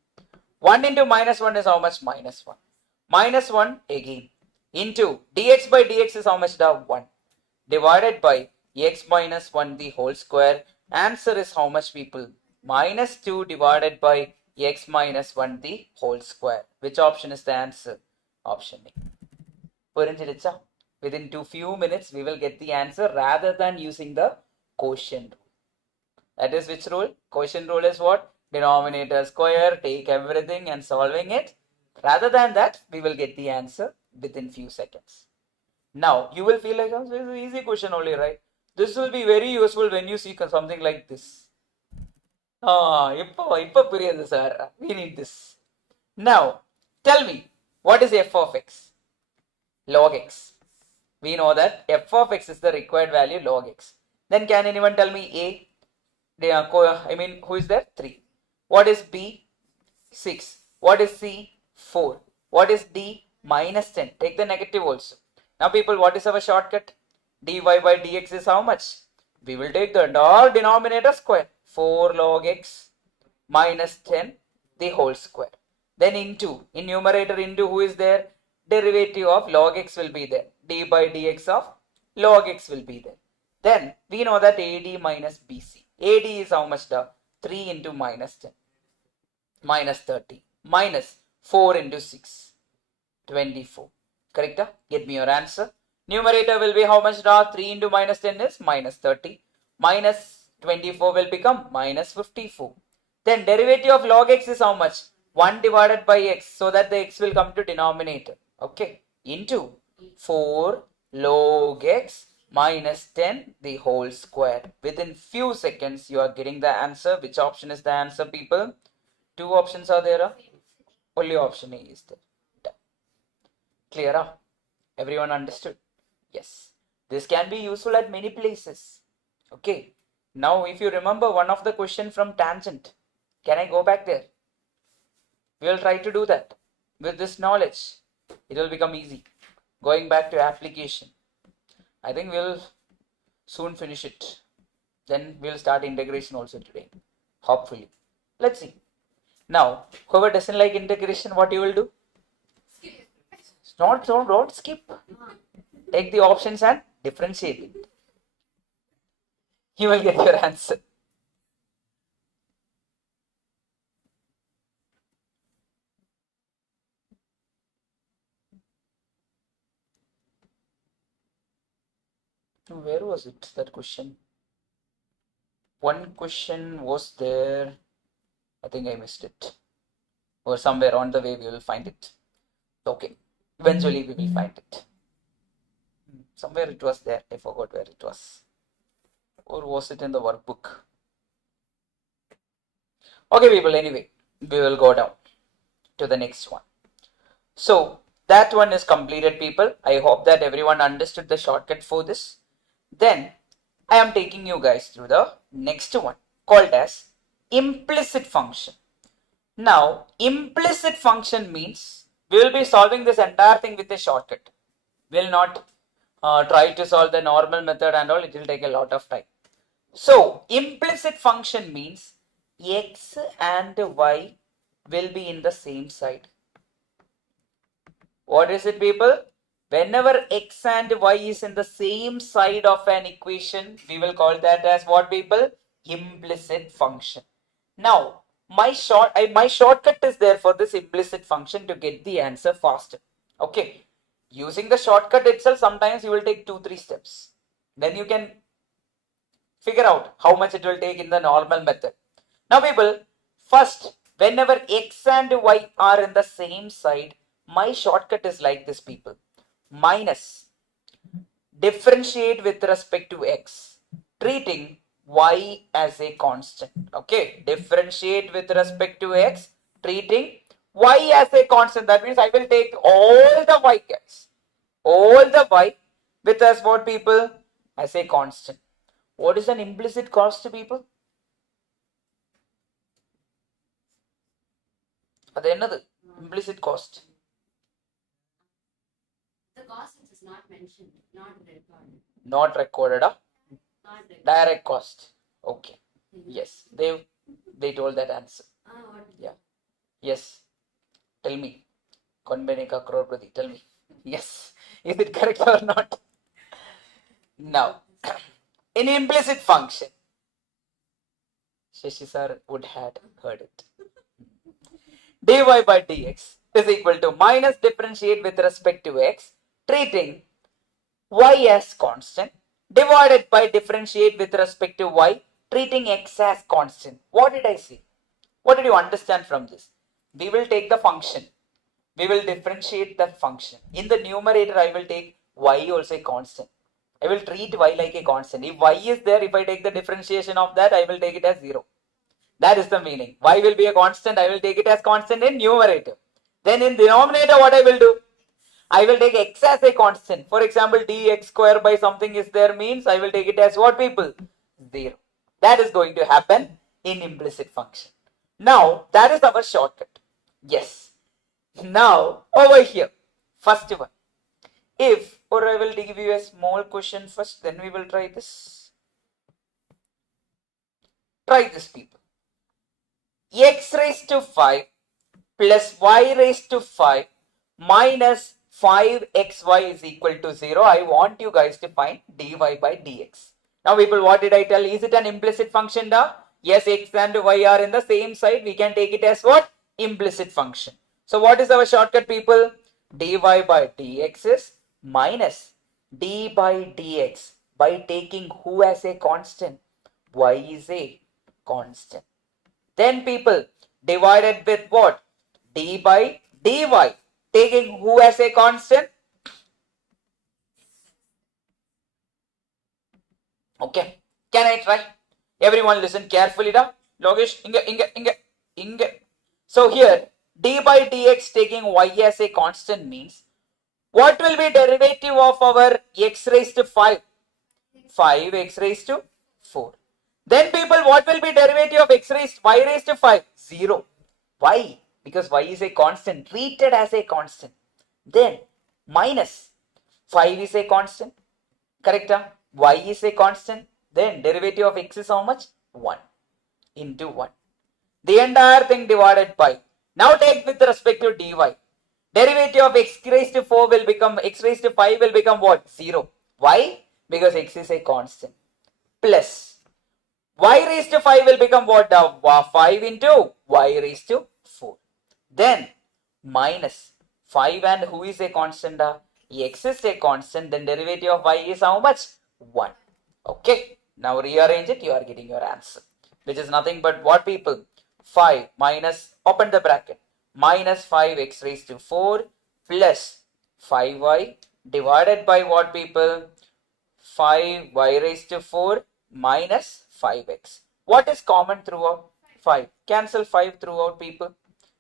1 into minus 1 is how much? Minus 1. Minus 1 again into dx by dx is how much? 1 divided by x minus 1 the whole square. Answer is how much, people? Minus 2 divided by x minus 1 the whole square. Which option is the answer? Option A. Within few minutes we will get the answer rather than using the quotient rule. That is which rule? Quotient rule is what? Denominator square, take everything and solving it. Rather than that, we will get the answer within few seconds. Now, you will feel like, oh, this is an easy question only, right? This will be very useful when you see something like this. We need this. Now, tell me, what is f of x? Log x. We know that f of x is the required value log x. Then can anyone tell me a? Who is there? 3. What is b? 6. What is c? 4. What is d? Minus 10. Take the negative also. Now, people, what is our shortcut? Dy by dx is how much? We will take the entire denominator square. 4 log x minus 10 the whole square. Then into, in numerator into who is there? Derivative of log x will be there. D by dx of log x will be there. Then we know that AD minus BC. AD is how much? 3 into minus 10. Minus 30. Minus 4 into 6. 24. Correct? Get me your answer. Numerator will be how much? 3 into minus 10 is minus 30. Minus 24 will become minus 54. Then derivative of log x is how much? 1 divided by x, so that the x will come to denominator. Okay. Into 4 log x minus 10 the whole square. Within few seconds you are getting the answer. Which option is the answer, people? Two options are there. Only option A is there. Done. Clear? Everyone understood? Yes. This can be useful at many places. Okay. Now if you remember one of the question from tangent, can I go back there? We will try to do that. With this knowledge, it will become easy. Going back to application, I think we'll soon finish it. Then we'll start integration also today. Hopefully. Let's see. Now, whoever doesn't like integration, what you will do? Skip. Don't skip. Take the options and differentiate it. You will get your answer. Where was it, that question? One question was there. I think I missed it. Or somewhere on the way we will find it. Okay. Eventually we will find it. Somewhere it was there. I forgot where it was. Or was it in the workbook? Okay, people. Anyway, we will go down to the next one. So that one is completed, people. I hope that everyone understood the shortcut for this. Then I am taking you guys through the next one called as implicit function. Now, implicit function means we will be solving this entire thing with a shortcut. We will not try to solve the normal method and all. It will take a lot of time. So, implicit function means x and y will be in the same side. What is it, people? Whenever x and y is in the same side of an equation, we will call that as what, people? Implicit function. Now, my shortcut is there for this implicit function to get the answer faster. Okay. Using the shortcut itself, sometimes you will take 2-3 steps. Then you can figure out how much it will take in the normal method. Now, people, first, whenever x and y are in the same side, my shortcut is like this, people. Minus differentiate with respect to x, treating y as a constant. Okay, differentiate with respect to x, treating y as a constant. That means I will take all the y, guys, all the y with as what, people? As a constant. What is an implicit cost, people? Another implicit cost. The cost is not mentioned, not recorded. Not recorded, Not recorded. direct cost. Okay. Yes, they told that answer. What? Yeah. Yes. Tell me. Kaun banega crorepati? Tell me. Yes. Is it correct or not? Now, in implicit function, Shashi sir would have heard it. Dy by dx is equal to minus differentiate with respect to x, treating y as constant, divided by differentiate with respect to y, treating x as constant. What did I say? What did you understand from this? We will take the function. We will differentiate the function. In the numerator, I will take y also a constant. I will treat y like a constant. If y is there, if I take the differentiation of that, I will take it as 0. That is the meaning. Y will be a constant. I will take it as constant in numerator. Then in denominator, what I will do? I will take x as a constant. For example, dx square by something is there means I will take it as what, people? 0. That is going to happen in implicit function. Now, that is our shortcut. Yes. Now, over here, first one. If, or I will give you a small question first, then we will try this. Try this, people. x raised to 5 plus y raised to 5 minus 5xy is equal to 0. I want you guys to find dy by dx. Now people, what did I tell? Is it an implicit function now? Yes, x and y are in the same side. We can take it as what? Implicit function. So what is our shortcut, people? Dy by dx is minus d by dx by taking who as a constant? Y is a constant. Then people, divided with what? D by dy. Taking who as a constant? Okay. Can I try? Everyone listen carefully now. Logesh, inge. So here, d by dx taking y as a constant means, what will be derivative of our x raised to 5? 5x raised to 4. Then people, what will be derivative of y raised to 5? 0. Why? Because y is a constant, treated as a constant. Then minus 5 is a constant. Correct? Y is a constant. Then derivative of x is how much? 1 into 1. The entire thing divided by. Now take with respect to dy. Derivative of x raised to 4 will become, x raised to 5 will become what? 0. Why? Because x is a constant. Plus y raised to 5 will become what? 5 into y raised to 4. Then minus 5 and who is a constant? X is a constant. Then derivative of y is how much? 1. Okay. Now rearrange it. You are getting your answer. Which is nothing but what, people? 5 minus, open the bracket, minus 5x raised to 4 plus 5y divided by what, people? 5y raised to 4 minus 5x. What is common throughout? 5. Cancel 5 throughout, people.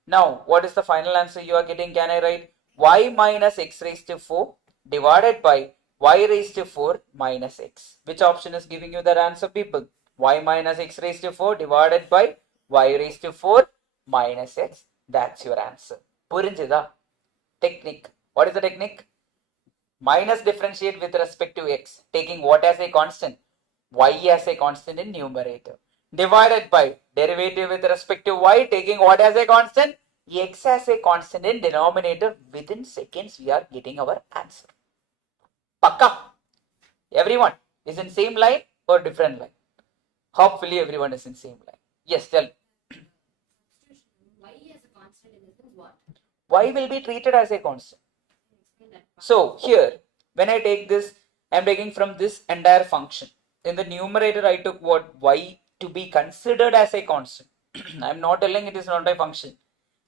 Now, what is the final answer you are getting? Can I write y minus x raised to 4 divided by y raised to 4 minus x? Which option is giving you that answer, people? Y minus x raised to 4 divided by y raised to 4 minus x. That's your answer. Purinjida. Technique. What is the technique? Minus differentiate with respect to x, taking what as a constant? Y as a constant in numerator. Divided by derivative with respect to y, taking what as a constant? X as a constant in denominator. Within seconds, we are getting our answer. Pakka. Everyone is in same line or different line? Hopefully, everyone is in same line. Yes, tell. Y as a constant in this is what? Y will be treated as a constant. So here, when I take this, I am taking from this entire function. In the numerator, I took what? Y to be considered as a constant. I am not telling it is not a function.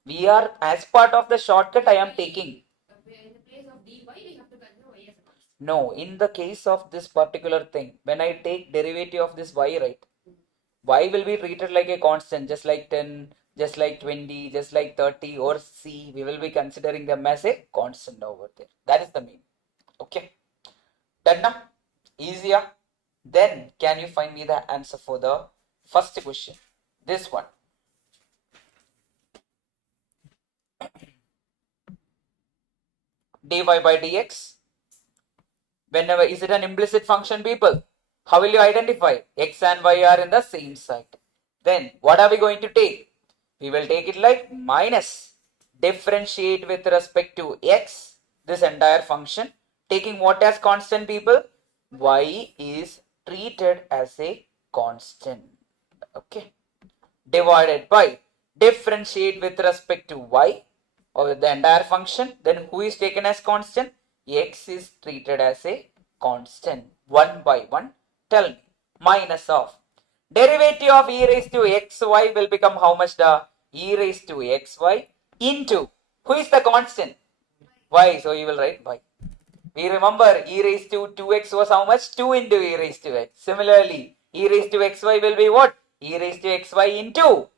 We are, as part of the shortcut, I am taking. In the place of dy, we have to consider y as a constant. No, in the case of this particular thing, when I take derivative of this y, right? Y will be treated like a constant, just like 10, just like 20, just like 30, or C, we will be considering them as a constant over there. That is the mean. Okay. Done now? Easier. Then can you find me the answer for the first question? This one. Dy by dx. Whenever, is it an implicit function, people? How will you identify? X and y are in the same side. Then what are we going to take? We will take it like minus. Differentiate with respect to x, this entire function. Taking what as constant, people? Y is treated as a constant. Okay. Divided by differentiate with respect to y or the entire function. Then who is taken as constant? X is treated as a constant. 1 by 1. Tell me. Minus of derivative of e raised to xy will become how much? The e raised to xy into who is the constant? Y. So you will write y. We remember e raised to 2x was how much? 2 into e raised to x. Similarly, e raised to xy will be what? E raised to xy into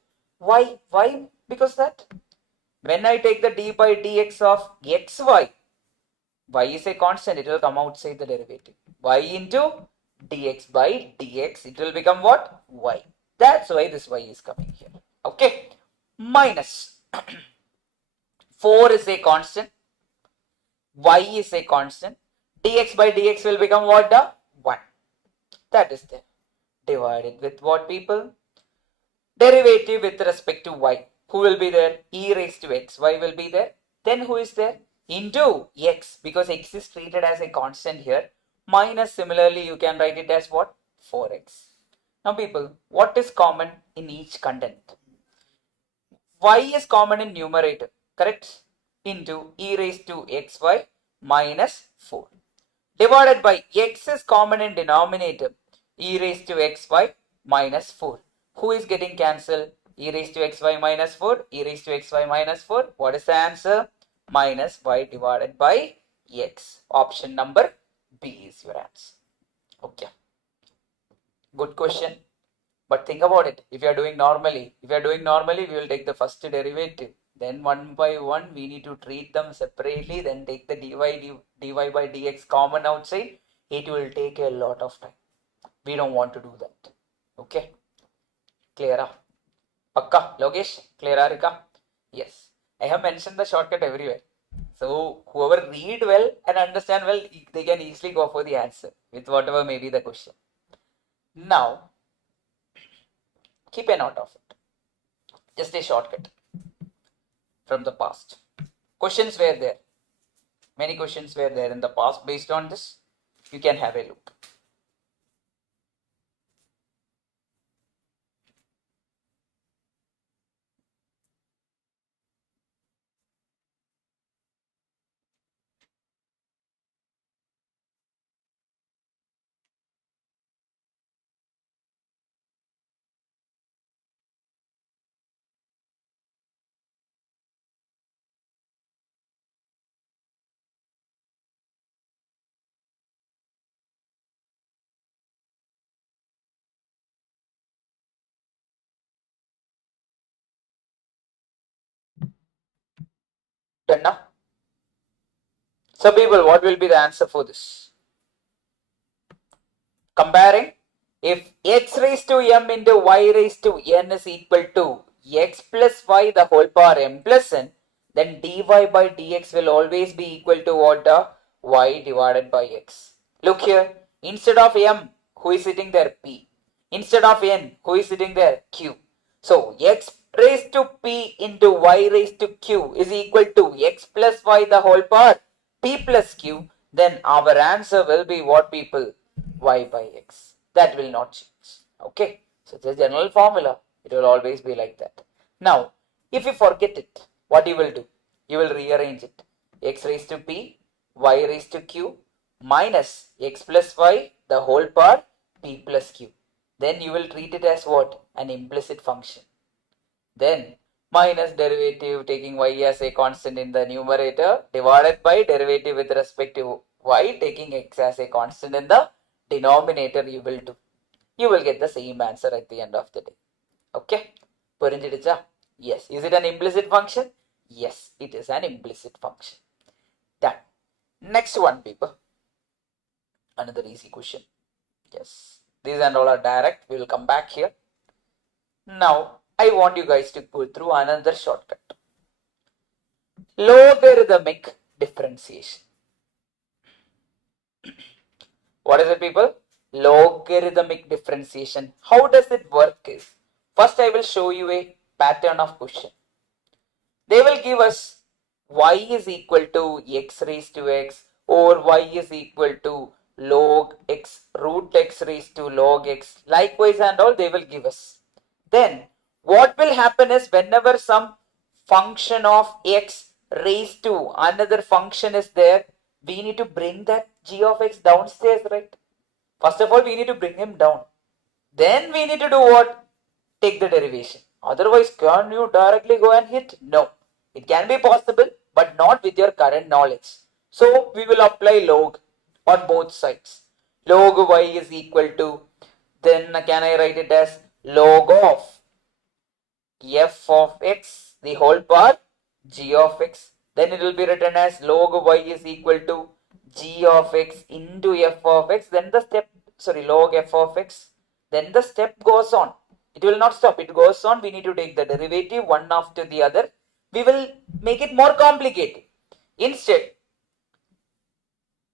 y. Why? Because that when I take the d by dx of xy, y is a constant, it will come outside the derivative. Y into dx by dx, it will become what? Y. That's why this y is coming here. Okay. Minus 4 is a constant. Y is a constant. Dx by dx will become what? The 1. That is there. Divided with what, people? Derivative with respect to y. Who will be there? E raised to x. Y will be there. Then who is there? Into x, because x is treated as a constant here. Minus, similarly, you can write it as what? 4x. Now people, what is common in each content? Y is common in numerator, correct? Into e raised to xy minus 4. Divided by x is common in denominator, e raised to xy minus 4. Who is getting cancelled? E raised to xy minus 4, e raised to xy minus 4. What is the answer? Minus y divided by x. Option number B is your answer. Okay. Good question. But think about it. If you are doing normally, we will take the first derivative. Then one by one, we need to treat them separately. Then take the dy by dx common outside. It will take a lot of time. We don't want to do that. Okay. Clear? Pakka, Logesh? Clear Rika? Yes. I have mentioned the shortcut everywhere. So whoever read well and understand well, they can easily go for the answer with whatever may be the question. Now, keep a note of it. Just a shortcut from the past. Questions were there. Many questions were there in the past. Based on this, you can have a look. Done now? So people, what will be the answer for this? Comparing, if x raised to m into y raised to n is equal to x plus y the whole power m plus n, then dy by dx will always be equal to what? Y divided by x. Look here, instead of m, who is sitting there? P. Instead of n, who is sitting there? Q. So x raised to p into y raised to q is equal to x plus y the whole power p plus q. Then our answer will be what, people? Y by x. That will not change. Okay. So it's a general formula. It will always be like that. Now, if you forget it, what you will do? You will rearrange it. X raised to p, y raised to q minus x plus y the whole power p plus q. Then you will treat it as what? An implicit function. Then minus derivative taking y as a constant in the numerator divided by derivative with respect to y taking x as a constant in the denominator you will do. You will get the same answer at the end of the day. Okay? Yes. Is it an implicit function? Yes, it is an implicit function. Done. Next one, people. Another easy question. Yes. These and all are direct. We will come back here. Now, I want you guys to go through another shortcut. Logarithmic differentiation. What is it, people? Logarithmic differentiation. How does it work is, first I will show you a pattern of question. They will give us y is equal to x raised to x or y is equal to log x root x raised to log x. Likewise and all they will give us. Then what will happen is, whenever some function of x raised to another function is there, we need to bring that g of x downstairs, right? First of all, we need to bring him down. Then we need to do what? Take the derivation. Otherwise, can you directly go and hit? No. It can be possible, but not with your current knowledge. So we will apply log on both sides. Log y is equal to, then can I write it as log of f of x the whole power g of x. Then it will be written as log y is equal to g of x into f of x. Then the step, log f of x. Then the step goes on. It will not stop. It goes on. We need to take the derivative one after the other. We will make it more complicated. Instead,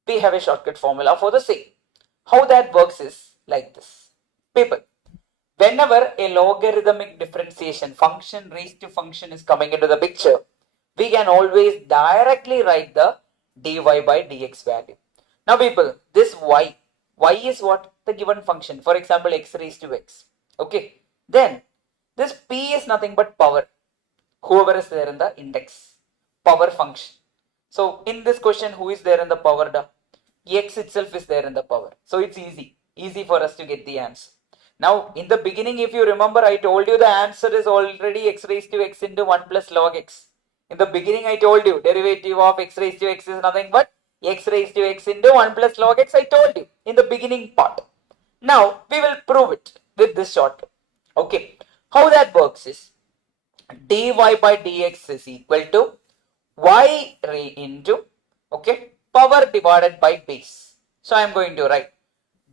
we have a shortcut formula for the same. How that works is like this. People, whenever a logarithmic differentiation function raised to function is coming into the picture, we can always directly write the dy by dx value. Now people, this y is what? The given function. For example, x raised to x. Okay. Then this p is nothing but power. Whoever is there in the index. Power function. So in this question, who is there in the power? X itself is there in the power. So it's easy. Easy for us to get the answer. Now in the beginning, if you remember, I told you the answer is already x raised to x into 1 plus log x. In the beginning, I told you derivative of x raised to x is nothing but x raised to x into 1 plus log x. I told you in the beginning part. Now we will prove it with this short. Okay. How that works is dy by dx is equal to y into, okay, power divided by base. So I am going to write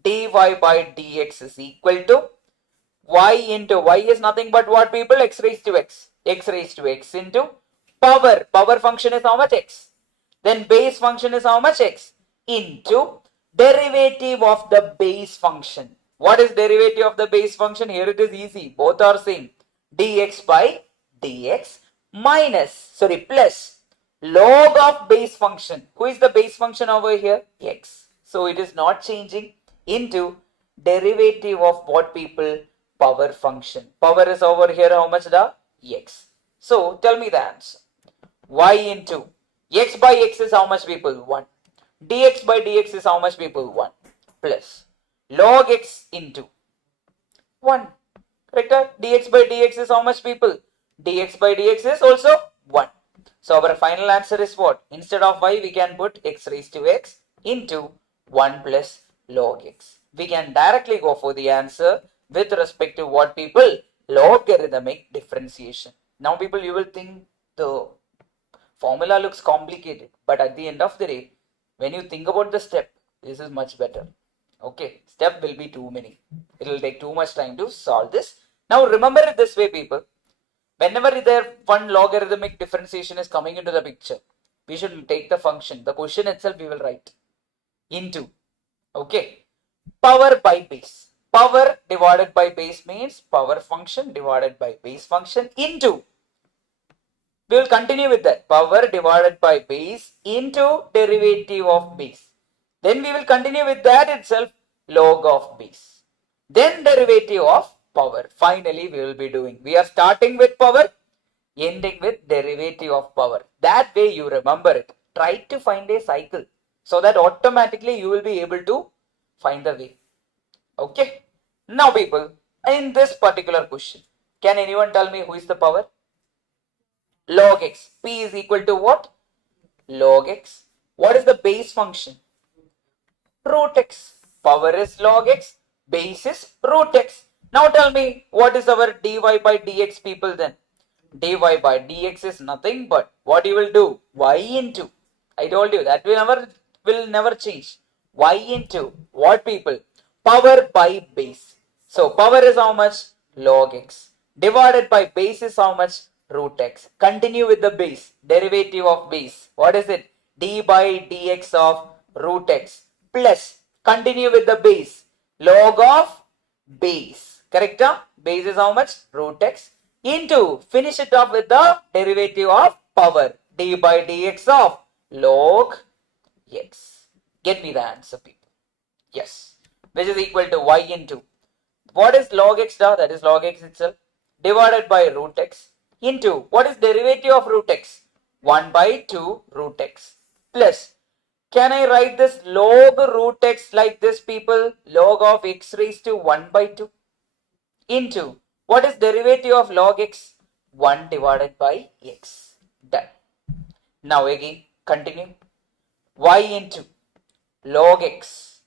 dy by dx is equal to y into, y is nothing but what people? X raised to x. X raised to x into power. Power function is how much? X. Then base function is how much? X. Into derivative of the base function. What is derivative of the base function? Here it is easy. Both are same. Dx by dx plus log of base function. Who is the base function over here? X. So it is not changing, into derivative of what people? Power function. Power is over here how much? The x. So tell me the answer. Y into x by x is how much people? 1. Dx by dx is how much people? 1. Plus log x into 1. Correct? Dx by dx is how much people? Dx by dx is also 1. So our final answer is what? Instead of y, we can put x raised to x into 1 plus log x. We can directly go for the answer with respect to what people? Logarithmic differentiation. Now people, you will think the formula looks complicated, but at the end of the day, when you think about the step, this is much better. Okay, step will be too many. It will take too much time to solve this. Now remember it this way, people. Whenever there one logarithmic differentiation is coming into the picture, we should take the function. The question itself we will write into, okay, power by base. Power divided by base means power function divided by base function into, we will continue with that, power divided by base into derivative of base. Then we will continue with that itself, log of base. Then derivative of power. Finally, we will be doing. We are starting with power, ending with derivative of power. That way you remember it. Try to find a cycle so that automatically you will be able to find the way. Okay. Now people, in this particular question, can anyone tell me who is the power? Log x. P is equal to what? Log x. What is the base function? Root x. Power is log x. Base is root x. Now tell me, what is our dy by dx, people, then? Dy by dx is nothing but what you will do? Y into. I told you that will never change. Y into what, people? Power by base. So power is how much? Log x. Divided by base is how much? Root x. Continue with the base. Derivative of base. What is it? D by dx of root x. Plus, continue with the base. Log of base. Correct? Base is how much? Root x. Into, finish it off with the derivative of power. D by dx of log x. Get me the answer, people. Yes. Which is equal to y into. What is log x? That is log x itself. Divided by root x. Into, what is derivative of root x? 1 by 2 root x. Plus, can I write this log root x like this, people? Log of x raised to 1 by 2. Into, what is derivative of log x? 1 divided by x. Done. Now again, continue. Y into log x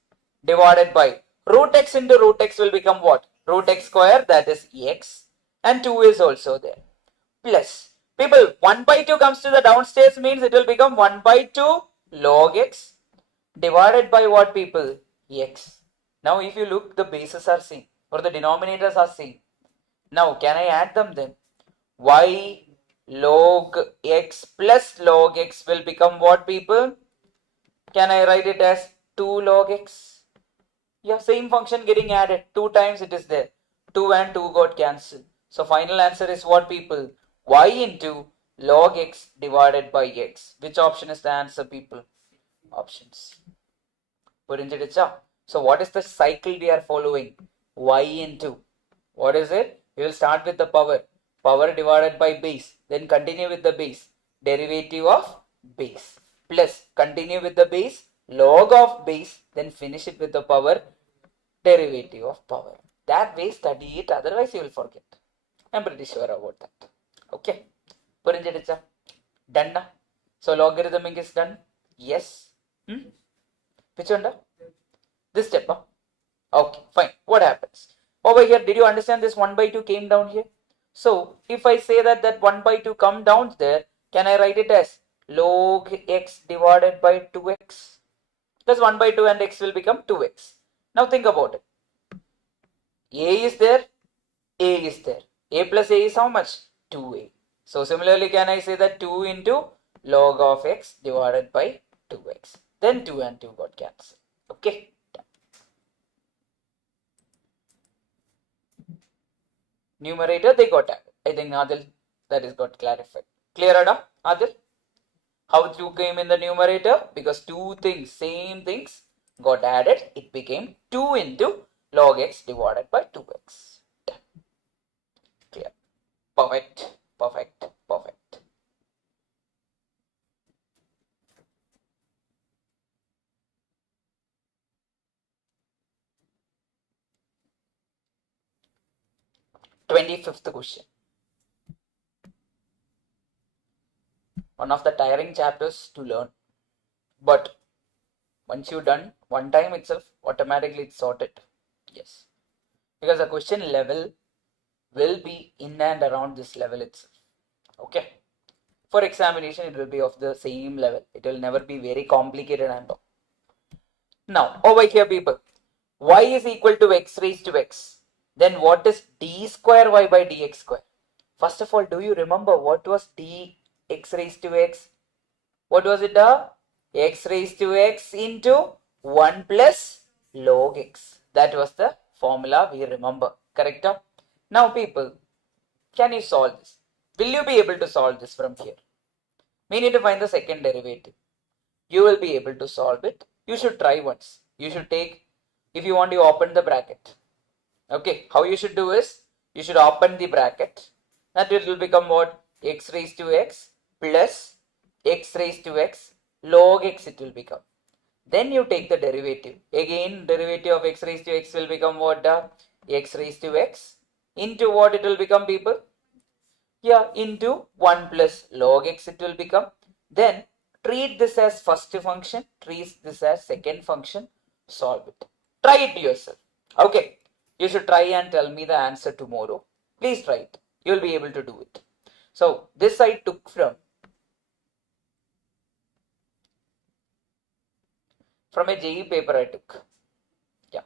divided by root x into root x will become what? Root x square, that is x, and 2 is also there. Plus, people, 1 by 2 comes to the downstairs means it will become 1 by 2 log x divided by what, people? X. Now if you look, the bases are same or the denominators are same. Now can I add them then? Y log x plus log x will become what, people? Can I write it as 2 log x? Yeah, same function getting added. 2 times it is there. 2 and 2 got cancelled. So final answer is what, people? Y into log x divided by x. Which option is the answer, people? Options. So what is the cycle we are following? Y into, what is it? We will start with the power divided by base, then continue with the base, derivative of base, plus continue with the base, log of base, then finish it with the power, derivative of power. That way study it, otherwise you will forget. I'm pretty sure about that. Okay, done na? So logarithmic is done. Yes. Which one? This step. Huh? Okay, fine. What happens over here? Did you understand this 1 by 2 came down here? So if I say that 1 by 2 come down there, can I write it as log x divided by 2x? Plus 1 by 2 and x will become 2x. Now think about it. A is there, A is there. A plus A is how much? 2A. So similarly, can I say that 2 into log of x divided by 2x? Then 2 and 2 got cancelled. Okay. Numerator they got added. I think Adil, that is got clarified. Clear, Ada? Adil? How 2 came in the numerator? Because two things, same things got added. It became 2 into log x divided by 2x. Clear. Perfect. Perfect. Perfect. Twenty-fifth question. One of the tiring chapters to learn, but once you're done one time itself, automatically it's sorted. Yes, because the question level will be in and around this level itself. Okay, for examination it will be of the same level. It will never be very complicated and all. Now over here, people, y is equal to x raised to x. Then what is d square y by dx square? First of all, do you remember what was d x raised to x? What was it? X raised to x into 1 plus log x. That was the formula we remember. Correct? Now people, can you solve this? Will you be able to solve this from here? We need to find the second derivative. You will be able to solve it. You should try once. You should take, if you want, you open the bracket. Okay, how you should do is, you should open the bracket. That it will become what? X raised to x plus x raised to x log x it will become. Then you take the derivative. Again, derivative of x raised to x will become what? X raised to x into what it will become, people? Yeah, into 1 plus log x it will become. Then treat this as first function, treat this as second function, solve it. Try it yourself. Okay, you should try and tell me the answer tomorrow. Please try it. You will be able to do it. So this I took from a JE paper I took. Yeah,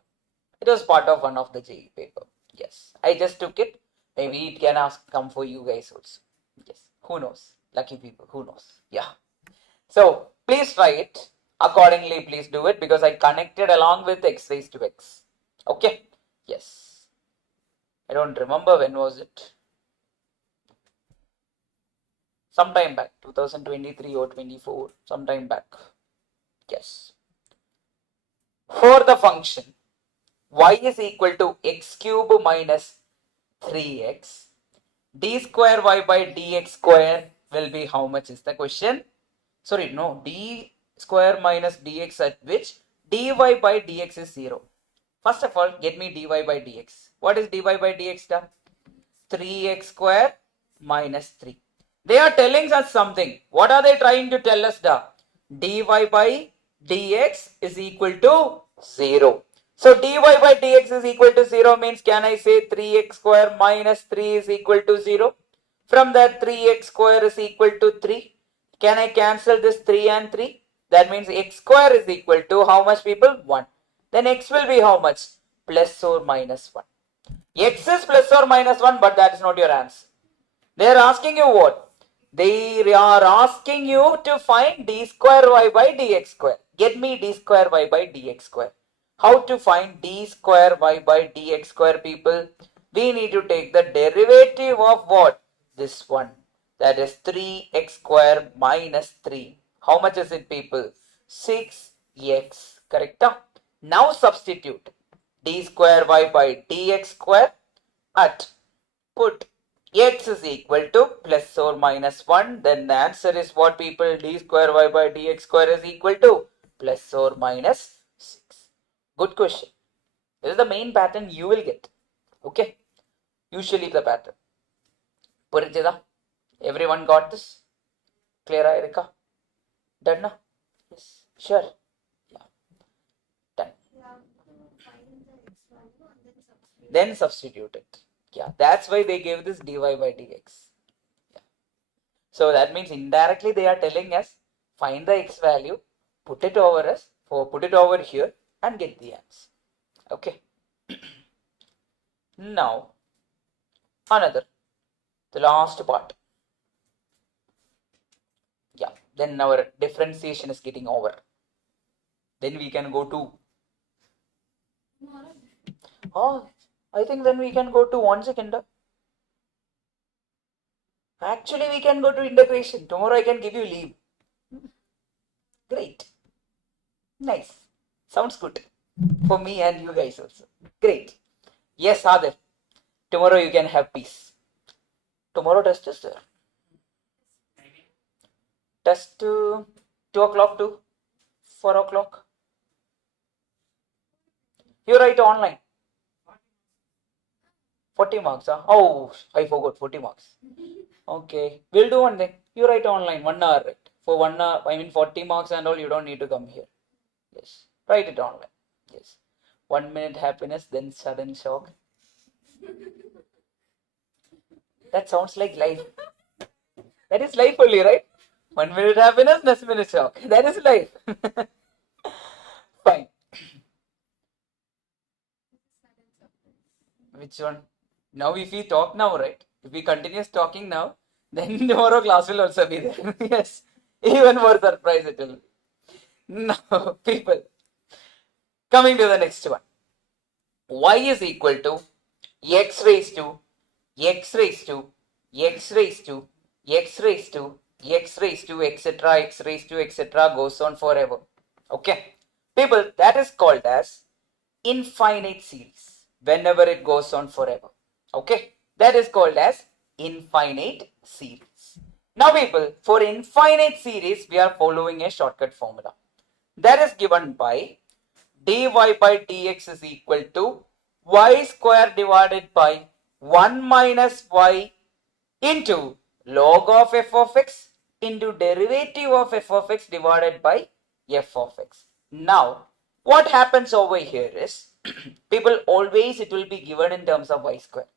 it was part of one of the JE paper. Yes, I just took it. Maybe it can come for you guys also. Yes, who knows? Lucky people, who knows? Yeah. So please try it. Accordingly, please do it, because I connected along with x raised to x. Okay. Yes. I don't remember when was it. Sometime back, 2023 or 24, sometime back. Yes. For the function y is equal to x cube minus 3x, d square y by dx square will be how much is the question? Sorry, no, d square minus dx at which dy by dx is 0. First of all, get me dy by dx. What is dy by dx? 3x square minus 3. They are telling us something. What are they trying to tell us? Dy by dx is equal to 0. So dy by dx is equal to 0 means, can I say 3x square minus 3 is equal to 0? From that 3x square is equal to 3. Can I cancel this 3 and 3? That means x square is equal to how much, people? 1. Then x will be how much? Plus or minus 1. X is plus or minus 1, but that is not your answer. They are asking you what? They are asking you to find d square y by dx square. Get me d square y by dx square. How to find d square y by dx square, people? we need to take the derivative of what? This one. That is 3x square minus 3. How much is it, people? 6x. Correct? Now substitute d square y by dx square at put x is equal to plus or minus 1. Then the answer is what, people? D square y by dx square is equal to plus or minus 6. Good question. This is the main pattern you will get. Okay. Usually the pattern. Purinjada? Everyone got this? Clear, Erika? Done na? Yes. Sure. Yeah. Done. Then substitute it. Yeah. That's why they gave this dy by dx. Yeah. So that means indirectly they are telling us find the x value, put it over here and get the answer. Okay. Now the last part. Yeah, then our differentiation is getting over. Then we can go to, I think then we can go to 1 second. Actually, we can go to integration. Tomorrow I can give you leave. Great. Nice. Sounds good. For me and you guys also. Great. Yes, Adil. Tomorrow you can have peace. Tomorrow test is there. Test 2 o'clock to 4 o'clock. You write online. 40 marks. Huh? Oh, I forgot 40 marks. Okay. We'll do one thing. You write online 1 hour. Right? For 1 hour, 40 marks and all, you don't need to come here. Yes. Write it online. Yes. 1 minute happiness, then sudden shock. That sounds like life. That is life only, right? 1 minute happiness, next minute shock. That is life. Fine. Which one? Now if we talk now, right? If we continue talking now, then tomorrow class will also be there. Yes. Even more surprise it will be. Now, people. Coming to the next one. Y is equal to x raised to x raised to x raised to x raised to x raised to etc. x raised to etc. goes on forever. Okay. People, that is called as infinite series whenever it goes on forever. Okay. That is called as infinite series. Now people, for infinite series, we are following a shortcut formula. That is given by dy by dx is equal to y square divided by 1 minus y into log of f of x into derivative of f of x divided by f of x. Now, what happens over here is, people, always it will be given in terms of y square.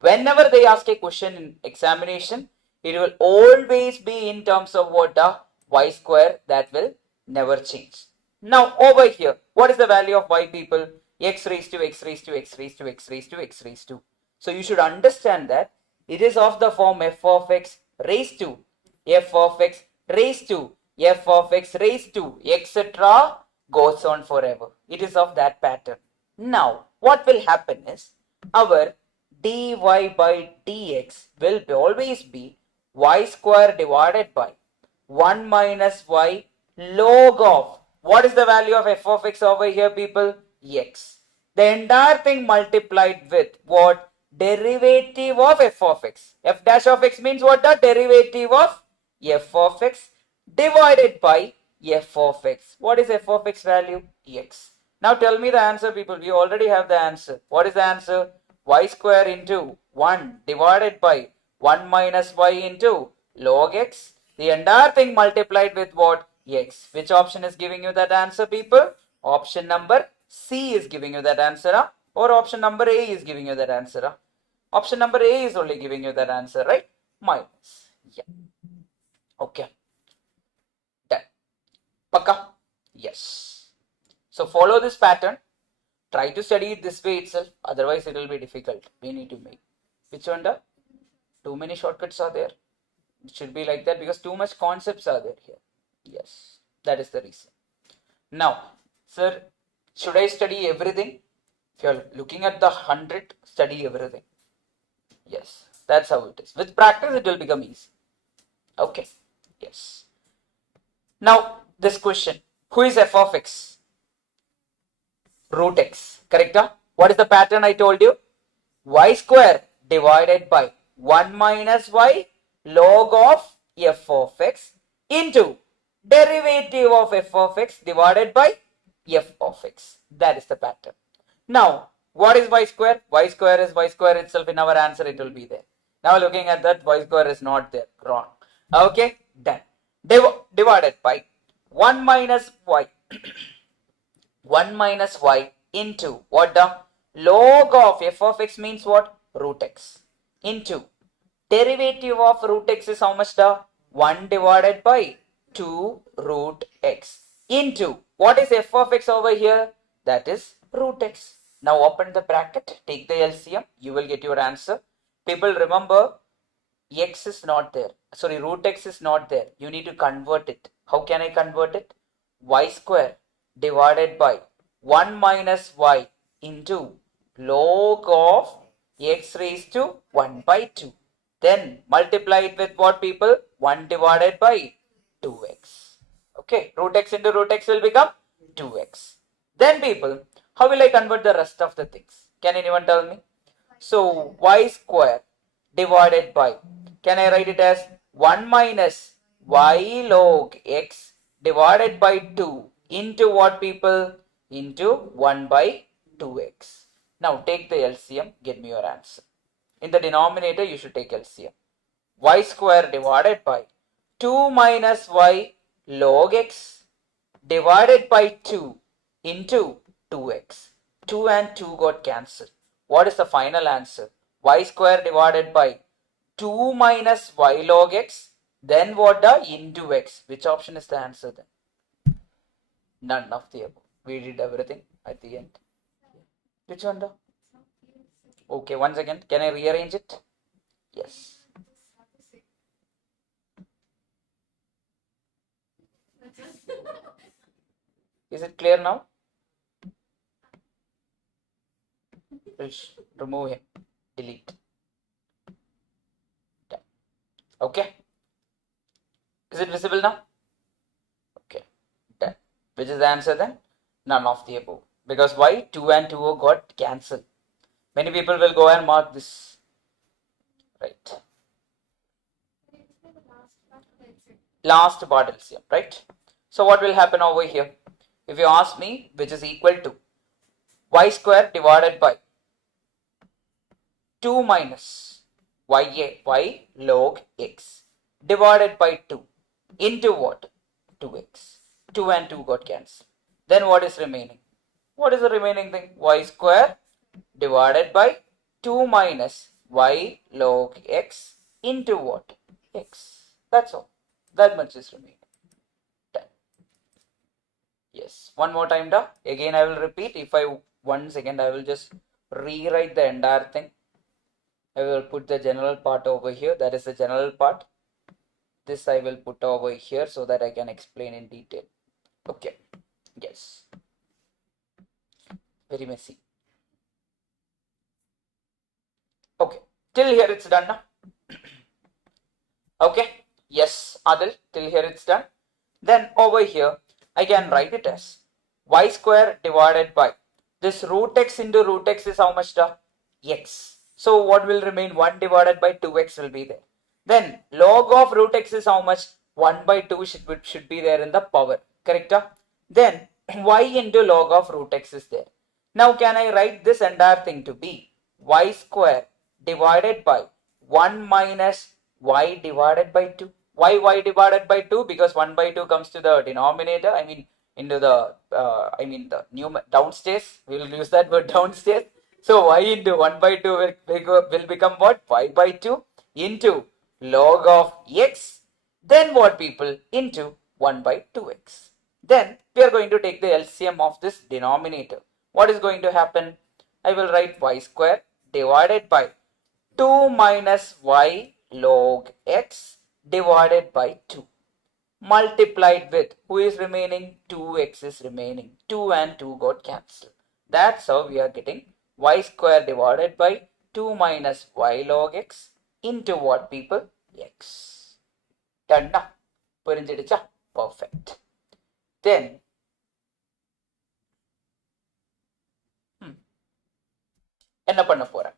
Whenever they ask a question in examination, it will always be in terms of what? Y square. That will never change. Now over here, what is the value of y, people? X raised to x raised to x raised to x raised to x raised to. So you should understand that it is of the form f of x raised to f of x raised to f of x raised to etc. goes on forever. It is of that pattern. Now what will happen is, our dy by dx will always be y square divided by 1 minus y log of, what is the value of f of x over here, people? X. The entire thing multiplied with what? Derivative of f of x. F dash of x means what? The derivative of f of x divided by f of x. What is f of x value? X. Now tell me the answer, people. We already have the answer. What is the answer? Y square into 1 divided by 1 minus y into log x. The entire thing multiplied with what? X. Which option is giving you that answer, people? Option number C is giving you that answer, or option number A is giving you that answer. Option number A is only giving you that answer, right? Minus. Yeah. Okay. Done. Pakka? Yes. So follow this pattern. Try to study it this way itself. Otherwise, it will be difficult. We need to make. Which one? Too many shortcuts are there. It should be like that because too much concepts are there here. Yes, that is the reason. Now, sir, should I study everything? If you're looking at the 100, study everything. Yes, that's how it is. With practice, it will become easy. Okay, yes. Now, this question, who is f of x? Root x, correct? What is the pattern I told you? Y square divided by 1 minus y log of f of x into derivative of f of x divided by f of x. That is the pattern. Now, what is y square? Y square is y square itself. In our answer, it will be there. Now, looking at that, y square is not there. Wrong. Okay, done. Divided by 1 minus y. 1 minus y into what the log of f of x means what? Root x into derivative of root x is how much the 1 divided by 2 root x into what is f of x over here? That is root x. Now open the bracket, take the LCM, you will get your answer. People remember x is not there. Sorry, root x is not there. You need to convert it. How can I convert it? Y square divided by 1 minus y into log of x raised to 1 by 2. Then multiply it with what, people? 1 divided by 2x. Okay, root x into root x will become 2x. Then people, how will I convert the rest of the things? Can anyone tell me? So y square divided by, can I write it as 1 minus y log x divided by 2 into what, people? Into 1 by 2x. Now take the LCM, get me your answer. In the denominator, you should take LCM. Y square divided by 2 minus y log x divided by 2 into 2x. 2 and 2 got cancelled. What is the final answer? Y square divided by 2 minus y log x. Then what the into x? Which option is the answer then? None of the above. We did everything at the end. Which one the? Okay, once again, can I rearrange it? Yes. Is it clear now? Remove him. Delete. Done. Okay. Is it visible now? Okay. Done. Which is the answer then? None of the above. Because why? 2 and 2 got cancelled. Many people will go and mark this. Right. Last part LCM, right? So what will happen over here? If you ask me, which is equal to y square divided by 2 minus y log x divided by 2 into what? 2x. 2 and 2 got cancelled. Then what is remaining? What is the remaining thing? Y square divided by 2 minus y log x into what? X. That's all. That much is remaining. Done. Yes. One more time, da. Again, I will repeat. If I 1 second, I will just rewrite the entire thing. I will put the general part over here. That is the general part. This I will put over here so that I can explain in detail. Okay. Yes. Very messy. Okay. Till here it's done now. Okay. Yes, Adil. Till here it's done. Then over here, I can write it as y square divided by this root x into root x is how much da? X. So what will remain? 1 divided by 2x will be there. Then log of root x is how much? 1 by 2 should be there in the power. Correct? Then y into log of root x is there. Now can I write this entire thing to be y square divided by 1 minus y divided by 2. Why y divided by 2? Because 1 by 2 comes to the denominator. I mean into the the new downstairs. We will use that word downstairs. So y into 1 by 2 will become what? Y by 2 into log of x. Then what, people? Into 1 by 2x. Then we are going to take the LCM of this denominator. What is going to happen? I will write y square divided by 2 minus y log x divided by 2 multiplied with, who is remaining? 2x is remaining. 2 and 2 got cancelled. That's how we are getting y square divided by 2 minus y log x into what, people? X. Done na? புரிஞ்சிடுச்சா? Perfect. Then என்ன பண்ண போறேன்?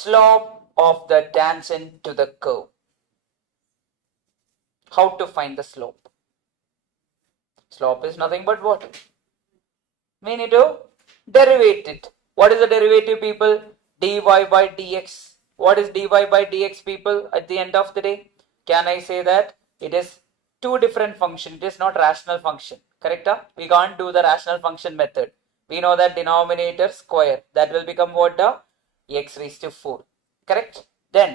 Slope of the tangent to the curve. How to find the slope? Slope is nothing but what? We need to derivate it. What is the derivative, people? dy by dx. What is dy by dx, people, at the end of the day? Can I say that it is two different functions? It is not rational function. Correct? We can't do the rational function method. We know that denominator square. That will become what? The x raised to 4. Correct? Then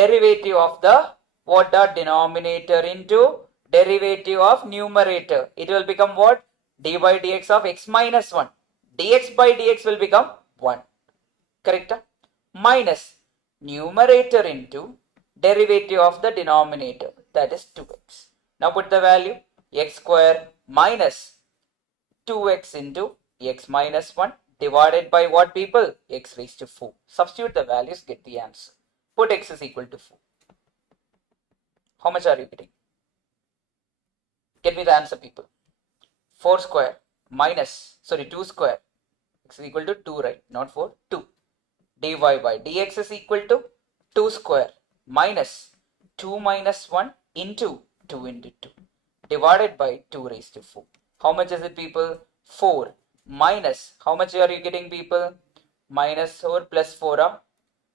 derivative of the what? The denominator into derivative of numerator. It will become what? d by dx of x minus 1. dx by dx will become 1. Correct? Minus numerator into derivative of the denominator, that is 2x. Now put the value, x square minus 2x into x minus 1 divided by what, people? X raised to 4. Substitute the values, get the answer. Put x is equal to 4. How much are you getting? Get me the answer, people. 4 square minus, 2 square. X is equal to 2, right? Not 4, 2. dy by dx is equal to 2 square minus 2 minus 1 into 2 into 2 divided by 2 raised to 4. How much is it, people? 4 minus, how much are you getting, people? Minus 4 plus 4.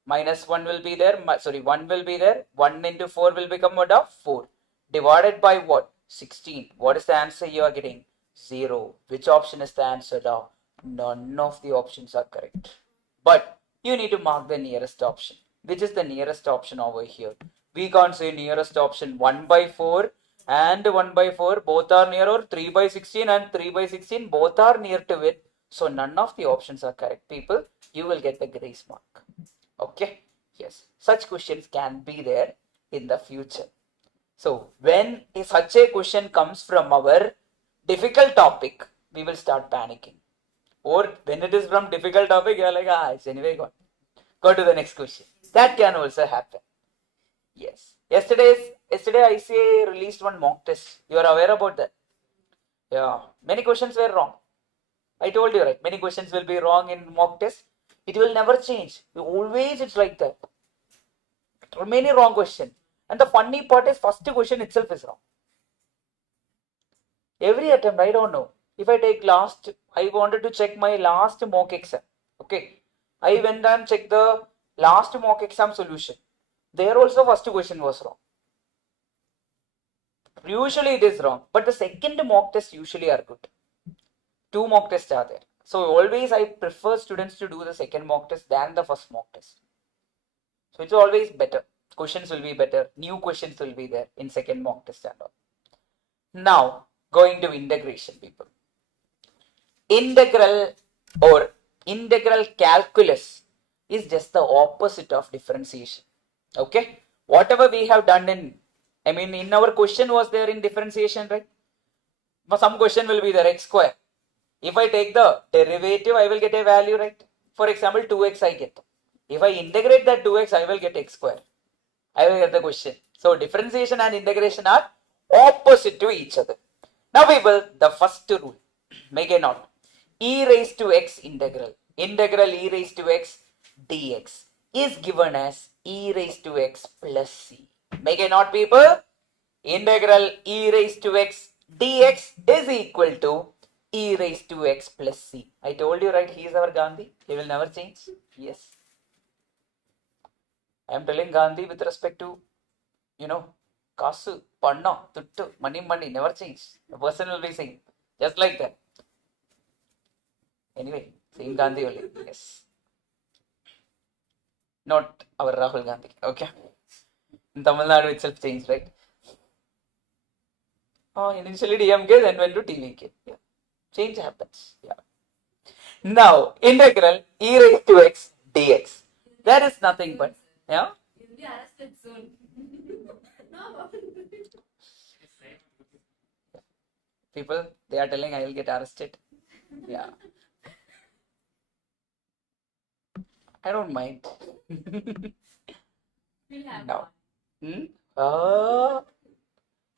Minus 1 will be there. 1 will be there. 1 into 4 will become what? 4. Divided by what? 16. What is the answer you are getting? 0. Which option is the answer now? None of the options are correct. But you need to mark the nearest option. Which is the nearest option over here? We can't say nearest option 1 by 4 and 1 by 4 both are near, or 3 by 16 and 3 by 16 both are near to it. So none of the options are correct, people. You will get the grace mark. Okay? Yes. Such questions can be there in the future. So when such a question comes from our difficult topic, we will start panicking. Or when it is from difficult topic, you are like, it's anyway gone. Go to the next question. That can also happen. Yes. Yesterday ICA released one mock test. You are aware about that? Yeah. Many questions were wrong. I told you, right? Many questions will be wrong in mock test. It will never change. Always it's like that. Many wrong questions. And the funny part is first question itself is wrong. Every attempt, I don't know. If I take I wanted to check my last mock exam. Okay. I went and checked the last mock exam solution. There also first question was wrong. Usually it is wrong. But the second mock test usually are good. 2 mock tests are there. So always I prefer students to do the second mock test than the first mock test. So it's always better. Questions will be better. New questions will be there in second mock test and all. Now, going to integration, people. Integral or integral calculus is just the opposite of differentiation. Okay? Whatever we have done in our question was there in differentiation, right? But some question will be there, x square. If I take the derivative, I will get a value, right? For example, 2x I get. If I integrate that 2x, I will get x square. I will get the question. So differentiation and integration are opposite to each other. Now, people, the first rule, make a note. E raised to x integral e raised to x dx is given as e raised to x plus c. Make a note, people. Integral e raised to x dx is equal to e raised to x plus c. I told you, right? He is our Gandhi. He will never change. Yes. I am telling Gandhi with respect to, kasu, panna, tuttu, money, never change. The person will be saying, just like that. Anyway, same Gandhi only. Yes. Not our Rahul Gandhi. Okay. In Tamil Nadu itself changed, right? Initially DMK, then went to TVK. Yeah. Change happens. Yeah. Now, integral e raised to x dx. That is nothing but, yeah. You'll be arrested soon. No. People, they are telling I will get arrested. Yeah. I don't mind. We'll have No. one.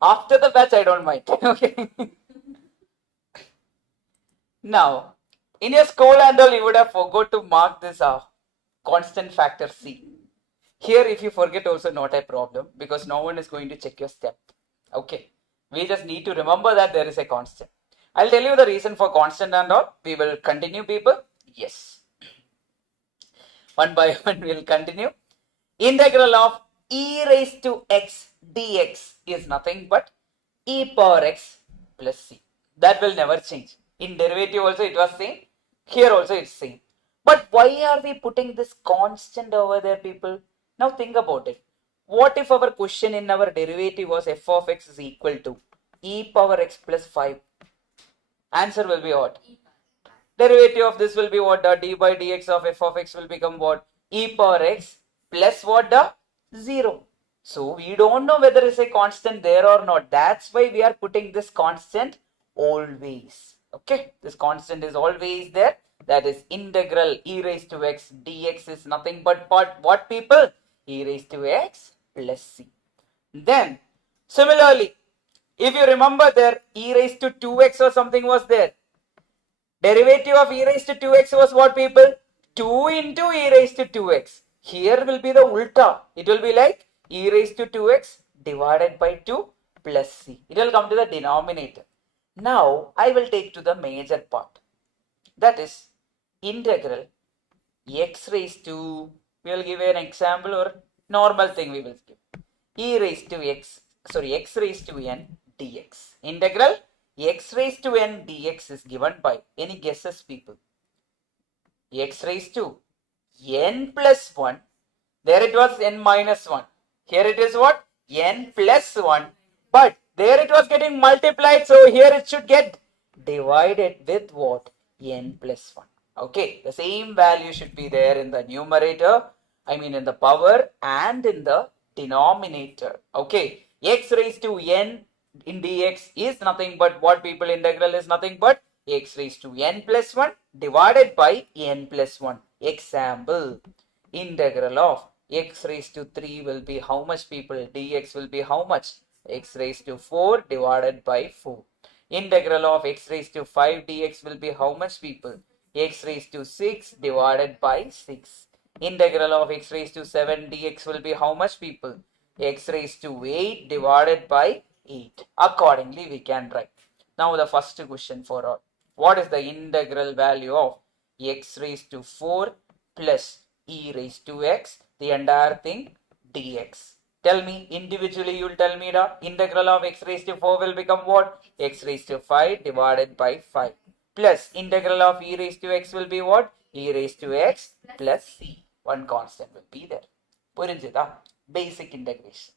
After the batch, I don't mind. Okay. Now, in your school and all, you would have forgot to mark this constant factor C. Here, if you forget, also not a problem because no one is going to check your step. Okay. We just need to remember that there is a constant. I'll tell you the reason for constant and all. We will continue, people. Yes. One by one, we'll continue. Integral of e raised to x dx is nothing but e power x plus c. That will never change. In derivative also it was same. Here also it's same. But why are we putting this constant over there, people? Now think about it. What if our question in our derivative was f of x is equal to e power x plus 5? Answer will be what? Derivative of this will be what? The d by dx of f of x will become what? E power x plus what? The 0. So we don't know whether it's a constant there or not. That's why we are putting this constant always. Okay, this constant is always there. That is integral e raised to x dx is nothing but what, people? E raised to x plus c. Then similarly, if you remember there, e raised to 2x or something was there. Derivative of e raised to 2x was what, people? 2 into e raised to 2x. Here will be the ulta. It will be like e raised to 2x divided by 2 plus c. It will come to the denominator. Now I will take to the major part. That is integral x raised to, we will give an example or normal thing we will give. E raised to x, x raised to n dx. Integral x raised to n dx is given by, any guesses, people? X raised to n plus 1. There it was n minus 1. Here it is what? N plus 1. But there it was getting multiplied. So here it should get divided with what? N plus 1. Okay. The same value should be there in the numerator. I mean in the power and in the denominator. Okay. X raised to n in dx is nothing but what, people? Integral is nothing but x raised to n plus 1 divided by n plus 1. Example, integral of x raised to 3 will be how much, people? Dx will be how much? X raised to 4 divided by 4. Integral of x raised to 5 dx will be how much, people? X raised to 6 divided by 6. Integral of x raised to 7 dx will be how much, people? X raised to 8 divided by 8. Accordingly, we can write. Now the first question for all. What is the integral value of x raised to 4 plus e raised to x, the entire thing dx? Tell me individually, you'll tell me the integral of x raised to 4 will become what? X raised to 5 divided by 5 plus integral of e raised to x will be what? E raised to x plus c. One constant will be there. Purinjida, basic integration.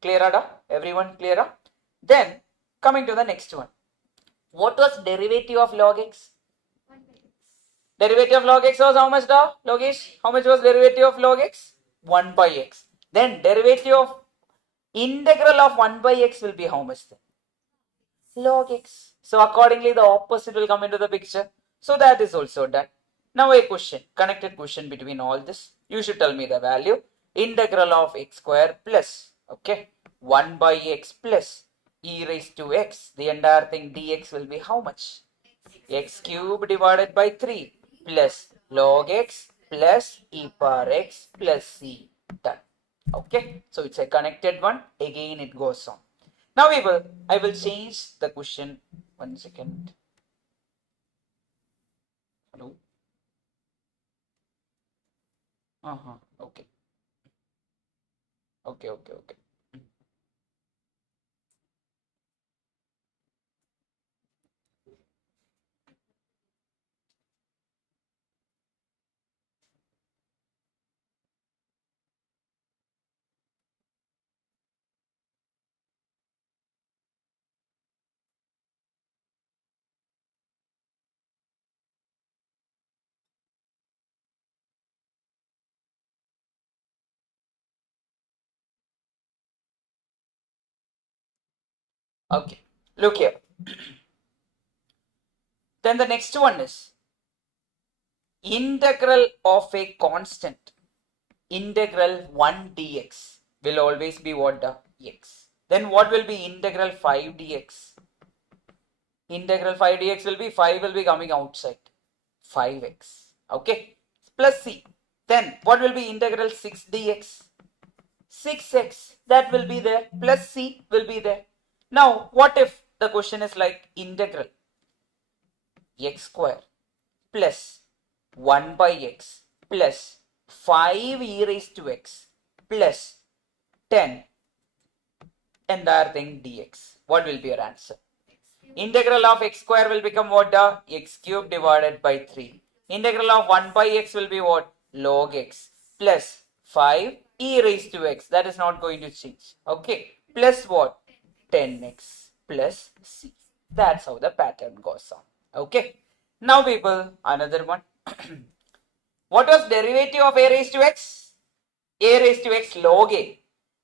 Clear? Everyone clear? Then coming to the next one. What was derivative of log x? Derivative of log x was how much, da? Logesh? How much was derivative of log x? 1 by x. Then derivative of integral of 1 by x will be how much then? Log x. So accordingly the opposite will come into the picture. So that is also done. Now a question, connected question between all this. You should tell me the value. Integral of x square plus, okay, 1 by x plus e raised to x. The entire thing dx will be how much? X cube divided by 3 plus log x plus e power x plus c. Done. Okay, so it's a connected one. Again it goes on. Now I will change the question. 1 second. Hello. Okay. Okay. Okay. Look here. Then the next one is integral of a constant, integral 1 dx will always be what the x. Then what will be integral 5 dx? Integral 5 dx will be 5 will be coming outside, 5x. Okay, plus c. Then what will be integral 6 dx? 6x, that will be there, plus c will be there. Now what if the question is like integral x square plus 1 by x plus 5 e raised to x plus 10 entire thing dx. What will be your answer? Integral of x square will become what? The x cube divided by 3. Integral of 1 by x will be what? Log x plus 5 e raised to x. That is not going to change. Okay. Plus what? 10x plus c. That's how the pattern goes on. Okay. Now people, another one. What was derivative of a raised to x? A raised to x log a.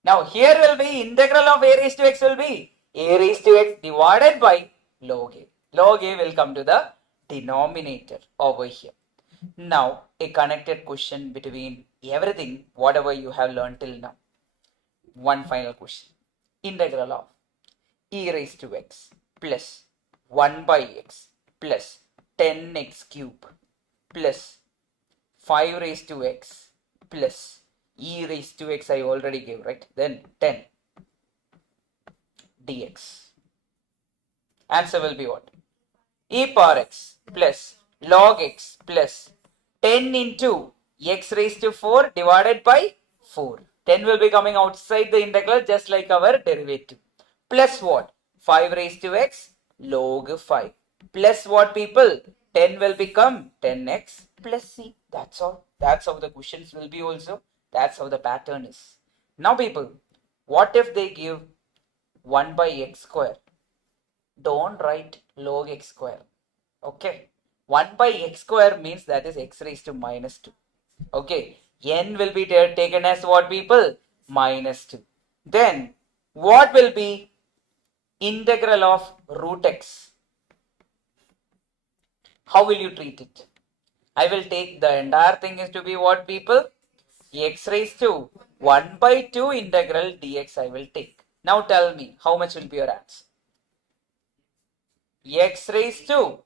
Now here will be integral of a raised to x will be a raised to x divided by log a. Log a will come to the denominator over here. Now a connected question between everything whatever you have learned till now. One final question. Integral of e raised to x plus 1 by x plus 10x cube plus 5 raised to x plus e raised to x I already gave, right? Then 10 dx. Answer will be what? E power x plus log x plus 10 into x raised to 4 divided by 4. 10 will be coming outside the integral just like our derivative. Plus what? 5 raised to x log 5. Plus what people? 10 will become 10x plus c. That's all. That's how the questions will be also. That's how the pattern is. Now people, what if they give 1 by x square? Don't write log x square. Okay. 1 by x square means that is x raised to minus 2. Okay. N will be taken as what people? Minus 2. Then what will be integral of root x? How will you treat it? I will take the entire thing is to be what people? X raised to 1 by 2 integral dx I will take. Now tell me how much will be your answer? X raised to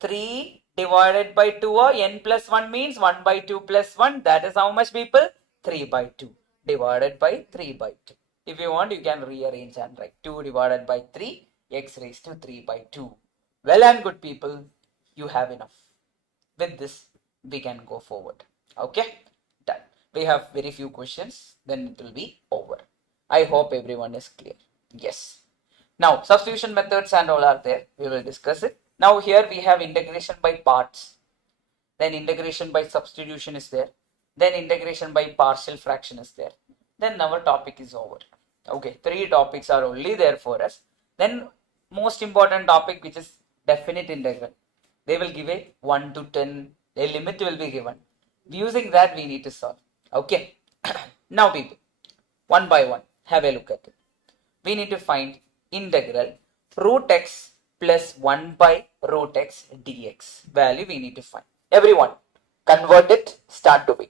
3 divided by 2 or n plus 1 means 1 by 2 plus 1. That is how much people? 3 by 2 divided by 3 by 2. If you want you can rearrange and write 2 divided by 3 x raised to 3 by 2. Well and good people, you have enough. With this we can go forward. Okay, done. We have very few questions, then it will be over. I hope everyone is clear. Yes. Now substitution methods and all are there. We will discuss it. Now here we have integration by parts. Then integration by substitution is there. Then integration by partial fraction is there. Then our topic is over. Okay, 3 topics are only there for us. Then most important topic which is definite integral. They will give a 1 to 10, a limit will be given. Using that we need to solve. Okay. Now people, one by one, have a look at it. We need to find integral root x plus 1 by root x dx. Value we need to find. Everyone, convert it, start doing.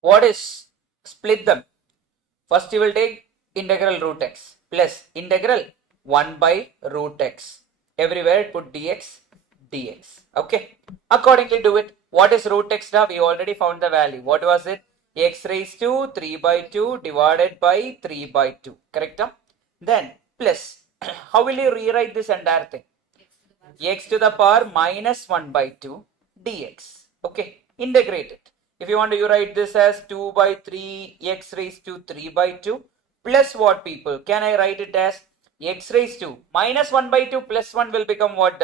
What is split them? First you will take integral root x plus integral 1 by root x. Everywhere put dx, dx. Okay. Accordingly do it. What is root x now? We already found the value. What was it? X raised to 3 by 2 divided by 3 by 2. Correct? Then plus. How will you rewrite this entire thing? X to the power minus 1 by 2 dx. Okay. Integrate it. If you want to, you write this as 2 by 3 x raised to 3 by 2 plus what people? Can I write it as x raised to minus 1 by 2 plus 1 will become what?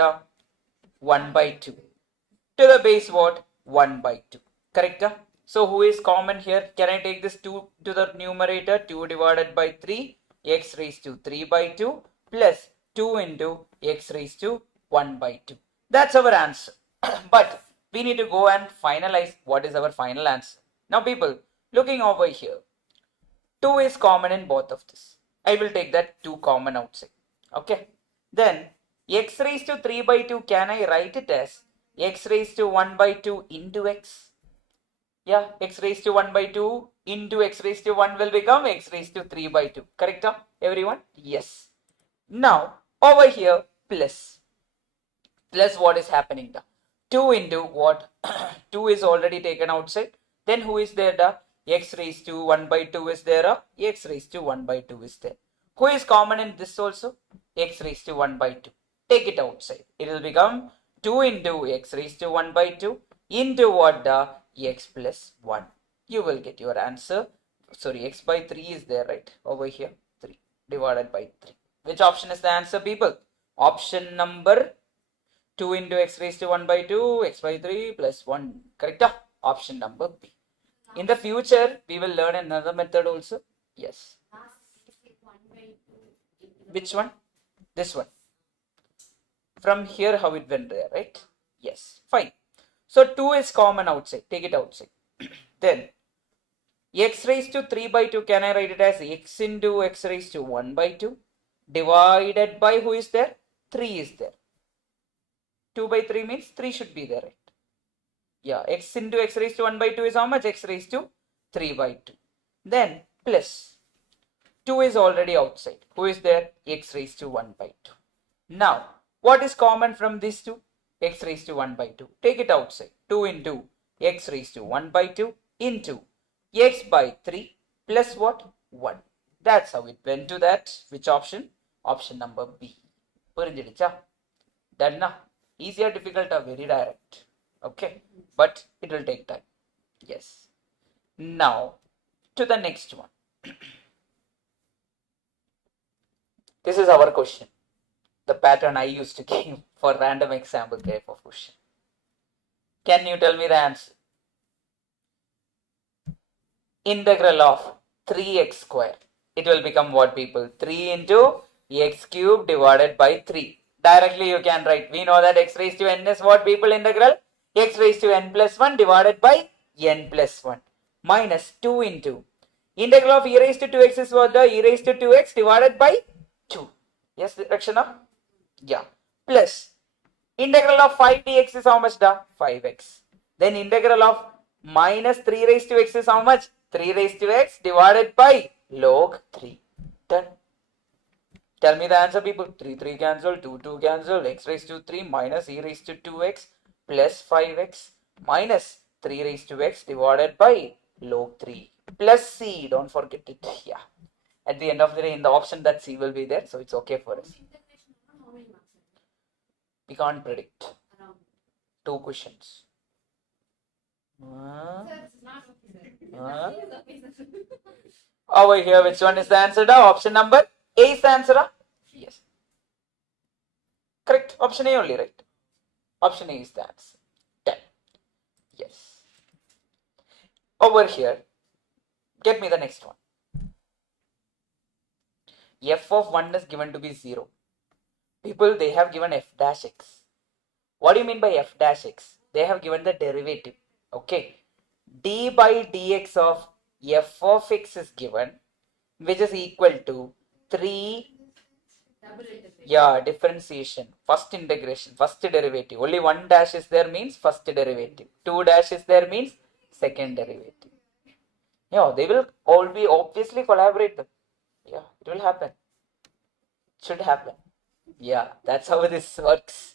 1 by 2. To the base what? 1 by 2. Correct? So who is common here? Can I take this 2 to the numerator? 2 divided by 3 x raised to 3 by 2 plus 2 into x raised to 1 by 2. That's our answer. But we need to go and finalize what is our final answer. Now people, looking over here, 2 is common in both of this. I will take that 2 common outside. Okay. Then x raised to 3 by 2, can I write it as x raised to 1 by 2 into x? Yeah, x raised to 1 by 2 into x raised to 1 will become x raised to 3 by 2. Correct, everyone? Yes. Now, over here, plus what is happening now? 2 into what? 2 is already taken outside. Then who is there? X raised to 1 by 2 is there. X raised to 1 by 2 is there. Who is common in this also? X raised to 1 by 2. Take it outside. It will become 2 into x raised to 1 by 2 into what? X plus 1. You will get your answer. Sorry, x by 3 is there, right? Over here, 3 divided by 3. Which option is the answer, people? Option number 2 into x raised to 1 by 2, x by 3 plus 1. Correct? Option number B. In the future, we will learn another method also. Yes. Which one? This one. From here, how it went there, right? Yes. Fine. So 2 is common outside. Take it outside. Then x raised to 3 by 2, can I write it as x into x raised to 1 by 2 divided by who is there? 3 is there. 2 by 3 means 3 should be there, right? Yeah, x into x raised to 1 by 2 is how much? X raised to 3 by 2. Then plus 2 is already outside. Who is there? X raised to 1 by 2. Now, what is common from these two? X raised to 1 by 2. Take it outside. 2 into x raised to 1 by 2 into x by 3 plus what? 1. That's how it went to that. Which option? Option number B. Done na? Easy or difficult or very direct? Okay. But it will take time. Yes. Now, to the next one. This is our question. The pattern I used to give for random example type of question. Can you tell me the answer? Integral of 3x square. It will become what, people? 3 into x cube divided by 3. Directly you can write. We know that x raised to n is what, people? Integral x raised to n plus 1 divided by n plus 1 minus 2 into integral of e raised to 2x is what? The e raised to 2x divided by 2. Yes, Rakshana? Yeah. Plus integral of 5 dx is how much? 5x. Then integral of minus 3 raised to x is how much? 3 raised to x divided by log 3. Done. Tell me the answer, people. 3 cancel, 2 cancel, x raised to 3 minus e raised to 2x plus 5x minus 3 raised to x divided by log 3 plus c. Don't forget it. Yeah. At the end of the day, in the option that c will be there, so it's okay for us. We can't predict. 2 questions. Over here, which one is the answer? Option number A is the answer. Yes. Correct. Option A only, right? Option A is the answer. 10. Yes. Over here, get me the next one. F of 1 is given to be 0. People, they have given f dash x. What do you mean by f dash x? They have given the derivative. Okay. D by dx of f of x is given, which is equal to 3. Yeah, differentiation. First integration, first derivative. Only 1 dash is there means first derivative. 2 dash is there means second derivative. Yeah, they will all be obviously collaborate them. Yeah, it will happen. It should happen. Yeah, that's how this works.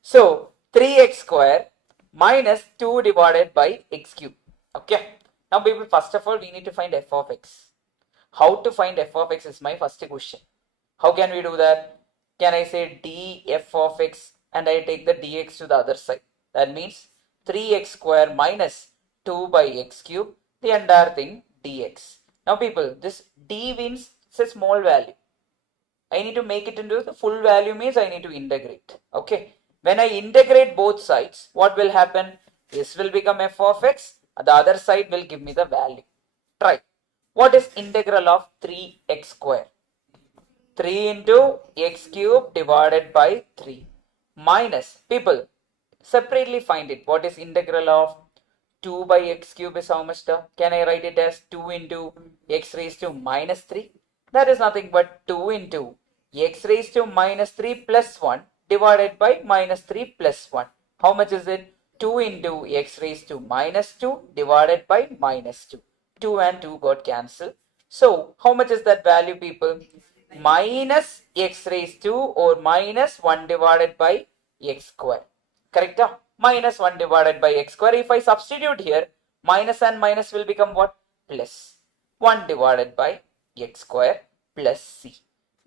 So 3x square minus 2 divided by x cube. Okay. Now people, first of all, we need to find f of x. How to find f of x is my first question. How can we do that? Can I say df of x and I take the dx to the other side? That means 3x square minus 2 by x cube, the entire thing dx. Now people, this d means it's a small value. I need to make it into the full value means I need to integrate. Okay. When I integrate both sides, what will happen? This will become f of x. The other side will give me the value. Try. What is integral of 3x square? 3 into x cube divided by 3 minus, people, separately find it. What is integral of 2 by x cube is how much term? Can I write it as 2 into x raised to minus 3? That is nothing but 2 into x raised to minus 3 plus 1 divided by minus 3 plus 1. How much is it? 2 into x raised to minus 2 divided by minus 2. 2 and 2 got cancelled. So, how much is that value, people? Minus x raised to or minus 1 divided by x square. Correct? Minus 1 divided by x square. If I substitute here, minus and minus will become what? Plus 1 divided by x square plus c.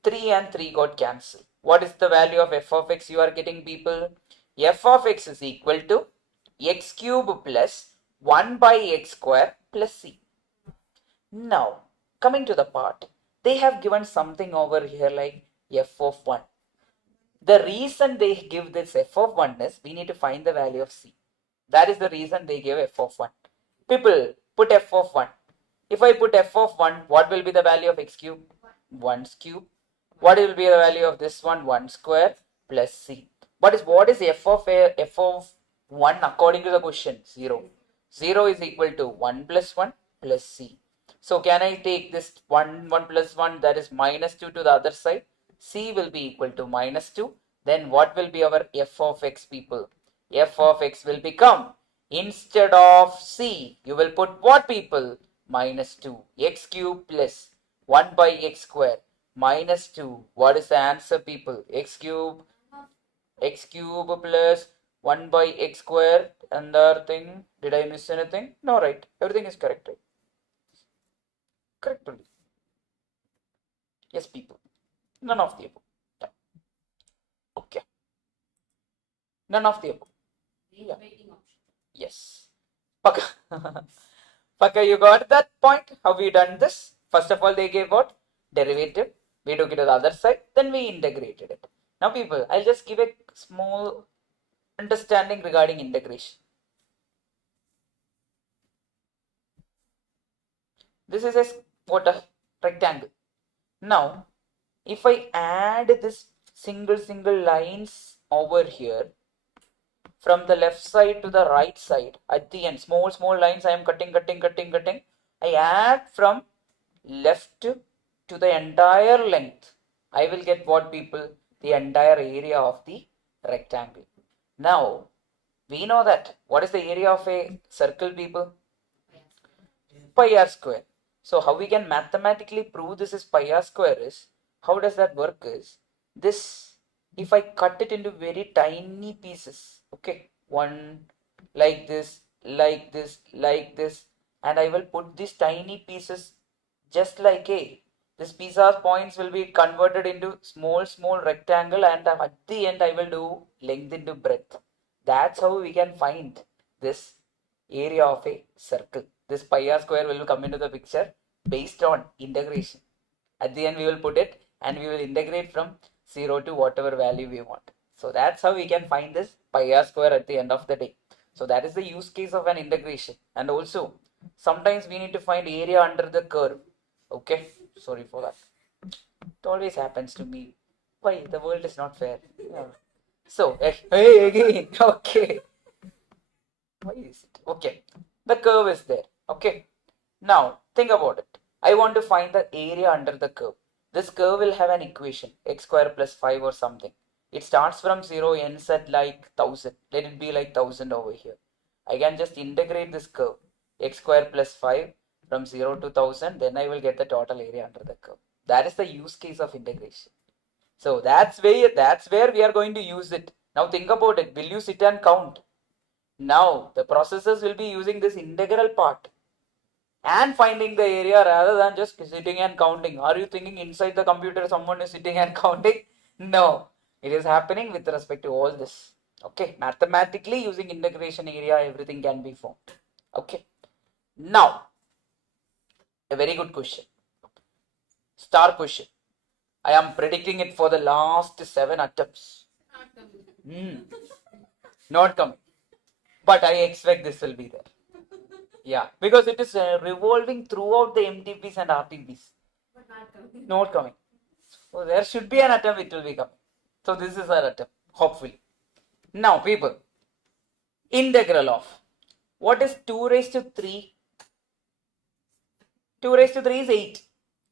3 and 3 got cancelled. What is the value of f of x you are getting, people? F of x is equal to x cube plus 1 by x square plus c. Now, coming to the part, they have given something over here like f of 1. The reason they give this f of 1 is we need to find the value of c. That is the reason they give f of 1. People, put f of 1. If I put f of 1, what will be the value of x cube? 1's cube. What will be the value of this one? 1 square plus c. What is f of 1 according to the question? 0. 0 is equal to 1 plus 1 plus c. So can I take this 1 plus 1, that is minus 2 to the other side? C will be equal to minus 2. Then what will be our f of x, people? F of x will become, instead of c, you will put what, people? Minus 2. X cube plus 1 by x square minus 2. What is the answer, people? X cube plus 1 by x square. Another thing, did I miss anything? No, right? Everything is correct, right? Correct only. Yes, people. None of the above. Okay. None of the above. Yeah. Yes. Paka. Paka, you got that point? How we done this? First of all, they gave what? Derivative. We took it to the other side. Then we integrated it. Now, people, I'll just give a small understanding regarding integration. This is a rectangle. Now, if I add this single lines over here from the left side to the right side, at the end, small lines I am cutting. I add from left to the entire length. I will get what, people? The entire area of the rectangle. Now, we know that what is the area of a circle, people? Pi r square. So how we can mathematically prove this is pi r square is, how does that work is, this, if I cut it into very tiny pieces, okay, one like this, and I will put these tiny pieces just like this piece of points will be converted into small rectangle, and at the end I will do length into breadth. That's how we can find this area of a circle. This pi r square will come into the picture based on integration. At the end we will put it and we will integrate from 0 to whatever value we want. So that's how we can find this pi r square at the end of the day. So that is the use case of an integration. And also sometimes we need to find area under the curve. Okay, sorry for that. It always happens to me. Why? The world is not fair. Yeah. So, hey, again, okay. Why is it? Okay, the curve is there. Okay, now think about it. I want to find the area under the curve. This curve will have an equation, x square plus 5 or something. It starts from 0, ends at like 1000. Let it be like 1000 over here. I can just integrate this curve, x square plus 5 from 0 to 1000. Then I will get the total area under the curve. That is the use case of integration. So that's where we are going to use it. Now think about it. Will you sit and count? Now the processors will be using this integral part and finding the area rather than just sitting and counting. Are you thinking inside the computer someone is sitting and counting? No, it is happening with respect to all this. Okay, mathematically using integration area, everything can be found. Okay, now a very good question, star question. I am predicting it for the last 7 attempts. Not coming. But I expect this will be there. Yeah, because it is revolving throughout the MTPs and RTPs. But not coming. Not coming. So there should be an attempt, it will be coming. So this is our attempt, hopefully. Now, people, Integral of, what is 2 raised to 3? 2 raised to 3 is 8.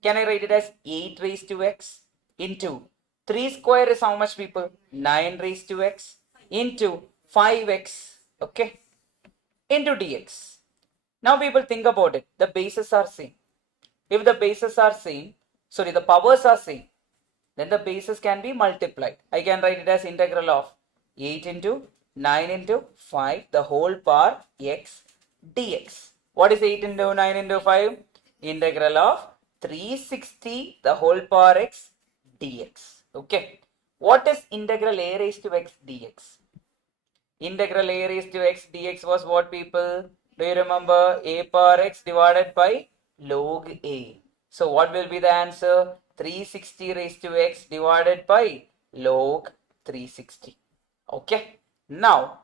Can I write it as 8 raised to x into 3 square is how much, people? 9 raised to x into 5x, okay, into dx. Now people think about it. The bases are same. If the bases are same, sorry, the powers are same, then the bases can be multiplied. I can write it as integral of 8 into 9 into 5, the whole power x dx. What is 8 into 9 into 5? Integral of 360, the whole power x dx. Okay. What is integral a raised to x dx? Integral a raised to x dx was what, people? Do you remember? A power x divided by log a. So what will be the answer? 360 raised to x divided by log 360. Okay. Now,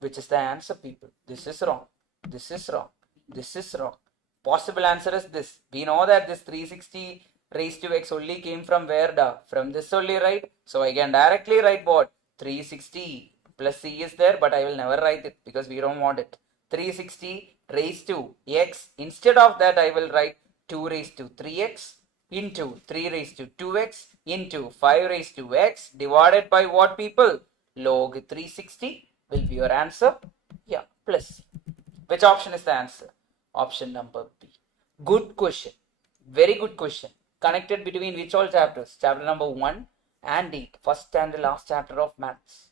which is the answer, people? This is wrong. This is wrong. This is wrong. Possible answer is this. We know that this 360 raised to x only came from where, da? From this only, right? So I can directly write what? 360 plus c is there, but I will never write it because we don't want it. 360 raised to x. Instead of that, I will write 2 raised to 3x into 3 raised to 2x into 5 raised to x divided by what, people? Log 360 will be your answer. Yeah, plus c. Which option is the answer? Option number B. Good question. Very good question. Connected between which all chapters? Chapter number 1 and 8. First and the last chapter of maths.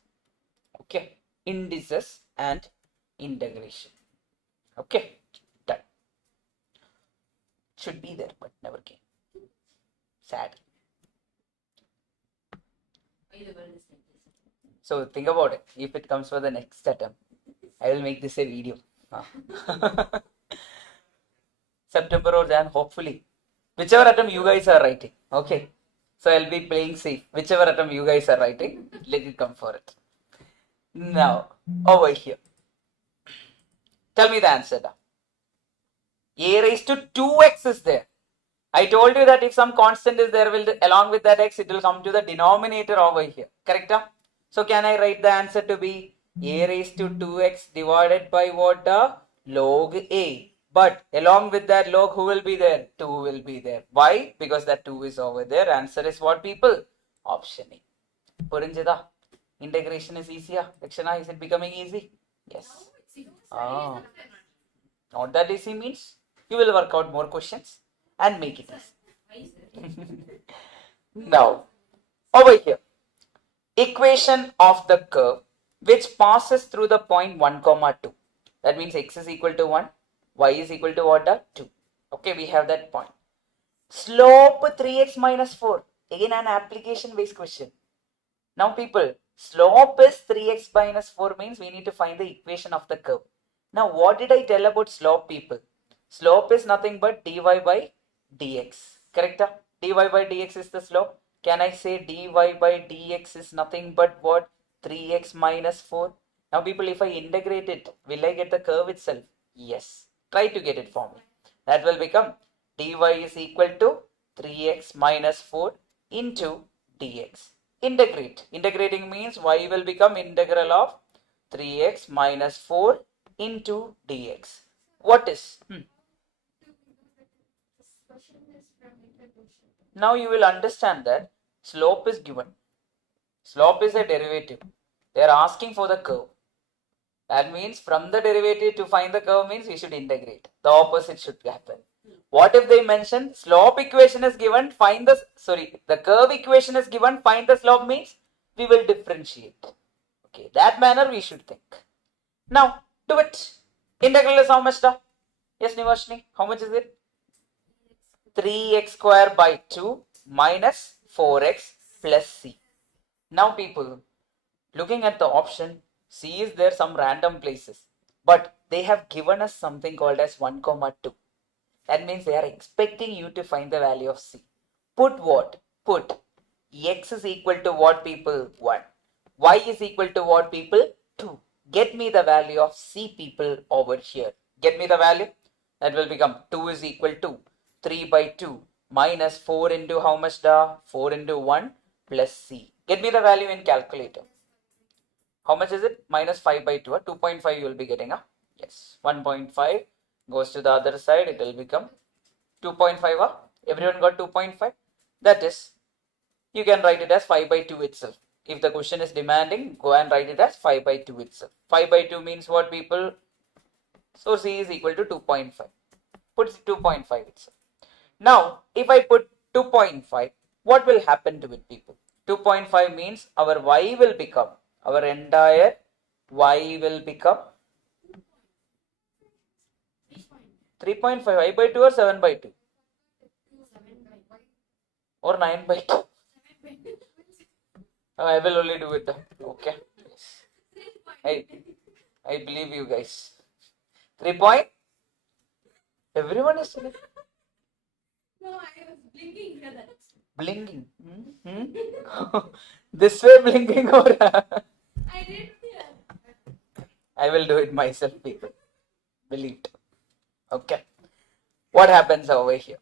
Okay. Indices and integration. Okay. Done. Should be there, but never came. Sad. So think about it. If it comes for the next attempt, I will make this a video. September or Jan, hopefully. Whichever attempt you guys are writing. Okay. So I'll be playing safe. Whichever attempt you guys are writing, let it come for it. Now, over here. Tell me the answer now. A raised to 2x is there. I told you that if some constant is there, along with that x, it will come to the denominator over here. Correct? So can I write the answer to be a raised to 2x divided by what? Log a. But along with that log, who will be there? 2 will be there. Why? Because that 2 is over there. Answer is what, people? Option A. Purinjida. Integration is easier. Lakshana, is it becoming easy? Yes. Ah. Not that easy means you will work out more questions and make it easy. Now, over here. Equation of the curve which passes through the point 1, 2. That means x is equal to 1. Y is equal to what? 2. Okay, we have that point. Slope 3x minus 4. Again, an application based question. Now, people, slope is 3x minus 4 means we need to find the equation of the curve. Now, what did I tell about slope, people? Slope is nothing but dy by dx. Correct? Dy by dx is the slope. Can I say dy by dx is nothing but what? 3x minus 4. Now, people, if I integrate it, will I get the curve itself? Yes. Try to get it for me. That will become dy is equal to 3x minus 4 into dx. Integrate. Integrating means y will become integral of 3x minus 4 into dx. What is? Now you will understand that slope is given. Slope is a derivative. They are asking for the curve. That means from the derivative to find the curve means we should integrate. The opposite should happen. What if they mention slope equation is given, the curve equation is given, find the slope means we will differentiate. Okay, that manner we should think. Now, do it. Integral is how much? Yes, Nivashni, how much is it? 3x square by 2 minus 4x plus c. Now, people, looking at the option, C is there some random places, but they have given us something called as 1, 2. That means they are expecting you to find the value of C. Put what? Put x is equal to what, people? 1. Y is equal to what, people? 2. Get me the value of C, people, over here. Get me the value. That will become 2 is equal to 3 by 2 minus 4 into how much? 4 into 1 plus C. Get me the value in calculator. How much is it? Minus 5 by 2. 2.5 you will be getting. Yes. 1.5 goes to the other side. It will become 2.5. Everyone got 2.5? That is, you can write it as 5 by 2 itself. If the question is demanding, go and write it as 5 by 2 itself. 5 by 2 means what, people? So C is equal to 2.5. Put 2.5 itself. Now, if I put 2.5, what will happen to it, people? 2.5 means our y will become, our entire y will become 3.5. Y by 2 or 7 by 2? Or 9 by 2? I will only do it. Okay. I believe you guys. 3 point? Everyone is saying. No, I was blinking here. That's Blinking. This way blinking or I did here. I will do it myself, people. Believe it. Okay. What happens over here?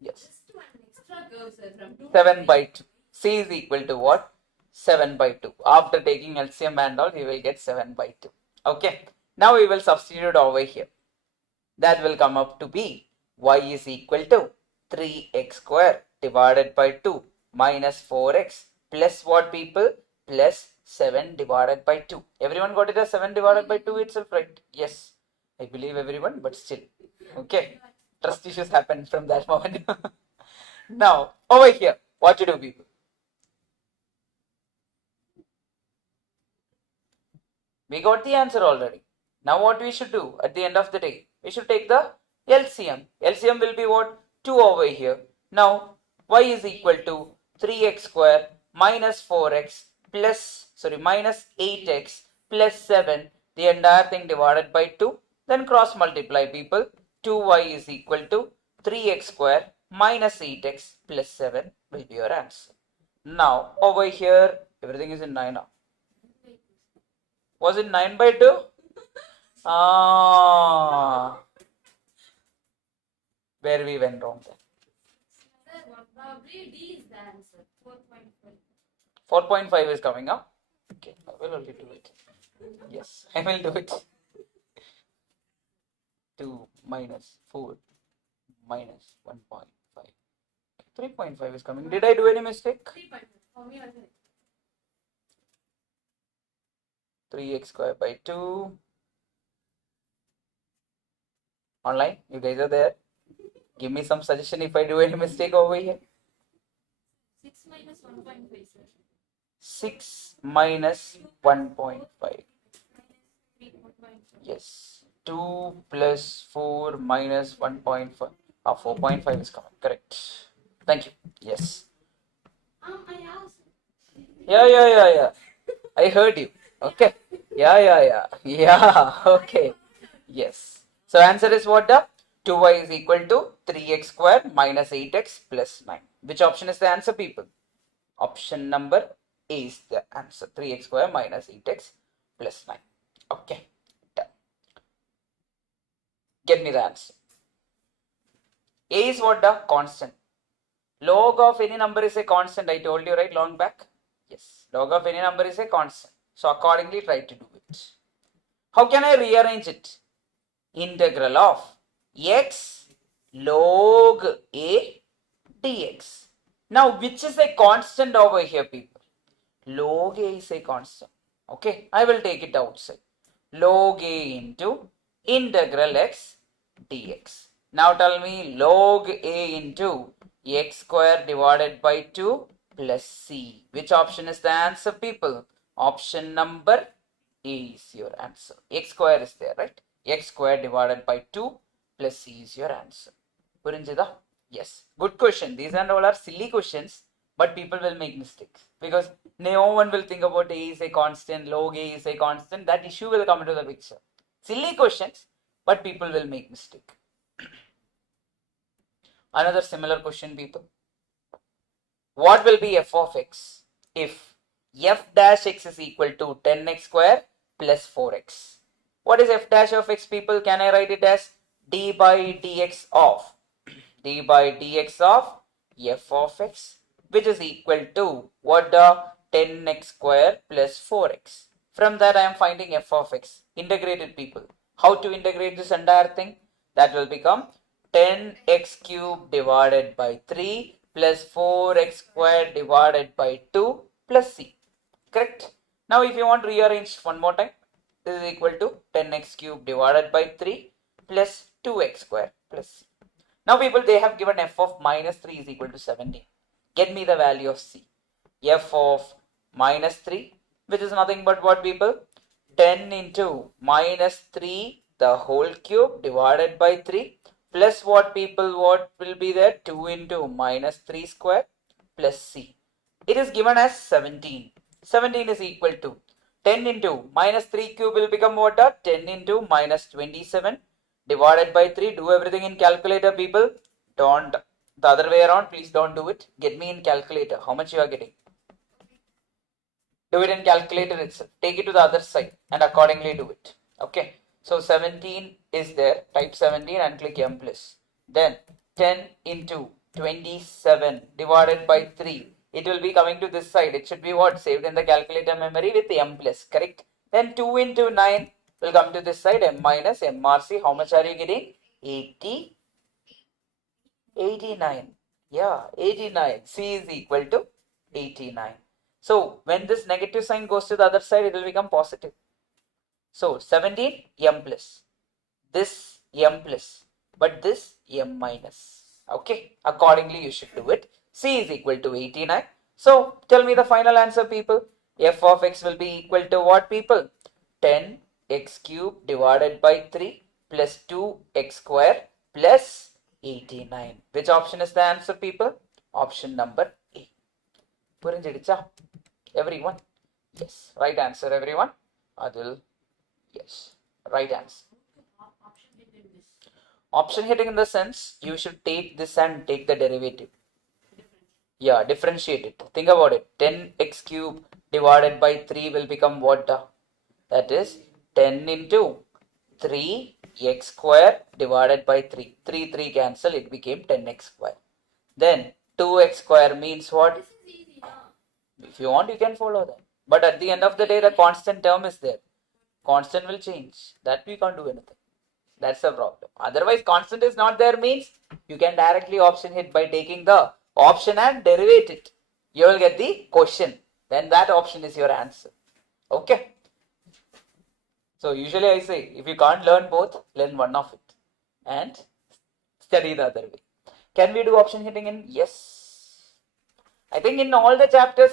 Yes. Just one extra curve, sir, from 2 7 by 2. C is equal to what? 7 by 2. After taking LCM and all, we will get 7 by 2. Okay. Now we will substitute over here. That will come up to be y is equal to 3x square divided by 2 minus 4x plus what, people? Plus 7 divided by 2. Everyone got it as 7 divided by 2 itself, right? Yes. I believe everyone, but still. Okay. Trust issues happen from that moment. Now, over here, what to do, people? We got the answer already. Now what we should do at the end of the day? We should take the LCM. LCM will be what? 2 over here. Now, y is equal to 3x square minus 4x minus 8x plus 7. The entire thing divided by 2. Then cross multiply, people. 2y is equal to 3x square minus 8x plus 7 will be your answer. Now, over here, everything is in 9 now. Was it 9 by 2? Where we went wrong then. Sir, probably D is the answer. 4.5. 4.5 is coming up. Okay, I will only do it. Yes, I will do it. 2 minus 4 minus 1.5. 3.5 is coming. Did I do any mistake? 3.5. For me also. 3x square by 2. Online, you guys are there. Give me some suggestion if I do any mistake over here. 6 minus 1.5, sir. 6 minus 1.5. 3.5. Yes. 2 plus 4 minus 1.5. 4.5 is coming. Correct. Thank you. Yes. I asked. Yeah. I heard you. Okay. Yeah. Okay. Yes. So answer is what? 2y is equal to 3x square minus 8x plus 9. Which option is the answer, people? Option number A is the answer. 3x square minus 8x plus 9. Okay. Done. Get me the answer. A is what? Constant. Log of any number is a constant. I told you, right, long back? Yes. Log of any number is a constant. So accordingly, try to do it. How can I rearrange it? Integral of x log a dx. Now, which is a constant over here, people? Log a is a constant. Okay, I will take it outside. Log a into integral x dx. Now tell me log a into x square divided by 2 plus c. Which option is the answer, people? Option number A is your answer. X square is there, right? X square divided by 2 plus c is your answer. Purinjida? Yes. Good question. These and all are silly questions, but people will make mistakes because no one will think about a is a constant, log a is a constant. That issue will come into the picture. Silly questions, but people will make mistake. Another similar question, people. What will be f of x if f dash x is equal to 10x square plus 4x? What is f dash of x, people? Can I write it as d by dx of f of x, which is equal to what? 10x square plus 4x. From that I am finding f of x. Integrated people. How to integrate this entire thing? That will become 10x cube divided by 3 plus 4x square divided by 2 plus c. Correct? Now if you want to rearrange one more time, this is equal to 10x cube divided by 3 plus 2x square plus c. Now people, they have given f of minus 3 is equal to 17. Get me the value of c. F of minus 3, which is nothing but what people? 10 into minus 3 the whole cube divided by 3 plus what people, what will be there? 2 into minus 3 square plus c. It is given as 17. 17 is equal to 10 into minus 3 cube will become what? 10 into minus 27 divided by 3. Do everything in calculator, people. Don't the other way around. Please don't do it. Get me in calculator. How much you are getting? Do it in calculator itself. Take it to the other side and accordingly do it. Okay. So 17 is there. Type 17 and click M plus. Then 10 into 27 divided by 3. It will be coming to this side. It should be what? Saved in the calculator memory with M plus. Correct. Then 2 into 9 will come to this side. M minus MRC. How much are you getting? 80. 89. Yeah, 89. C is equal to 89. So when this negative sign goes to the other side, it will become positive. So 17 M plus, this M plus, but this M minus. Okay, accordingly you should do it. C is equal to 89. So tell me the final answer, people. F of x will be equal to what, people? 10x cube divided by 3 plus 2x square plus 89. Which option is the answer, people? Option number A. Purinjidicha? Everyone? Yes. Right answer, everyone? Adil? Yes. Right answer. Option hitting in the sense, you should take this and take the derivative. Yeah, differentiate it. Think about it. 10x cube divided by 3 will become what? That is 10 into 3x square divided by 3. 3 cancel, it became 10x square. Then 2x square means what? If you want, you can follow that. But at the end of the day, the constant term is there. Constant will change. That we can't do anything. That's the problem. Otherwise, constant is not there means you can directly option hit by taking the option and derivate it. You will get the question. Then that option is your answer. Okay. So usually I say, if you can't learn both, learn one of it and study the other way. Can we do option hitting in? Yes. I think in all the chapters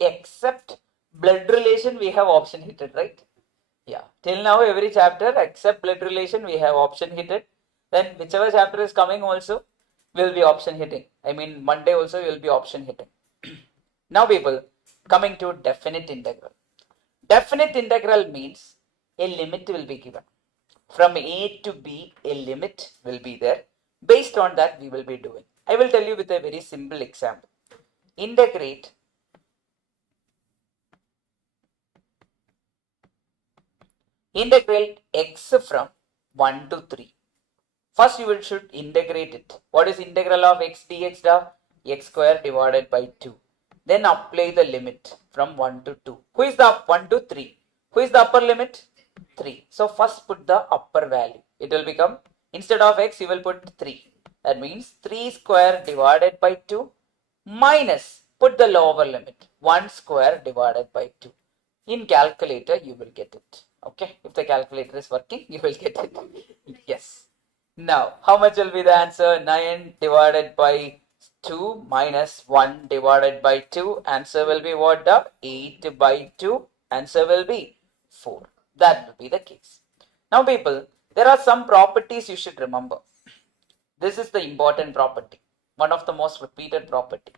except blood relation, we have option hitted, right? Yeah. Till now, every chapter except blood relation, we have option hitted. Then whichever chapter is coming also will be option hitting. I mean, Monday also will be option hitting. Now, people, coming to definite integral. Definite integral means a limit will be given. From A to B, a limit will be there. Based on that, we will be doing. I will tell you with a very simple example. Integrate x from 1 to 3. First, you should integrate it. What is integral of x dx? X square divided by 2. Then apply the limit from 1 to 2. Who is the 1 to 3? Who is the upper limit? 3. So first put the upper value. It will become, instead of x, you will put 3. That means 3 square divided by 2 minus, put the lower limit, 1 square divided by 2. In calculator, you will get it. Okay, if the calculator is working, you will get it. Yes. Now, how much will be the answer? 9 divided by 2 minus 1 divided by 2. Answer will be what? 8 by 2. Answer will be 4. That will be the case. Now, people, there are some properties you should remember. This is the important property. One of the most repeated property.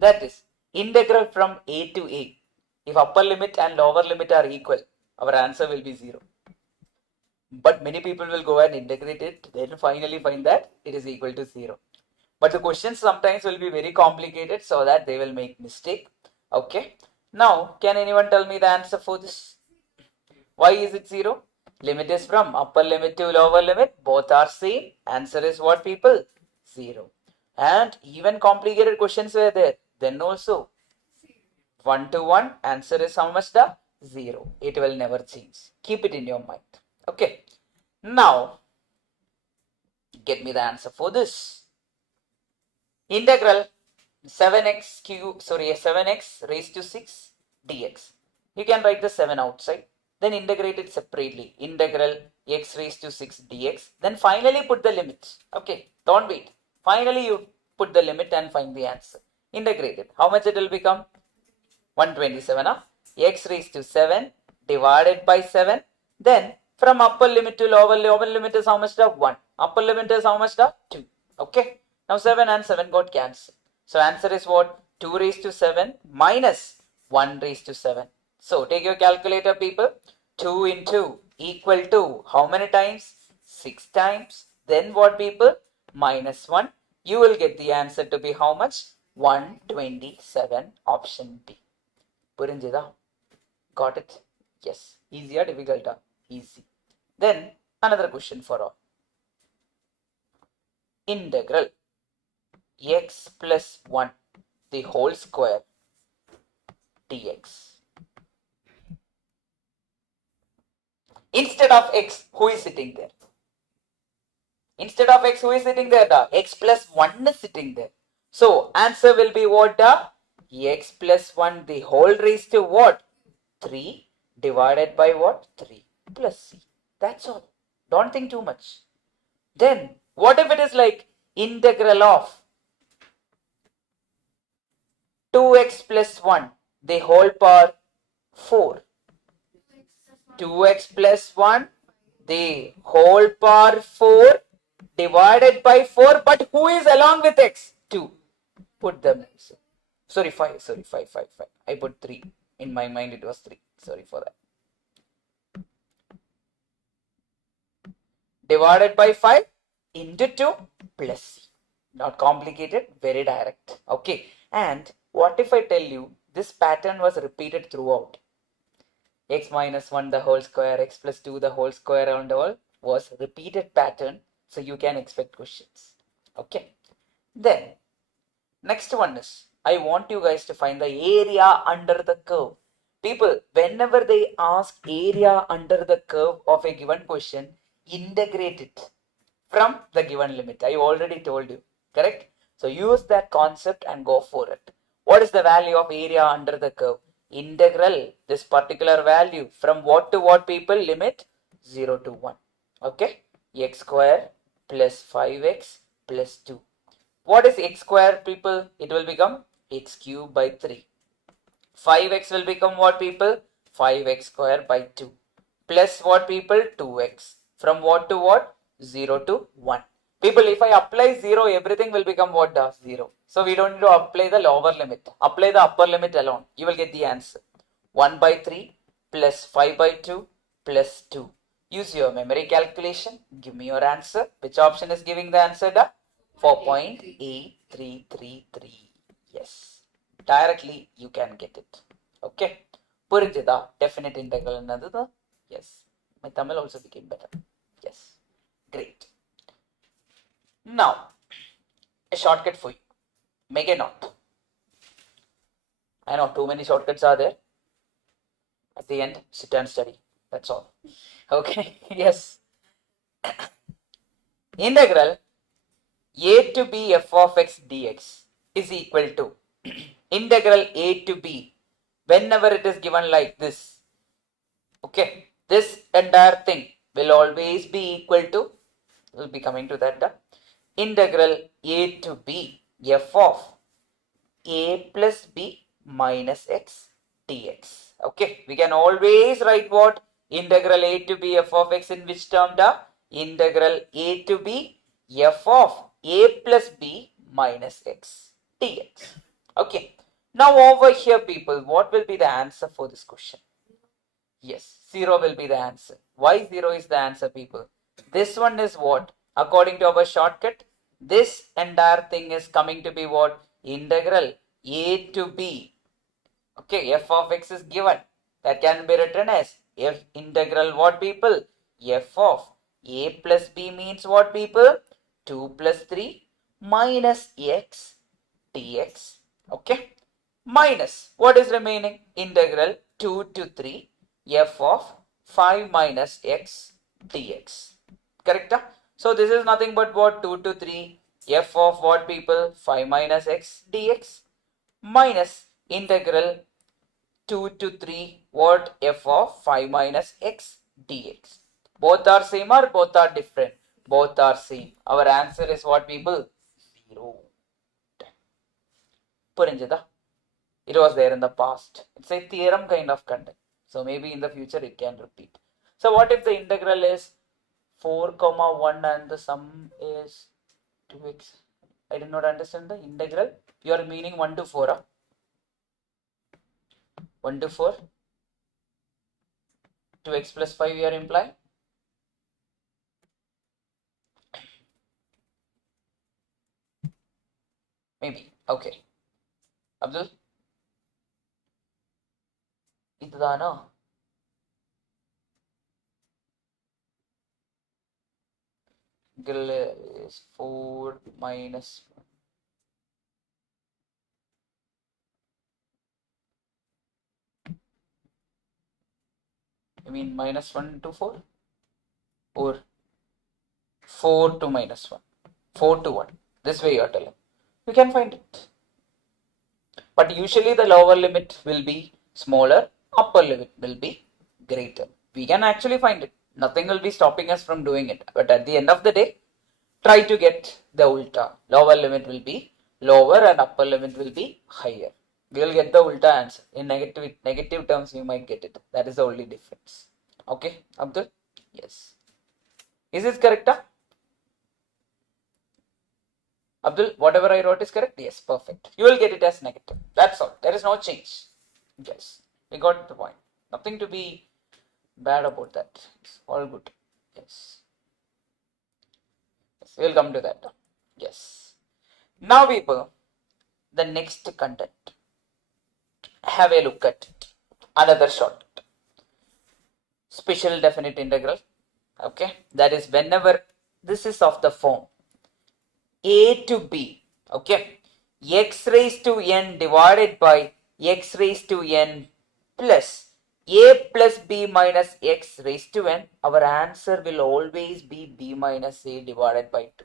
That is, integral from A to A. If upper limit and lower limit are equal, our answer will be 0. But many people will go and integrate it, then finally find that it is equal to 0. But the questions sometimes will be very complicated, so that they will make mistake. Okay. Now, can anyone tell me the answer for this? Why is it 0? Limit is from upper limit to lower limit. Both are same. Answer is what, people? 0. And even complicated questions were there. Then also, 1 to 1, answer is how much the 0. It will never change. Keep it in your mind. Okay. Now, get me the answer for this. Integral 7x raised to 6 dx. You can write the 7 outside, then integrate it separately. Integral x raised to 6 dx. Then finally put the limit. Okay, don't wait. Finally you put the limit and find the answer. Integrate it. How much it will become? 127. X raised to 7 divided by 7. Then from upper limit to lower limit is how much? 1. Upper limit is how much? 2. Okay. Now 7 and 7 got cancelled. So answer is what? 2 raised to 7 minus 1 raised to 7. So take your calculator, people. 2 into equal to how many times? 6 times. Then what, people? Minus 1. You will get the answer to be how much? 127, option B. Purinjida? Got it? Yes. Easy or difficult? Easy. Then another question for all. Integral x plus 1 the whole square dx. Instead of x, who is sitting there? Instead of x, who is sitting there? X plus 1 is sitting there. So answer will be what? X plus 1 the whole raised to what? 3 divided by what? 3 plus c. That's all. Don't think too much. Then what if it is like integral of 2x plus 1 the whole power 4? 2x plus 1 the whole power 4 divided by 4, but who is along with x? 2. Put them. Sorry, 5. Sorry, 5. I put 3. In my mind it was 3. Sorry for that. Divided by 5 into 2 plus c. Not complicated, very direct. Okay. And what if I tell you this pattern was repeated throughout? X minus 1 the whole square, x plus 2 the whole square and all was repeated pattern. So you can expect questions. Okay. Then next one is, I want you guys to find the area under the curve. People, whenever they ask area under the curve of a given question, integrate it from the given limit. I already told you, correct? So use that concept and go for it. What is the value of area under the curve? Integral this particular value from what to what, people? Limit 0 to 1. Okay. X square plus 5x plus 2. What is x square, people? It will become x cube by 3. 5x will become what, people? 5x square by 2. Plus what, people? 2x. From what to what? 0 to 1. People, if I apply 0, everything will become what? 0. So we don't need to apply the lower limit. Apply the upper limit alone. You will get the answer. 1 by 3 plus 5 by 2 plus 2. Use your memory calculation. Give me your answer. Which option is giving the answer? 4.8333. Yes. Directly you can get it. Okay. Purinjada. Definite integral another. Yes. My Tamil also became better. Yes. Great. Now, a shortcut for you. Make a note. I know too many shortcuts are there. At the end, sit and study. That's all. Okay. Yes. Integral a to b f of x dx is equal to integral a to b whenever it is given like this. Okay. This entire thing will always be equal to, we'll be coming to that, integral a to b f of a plus b minus x dx. Okay, we can always write what? Integral a to b f of x in which term? Integral a to b f of a plus b minus x dx. Okay, now over here, people, what will be the answer for this question? Yes, 0 will be the answer. Why 0 is the answer, people? This one is what? According to our shortcut, this entire thing is coming to be what? Integral a to b. Okay, f of x is given. That can be written as f integral what, people? F of a plus b means what, people? 2 plus 3 minus x dx. Okay. minus what is remaining? Integral 2 to 3 f of 5 minus x dx. Correct? So this is nothing but what? 2 to 3 f of what, people? 5 minus x dx minus integral 2 to 3 what? F of 5 minus x dx. Both are same or both are different? Both are same. Our answer is what, people? 0. Purinjada. It was there in the past. It's a theorem kind of content. So maybe in the future it can repeat. So what if the integral is 4 comma 1 and the sum is 2x? I did not understand the integral. You are meaning 1 to 4. Huh? 1 to 4. 2x plus 5 you are implying? Maybe. Okay. Abdul? Idana? Is 4 minus 1. I mean minus 1 to 4? Or 4 to minus 1? 4 to 1. This way you are telling. You can find it. But usually the lower limit will be smaller, upper limit will be greater. We can actually find it. Nothing will be stopping us from doing it. But at the end of the day, try to get the ulta. Lower limit will be lower and upper limit will be higher. We will get the ulta answer. In negative terms, you might get it. That is the only difference. Okay, Abdul? Yes. Is this correct? Abdul, whatever I wrote is correct? Yes, perfect. You will get it as negative. That's all. There is no change. Yes, we got the point. Nothing to be bad about that. It's all good. Yes. Yes, we'll come to that. Yes. Now, people, the next content. Have a look at it. Another shortcut. Special definite integral. Okay. That is whenever this is of the form a to b, okay, x raised to n divided by x raised to n plus a plus b minus x raised to n, our answer will always be b minus a divided by 2.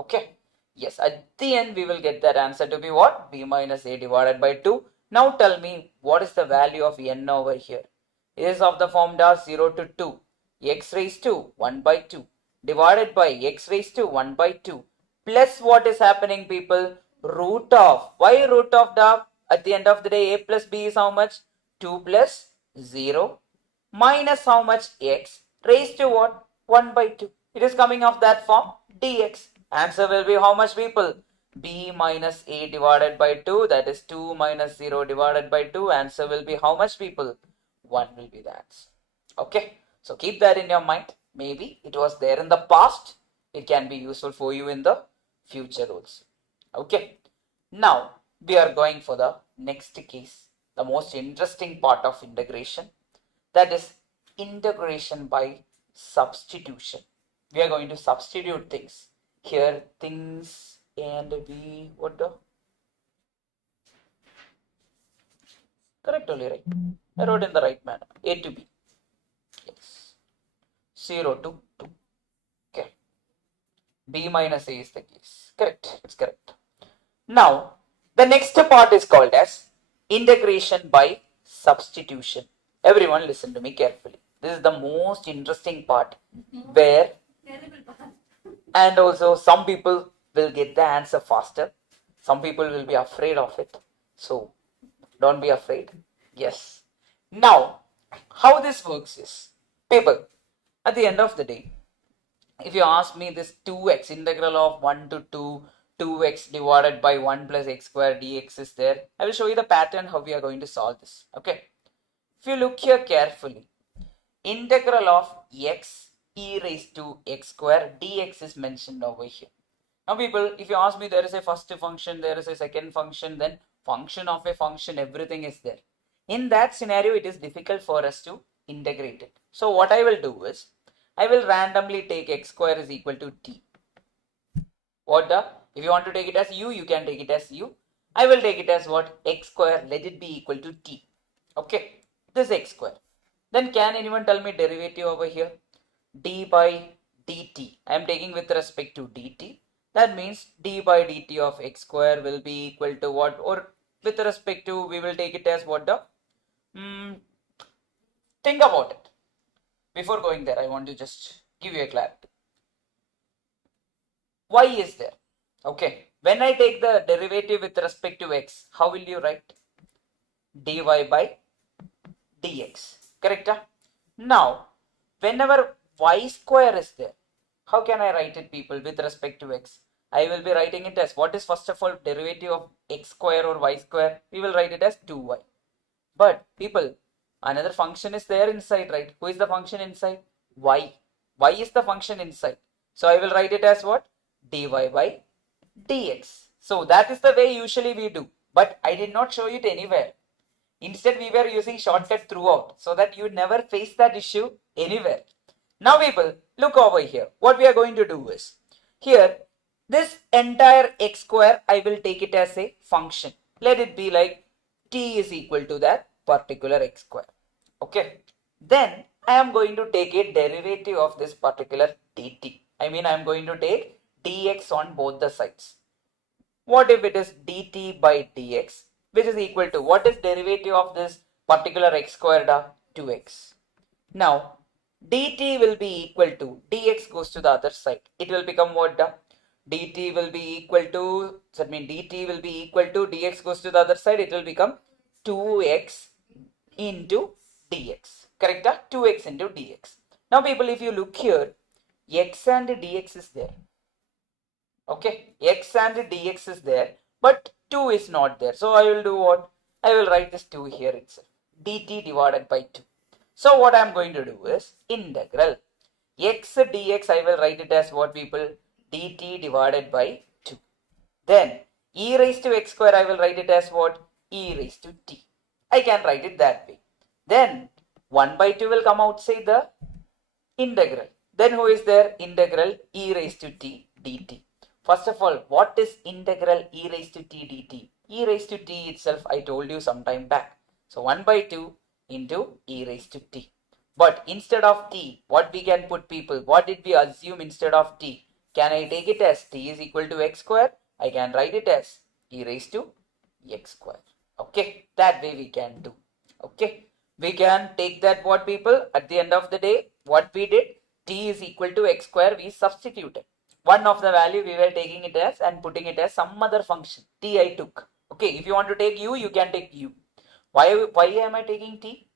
Okay, yes, at the end we will get that answer to be what? B minus a divided by 2. Now tell me, what is the value of n over here? It is of the form 0 to 2, x raised to 1 by 2 divided by x raised to 1 by 2 plus what is happening, people? Root of. Why root of the? At the end of the day, a plus b is how much? 2 plus 0 minus how much? X raised to what? 1 by 2. It is coming of that form dx. Answer will be how much, people? B minus a divided by 2. That is 2 minus 0 divided by 2. Answer will be how much, people? 1 will be the answer. Okay. So keep that in your mind. Maybe it was there in the past. It can be useful for you in the future also. Okay. Now we are going for the next case, the most interesting part of integration, that is integration by substitution. We are going to substitute things here, things, and we what the correct only, right? I wrote in the right manner. A to B. Yes. 0 to 2. Okay. B minus A is the case. Correct. It's correct. Now, the next part is called as integration by substitution. Everyone listen to me carefully. This is the most interesting part where, and also some people will get the answer faster. Some people will be afraid of it. So, don't be afraid. Yes. Now, how this works is, people, at the end of the day, if you ask me this 2x integral of 1 to 2, 2x divided by 1 plus x square dx is there, I will show you the pattern how we are going to solve this. Okay. If you look here carefully, integral of x e raised to x square dx is mentioned over here. Now people, if you ask me, there is a first function, there is a second function, then function of a function, everything is there. In that scenario, it is difficult for us to integrate it. So what I will do is, I will randomly take x square is equal to t. What the? If you want to take it as u, you can take it as u. I will take it as what? X square, let it be equal to t. Okay, this x square. Then can anyone tell me derivative over here? D by dt. I am taking with respect to dt. That means d by dt of x square will be equal to what? Or with respect to, we will take it as what the? Think about it. Before going there, I want to just give you a clarity. Y is there. Okay. When I take the derivative with respect to x, how will you write? Dy by dx. Correct? Now, whenever y square is there, how can I write it, people, with respect to x? I will be writing it as, what is first of all derivative of x square or y square? We will write it as 2y. But people, another function is there inside, right? Who is the function inside? Y. Y is the function inside. So I will write it as what? Dy by dx. So that is the way usually we do. But I did not show it anywhere. Instead, we were using shortcut throughout so that you never face that issue anywhere. Now people, look over here. What we are going to do is, here, this entire x square, I will take it as a function. Let it be like t is equal to that particular x square. Okay. Then I am going to take a derivative of this particular dt. I mean, I am going to take dx on both the sides. What if it is dt by dx, which is equal to, what is derivative of this particular x squared? 2x. Now, dt will be equal to, dx goes to the other side. It will become what? Dt will be equal to, so that means dt will be equal to, dx goes to the other side, it will become 2x into dx. Correct? 2x into dx. Now people, if you look here, x and dx is there. Okay, x and dx is there, but 2 is not there. So I will do what? I will write this 2 here itself. dt divided by 2. So what I am going to do is integral x dx, I will write it as what, people? Dt divided by 2. Then e raised to x square, I will write it as what? E raised to t. I can write it that way. Then 1 by 2 will come outside the integral. Then who is there? Integral e raised to t dt. First of all, what is integral e raised to t dt? E raised to t itself, I told you some time back. So 1 by 2 into e raised to t. But instead of t, what we can put, people? What did we assume instead of t? Can I take it as t is equal to x square? I can write it as e raised to x square. Okay, that way we can do. Okay, we can take that, what, people? At the end of the day, what we did, t is equal to x square, we substituted. One of the value we were taking it as and putting it as some other function. T I took. Okay, if you want to take u, you can take u. Why am I taking t?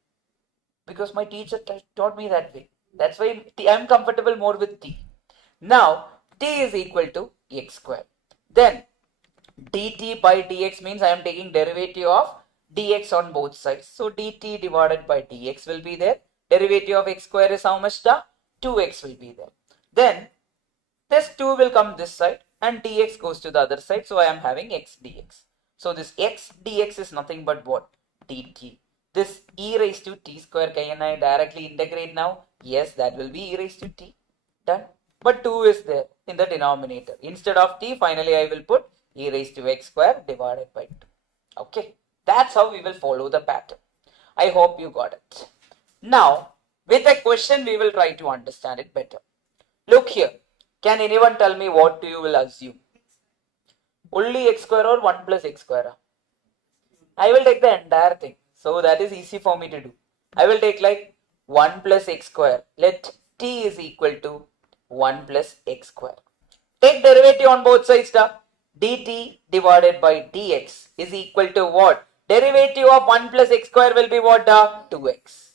Because my teacher taught me that way. That's why I am comfortable more with t. Now, t is equal to x square. Then, dt by dx means I am taking derivative of dx on both sides. So, dt divided by dx will be there. Derivative of x square is how much? 2x will be there. Then, this 2 will come this side and dx goes to the other side. So I am having x dx. So this x dx is nothing but what? Dt. This e raised to t square, can I directly integrate now? Yes, that will be e raised to t. Done. But 2 is there in the denominator. Instead of t, finally I will put e raised to x square divided by 2. Okay. That's how we will follow the pattern. I hope you got it. Now, with a question, we will try to understand it better. Look here. Can anyone tell me what you will assume? Only x square or 1 plus x square? I will take the entire thing. So that is easy for me to do. I will take like 1 plus x square. Let t is equal to 1 plus x square. Take derivative on both sides. Dt divided by dx is equal to what? Derivative of 1 plus x square will be what? 2x.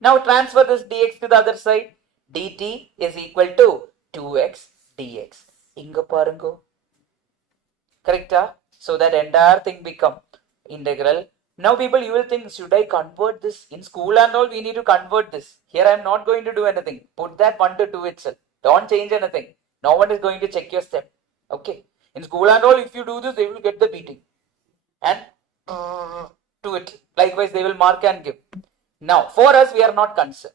Now transfer this dx to the other side. Dt is equal to 2x dx. Inga parungo. Correct? So that entire thing become integral. Now people, you will think, should I convert this? In school and all, we need to convert this. Here I am not going to do anything. Put that 1 to 2 itself. Don't change anything. No one is going to check your step. Okay. In school and all, if you do this, they will get the beating. And do it. Likewise, they will mark and give. Now, for us, we are not concerned.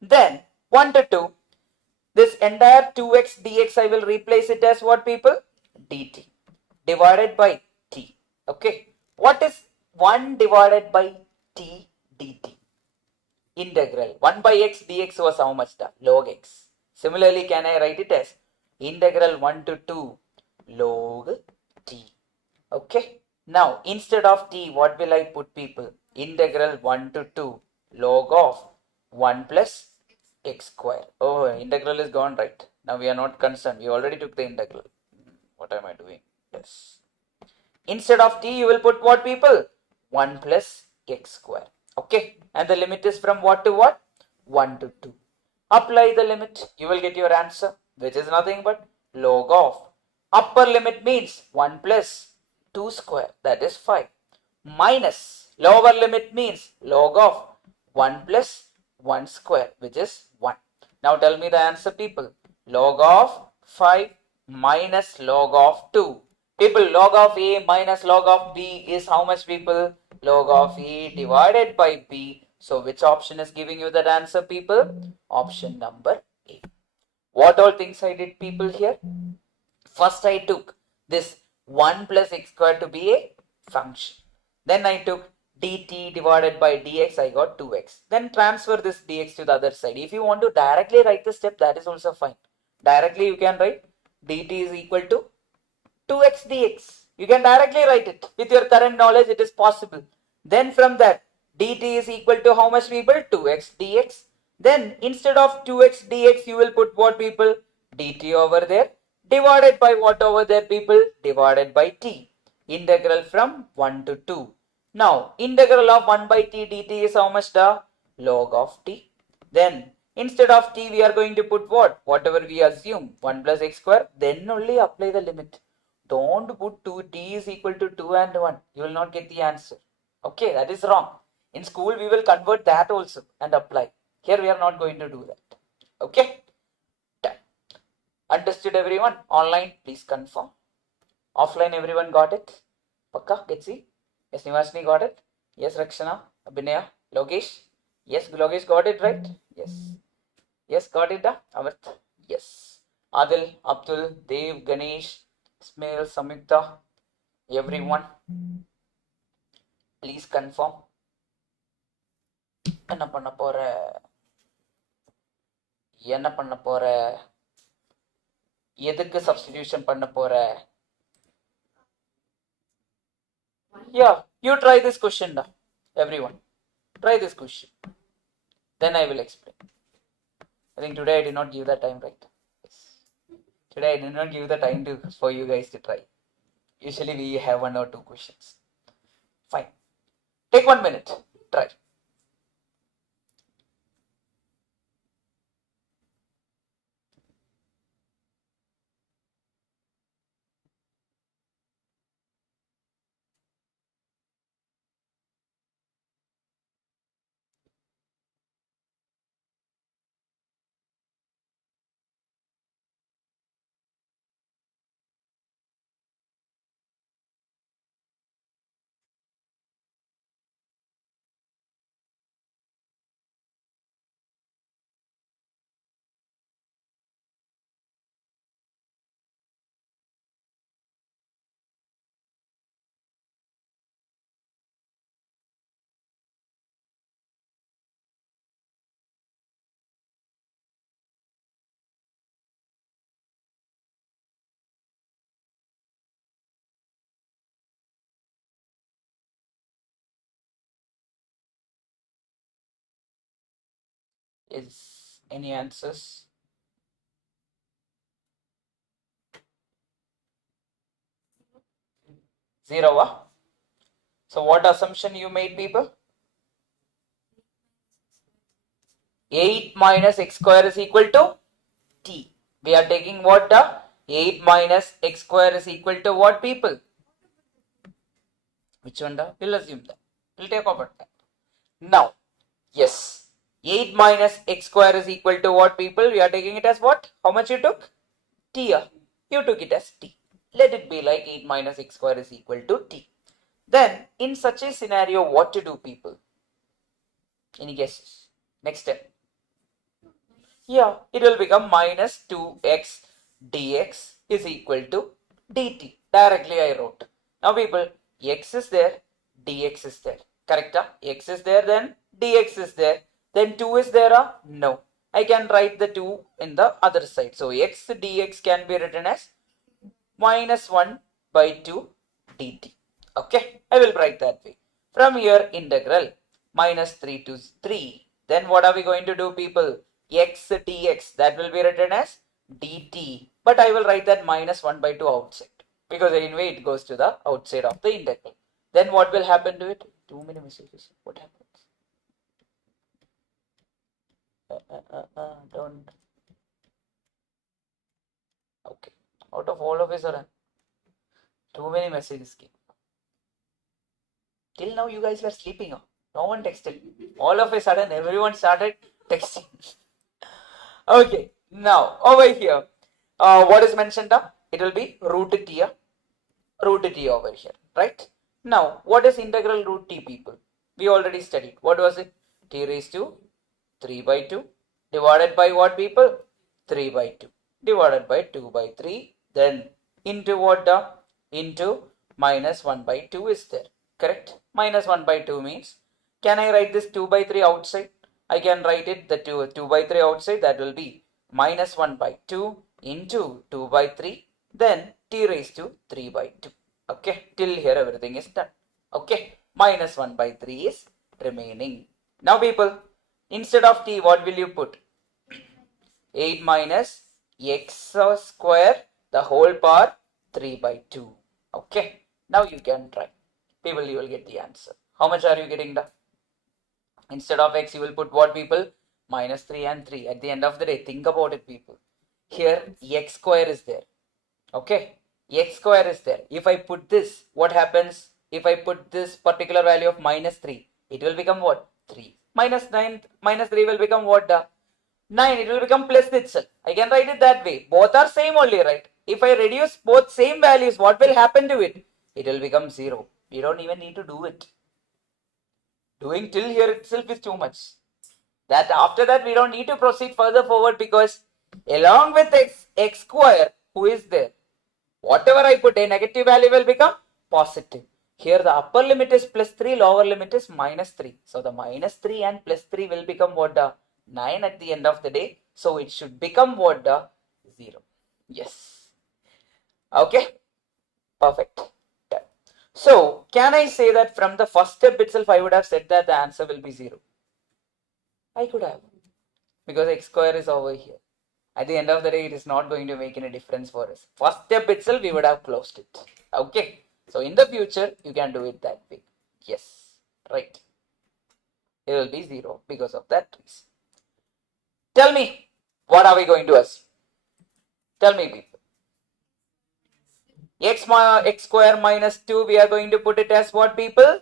Then, 1 to 2. This entire 2x dx, I will replace it as what, people? Dt divided by t. Okay. What is 1 divided by t dt? Integral 1 by x dx was how much? Log x. Similarly, can I write it as integral 1 to 2 log t? Okay. Now, instead of t, what will I put, people? Integral 1 to 2 log of 1 plus x square. Oh, integral is gone, right? Now we are not concerned. We already took the integral. What am I doing? Yes. Instead of t, you will put what, people? 1 plus x square. Okay. And the limit is from what to what? 1 to 2. Apply the limit. You will get your answer, which is nothing but log of. Upper limit means 1 plus 2 square, that is 5. Minus lower limit means log of 1 plus 1 square, which is 1. Now tell me the answer, people. Log of 5 minus log of 2. People, log of a minus log of b is how much, people? Log of a divided by b. So which option is giving you that answer, people? Option number A. What all things I did, people, here? First I took this 1 plus x square to be a function. Then I took dt divided by dx, I got 2x. Then transfer this dx to the other side. If you want to directly write the step, that is also fine. Directly you can write dt is equal to 2x dx. You can directly write it. With your current knowledge, it is possible. Then from that, dt is equal to how much, people? 2x dx. Then instead of 2x dx, you will put what, people? dt over there divided by what over there, people? Divided by t. Integral from 1 to 2. Now, integral of 1 by t dt is how much? Log of t. Then instead of t, we are going to put what? Whatever we assume, 1 plus x square. Then only apply the limit. Don't put 2t is equal to 2 and 1. You will not get the answer. Okay, that is wrong. In school, we will convert that also and apply. Here, we are not going to do that. Okay. Understood, everyone? Online, please confirm. Offline, everyone got it? Pakka, Getsi? Yes, Nivasni got it? Yes, Rakshana, Abhinaya, Logesh? Yes, Logesh got it, right? Yes. Yes, got it, Amarth? Yes. Adil, Abdul, Dev, Ganesh, Ismail, Samyukta, everyone, please confirm. என்ன பண்ண போற எதுக்கு substitution பண்ண போற? Yeah, you try this question, everyone. Try this question. Then I will explain. I think today I did not give the time, right? Yes. Today I did not give the time for you guys to try. Usually we have 1 or 2 questions. Fine. Take 1 minute. Try. Is any answers? Zero. So what assumption you made, people? 8 minus x square is equal to t. We are taking what? 8 minus x square is equal to what, people? Which one? We'll assume that. We'll take about that. Now, yes. 8 minus x square is equal to what, people? We are taking it as what? How much you took? T. You took it as t. Let it be like 8 minus x square is equal to t. Then, in such a scenario, what to do, people? Any guesses? Next step. Yeah, it will become minus 2x dx is equal to dt. Directly I wrote. Now, people, x is there, dx is there. Correct? X is there, then dx is there. Then 2 is there? No. I can write the 2 in the other side. So x dx can be written as minus 1 by 2 dt. Okay, I will write that way. From here, integral minus 3 to 3. Then what are we going to do, people? X dx, that will be written as dt. But I will write that minus 1 by 2 outside, because anyway it goes to the outside of the integral. Then what will happen to it? Too many messages. What happens? Don't. Okay. Out of all of a sudden, too many messages came. Till now, you guys were sleeping. No one texted. All of a sudden, everyone started texting. Okay. Now, over here, what is mentioned? It will be root t. Root t over here, right? Now, what is integral root t, people? We already studied. What was it? T raised to 3 by 2 divided by what, people? 3 by 2 divided by 2 by 3. Then into what? Into minus 1 by 2 is there. Correct? Minus 1 by 2 means, can I write this 2 by 3 outside? I can write it the 2 by 3 outside. That will be minus 1 by 2 into 2 by 3. Then t raised to 3 by 2. Okay, till here everything is done. Okay, minus 1 by 3 is remaining. Now, people, instead of t, what will you put? 8 minus x square, the whole power 3 by 2. Okay, now you can try. People, you will get the answer. How much are you getting? Instead of x, you will put what, people? Minus 3 and 3. At the end of the day, think about it, people. Here, x square is there. Okay, x square is there. If I put this, what happens? If I put this particular value of minus 3, it will become what? 3. Minus 9, minus 3 will become what? 9. It will become plus itself. I can write it that way. Both are same only, right? If I reduce both same values, what will happen to it? It will become 0. We don't even need to do it. Doing till here itself is too much. That after that, we don't need to proceed further forward, because along with x square, who is there? Whatever I put, a negative value will become positive. Here the upper limit is plus 3, lower limit is minus 3. So the minus 3 and plus 3 will become what? 9 at the end of the day. So it should become what? 0. Yes. Okay. Perfect. Done. So can I say that from the first step itself, I would have said that the answer will be 0? I could have. Because x square is over here. At the end of the day, it is not going to make any difference for us. First step itself, we would have closed it. Okay. So in the future, you can do it that way. Yes. Right. It will be 0 because of that reason. Tell me, what are we going to assume? Tell me, people. X square minus 2, we are going to put it as what, people?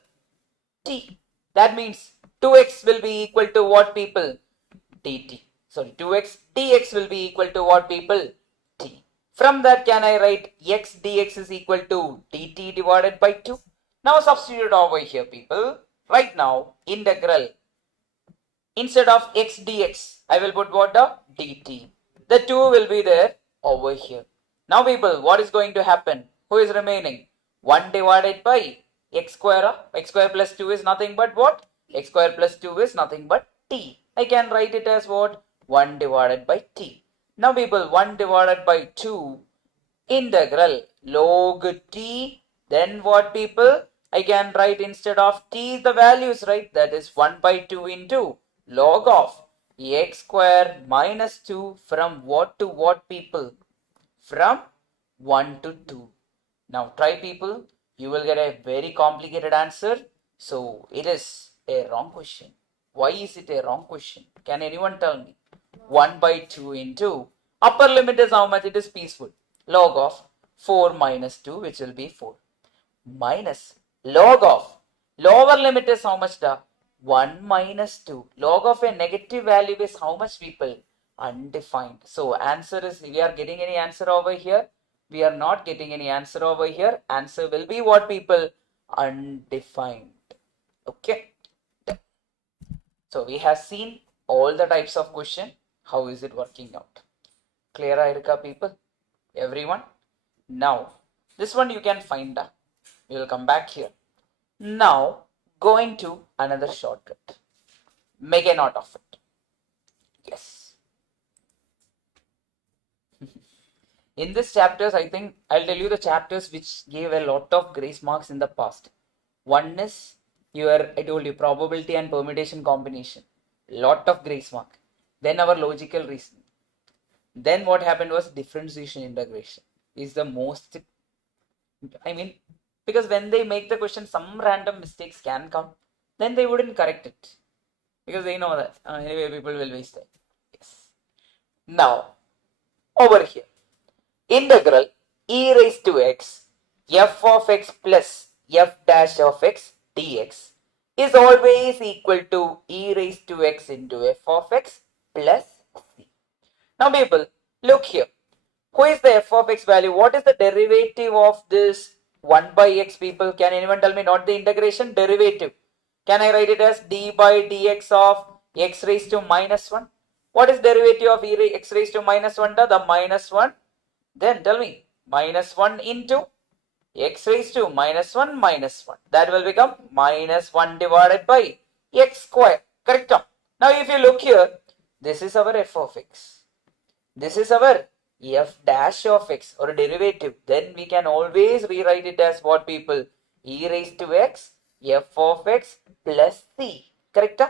T. That means 2x will be equal to what, people? dt. Sorry, 2x dx will be equal to what, people? T. From that, can I write x dx is equal to dt divided by 2? Now substitute over here, people. Right now, integral. Instead of x dx, I will put what? Dt. The 2 will be there over here. Now, people, what is going to happen? Who is remaining? 1 divided by x square. X square plus 2 is nothing but what? X square plus 2 is nothing but t. I can write it as what? 1 divided by t. Now, people, 1 divided by 2 integral log t. Then what, people? I can write instead of t the values, right? That is 1 by 2 into log of x square minus 2 from what to what, people? From 1 to 2. Now try, people. You will get a very complicated answer. So it is a wrong question. Why is it a wrong question? Can anyone tell me? 1 by 2 into upper limit is how much? It is peaceful. Log of 4 minus 2, which will be 4. Minus log of lower limit is how much? 1 minus 2. Log of a negative value is how much, people? Undefined. So answer is, we are getting any answer over here? We are not getting any answer over here. Answer will be what, people? Undefined. Okay. So we have seen all the types of question. How is it working out? Clear, people? Everyone? Now, this one you can find. We will come back here. Now, going to another shortcut. Make a note of it. Yes. In this chapters, I think I'll tell you the chapters which gave a lot of grace marks in the past. One is I told you, probability and permutation combination. Lot of grace mark. Then our logical reasoning. Then what happened was differentiation integration is the most, because when they make the question, some random mistakes can come. Then they wouldn't correct it. Because they know that anyway people will waste time. Yes. Now, over here. Integral e raised to x f of x plus f dash of x dx is always equal to e raised to x into f of x plus c. Now people, look here. Who is the f of x value? What is the derivative of this 1 by x, people? Can anyone tell me? Not the integration, derivative. Can I write it as d by dx of x raised to minus 1? What is derivative of x raised to minus 1? The minus 1. Then tell me, minus 1 into x raised to minus 1 minus 1. That will become minus 1 divided by x square. Correct? Now if you look here, this is our f of x. This is our f dash of x or derivative. Then we can always rewrite it as what, people? E raised to x f of x plus c. Correct?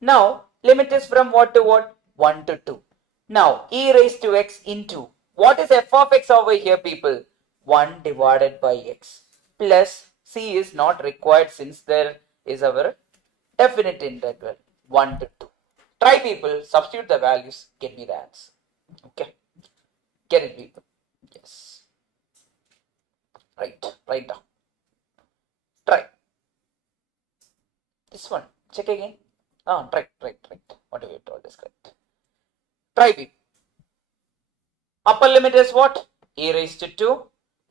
Now limit is from what to what? 1 to 2. Now e raised to x into, what is f of x over here, people? 1 divided by x plus c is not required since there is our definite integral 1 to 2. Try, people, substitute the values, get me the answer. Okay, get it, people? Yes. Right down. Try this one. Check again. Right. Whatever you told is correct. Try, people. Upper limit is what? E raised to 2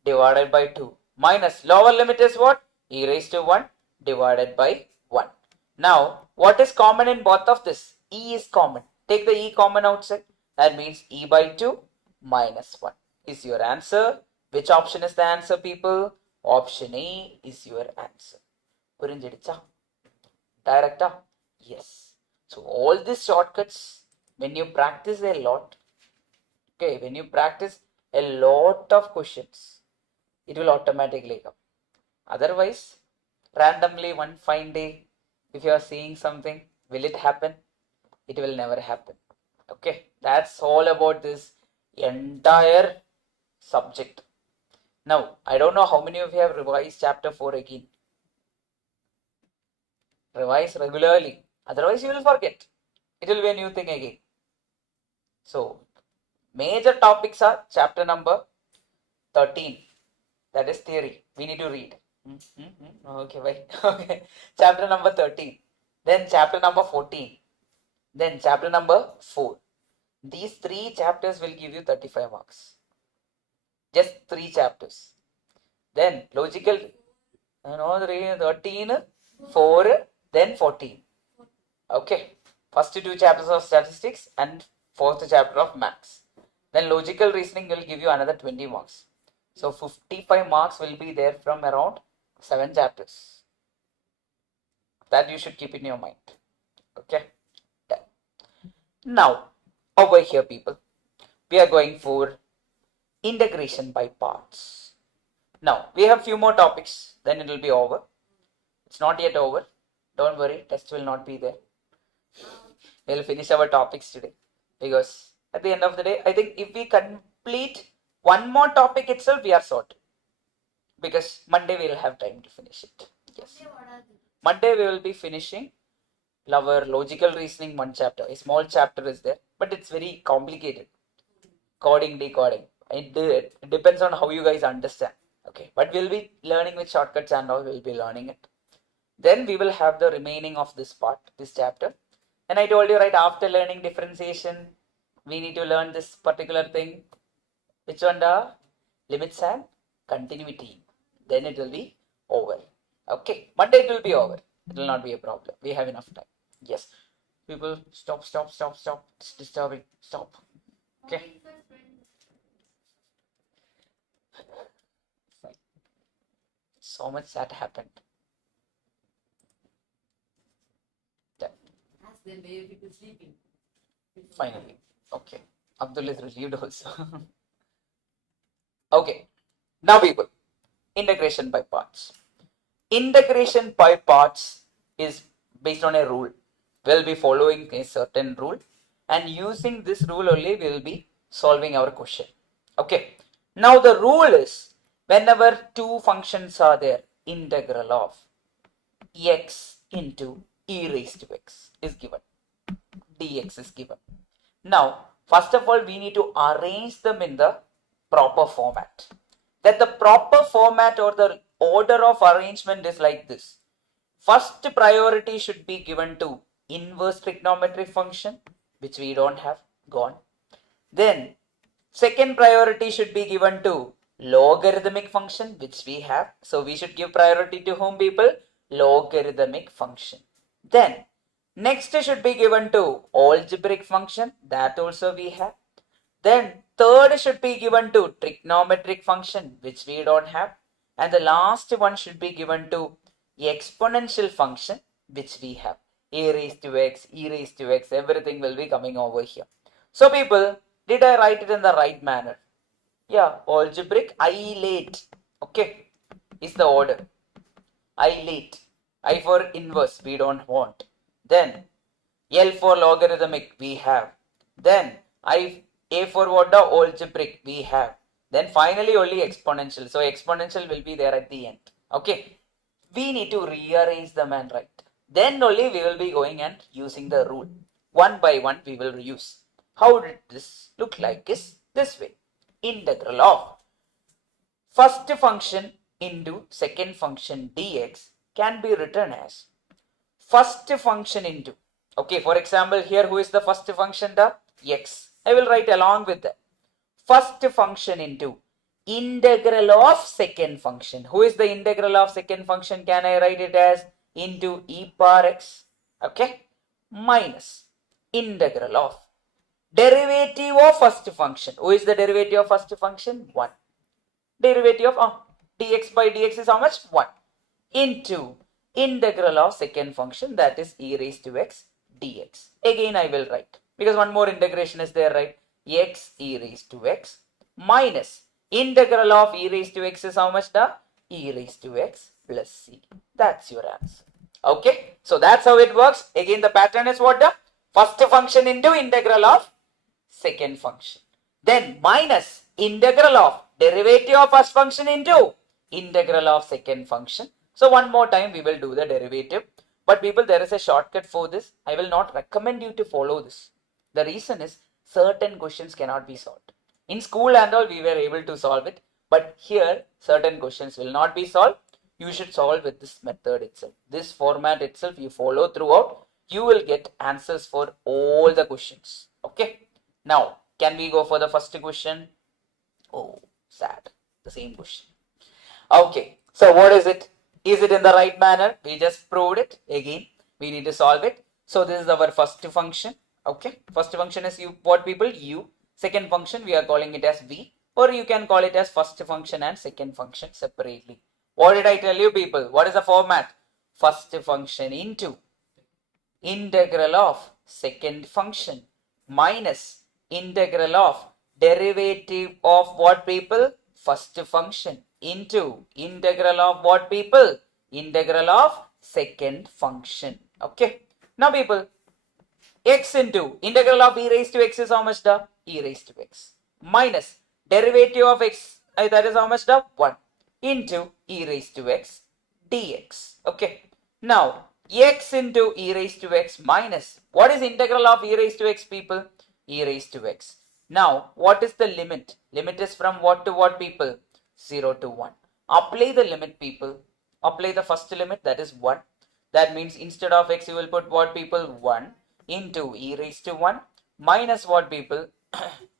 divided by 2 minus lower limit is what? E raised to 1 divided by 1. Now, what is common in both of this? E is common. Take the E common outside. That means E by 2 minus 1 is your answer. Which option is the answer, people? Option A is your answer. Director? Yes. So all these shortcuts, when you practice a lot, okay, when you practice a lot of questions, it will automatically come. Otherwise, randomly one fine day, if you are seeing something, will it happen? It will never happen. Okay, that's all about this entire subject. Now, I don't know how many of you have revised chapter 4 again. Revise regularly. Otherwise, you will forget. It will be a new thing again. So, major topics are chapter number 13. That is theory. We need to read. Okay, bye. Okay. Chapter number 13. Then chapter number 14. Then chapter number 4. These 3 chapters will give you 35 marks. Just 3 chapters. Then logical, 13, 4, then 14. Okay. First 2 chapters of statistics and 4th chapter of maths. Then logical reasoning will give you another 20 marks. So 55 marks will be there from around 7 chapters. That you should keep in your mind. Okay. Done. Now, over here, people, we are going for integration by parts. Now, we have few more topics, then it will be over. It's not yet over. Don't worry, test will not be there. We'll finish our topics today. Because at the end of the day, I think if we complete one more topic itself, we are sorted. Because Monday we'll have time to finish it. Yes. Monday we will be finishing our logical reasoning 1 chapter. A small chapter is there, but it's very complicated. Coding, decoding. It depends on how you guys understand. Okay, but we'll be learning with shortcuts and all. We'll be learning it. Then we will have the remaining of this part, this chapter. And I told you, right, after learning differentiation, we need to learn this particular thing. Which one? The limits and continuity. Then it will be over. Okay, Monday it will be over. It will not be a problem. We have enough time. Yes. People, stop. It's disturbing. Stop. Okay. So much that happened. Ask them where people sleeping. Finally. Okay. Abdul is relieved also. Okay. Now people, integration by parts. Integration by parts is based on a rule. We'll be following a certain rule and using this rule only we will be solving our question. Okay. Now the rule is whenever two functions are there, integral of x into e raised to x is given. Dx is given. Now, first of all, we need to arrange them in the proper format. That the proper format or the order of arrangement is like this. First priority should be given to inverse trigonometric function, which we don't have, gone. Then, second priority should be given to logarithmic function, which we have. So, we should give priority to whom people? Logarithmic function. Then, next should be given to algebraic function, that also we have. Then third should be given to trigonometric function, which we don't have. And the last one should be given to exponential function, which we have. A raised to x, e raised to x, everything will be coming over here. So people, did I write it in the right manner? Yeah, algebraic, I late, okay, is the order. I late, I for inverse, we don't want. Then L for logarithmic we have. Then A for what? The algebraic we have. Then finally only exponential. So exponential will be there at the end. Okay. We need to rearrange them and write. Then only we will be going and using the rule. One by one we will use. How did this look like? Is this way. Integral of first function into second function dx can be written as first function into. Okay, for example, here who is the first function? The x. I will write along with that. First function into integral of second function. Who is the integral of second function? Can I write it as into e power x? Okay, minus integral of derivative of first function. Who is the derivative of first function? 1. Derivative of dx by dx is how much? 1. Into integral of second function, that is e raised to x dx. Again I will write, because one more integration is there, right? X e raised to x minus integral of e raised to x is how much? The e raised to x plus c. That's your answer. Okay, so that's how it works. Again the pattern is what? The first function into integral of second function, then minus integral of derivative of first function into integral of second function. So one more time we will do the derivative. But people, there is a shortcut for this. I will not recommend you to follow this. The reason is certain questions cannot be solved. In school and all we were able to solve it. But here certain questions will not be solved. You should solve with this method itself. This format itself you follow throughout. You will get answers for all the questions. Okay. Now, can we go for the first question? Oh, sad. The same question. Okay. So what is it? Is it in the right manner? We just proved it. Again, we need to solve it. So this is our first function. Okay. First function is u. What people? U. Second function we are calling it as v. Or you can call it as first function and second function separately. What did I tell you people? What is the format? First function into integral of second function minus integral of derivative of what people? First function into integral of what people? Integral of second function. Okay. Now people, x into integral of e raised to x is how much? The e raised to x minus derivative of x, that is how much? The 1 into e raised to x dx. Okay. Now x into e raised to x minus, what is integral of e raised to x people? E raised to x. Now what is the limit? Limit is from what to what people? 0 to 1. Apply the limit people. Apply the first limit, that is 1. That means instead of x you will put what people? 1 into e raised to 1 minus what people?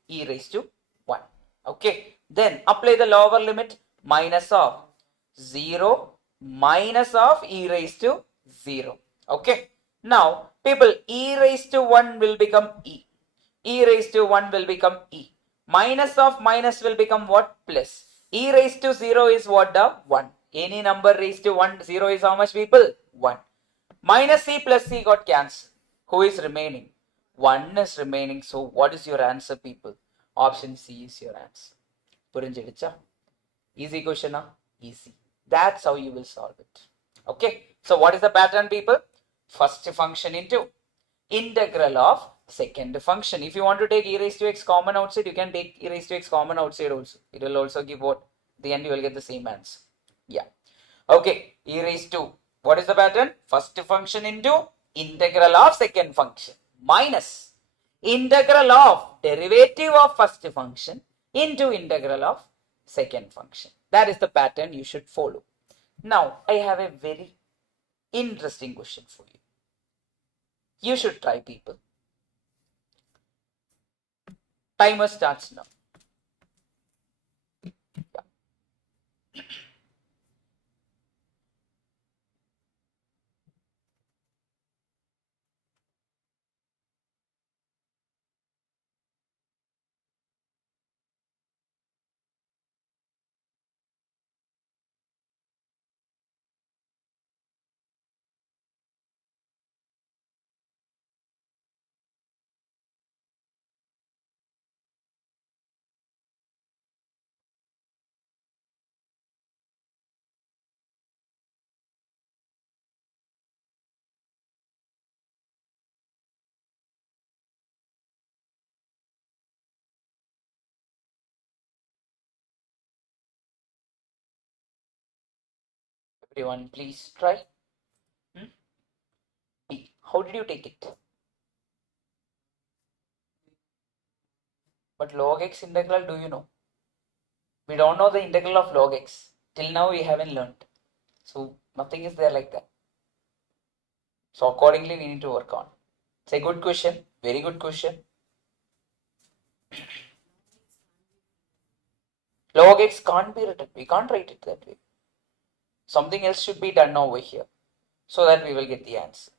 E raised to 1. Okay. Then apply the lower limit, minus of 0 minus of e raised to 0. Okay. Now people, e raised to 1 will become e. E raised to 1 will become e. Minus of minus will become what? Plus. E raised to 0 is what? The 1. Any number raised to 1, 0 is how much, people? 1. Minus c plus c got cancelled. Who is remaining? 1 is remaining. So what is your answer, people? Option C is your answer. Purinjidicha? Easy question, huh? Easy. That's how you will solve it. Okay. So what is the pattern, people? First function into integral of second function. If you want to take e raised to x common outside, you can take e raised to x common outside also. It will also give what? At the end you will get the same answer. Yeah. Okay. E raised to, what is the pattern? First function into integral of second function minus integral of derivative of first function into integral of second function. That is the pattern you should follow. Now, I have a very interesting question for you. You should try, people. Timer starts now. Everyone, please try. B. How did you take it? But log x integral, do you know? We don't know the integral of log x. Till now we haven't learned. So nothing is there like that. So accordingly we need to work on. It's a good question. Very good question. Log x can't be written. We can't write it that way. Something else should be done over here so that we will get the answer.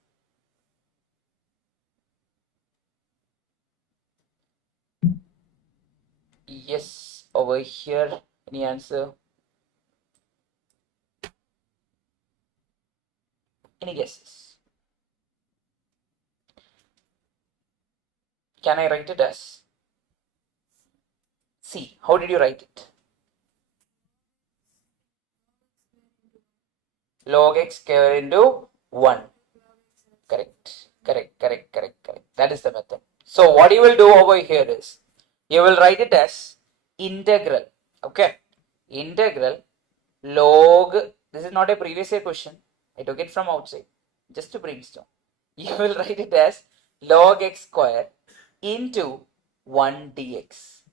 Yes, over here, any answer? Any guesses? Can I write it as C? How did you write it? Log x square into 1. Correct. That is the method. So what you will do over here is, you will write it as integral. Okay. Integral log, this is not a previous year question. I took it from outside just to brainstorm. You will write it as log x square into 1 dx.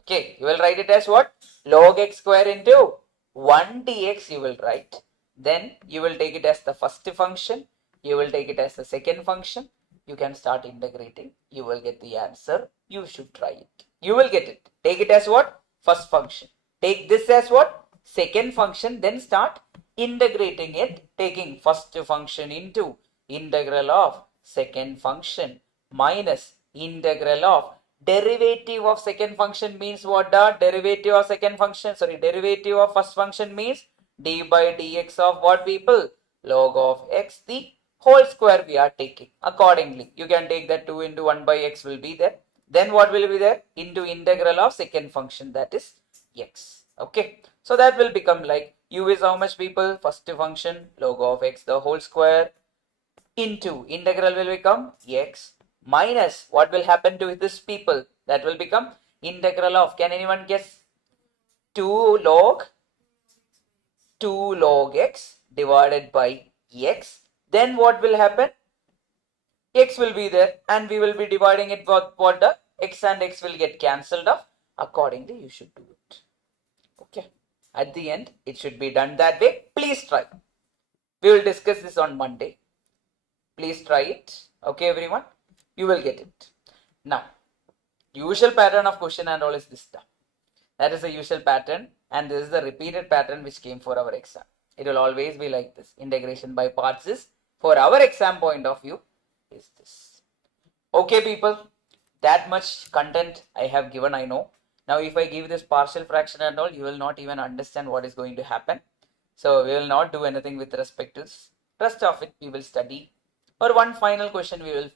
Okay. You will write it as what? Log x square into 1 dx you will write. Then you will take it as the first function. You will take it as the second function. You can start integrating. You will get the answer. You should try it. You will get it. Take it as what? First function. Take this as what? Second function. Then start integrating it. Taking first function into integral of second function minus integral of derivative of second function means what? Derivative of second function. Sorry, derivative of first function means d by dx of what, people? Log of x, the whole square we are taking. Accordingly, you can take that 2 into 1 by x will be there. Then what will be there? Into integral of second function, that is x. Okay. So that will become like u is how much, people? First function log of x the whole square into integral will become x minus what will happen to this, people? That will become integral of, can anyone guess? 2 log x divided by x. Then what will happen? X will be there and we will be dividing it for what? The x and x will get cancelled off. Accordingly, you should do it. Okay. At the end, it should be done that way. Please try. We will discuss this on Monday. Please try it. Okay, everyone. You will get it. Now, usual pattern of question and all is this stuff. That is the usual pattern, and this is the repeated pattern which came for our exam. It will always be like this. Integration by parts is, for our exam point of view, is this. Okay, people. That much content I have given, I know. Now, if I give this partial fraction and all, you will not even understand what is going to happen. So we will not do anything with respect to this. Rest of it we will study. Or one final question we will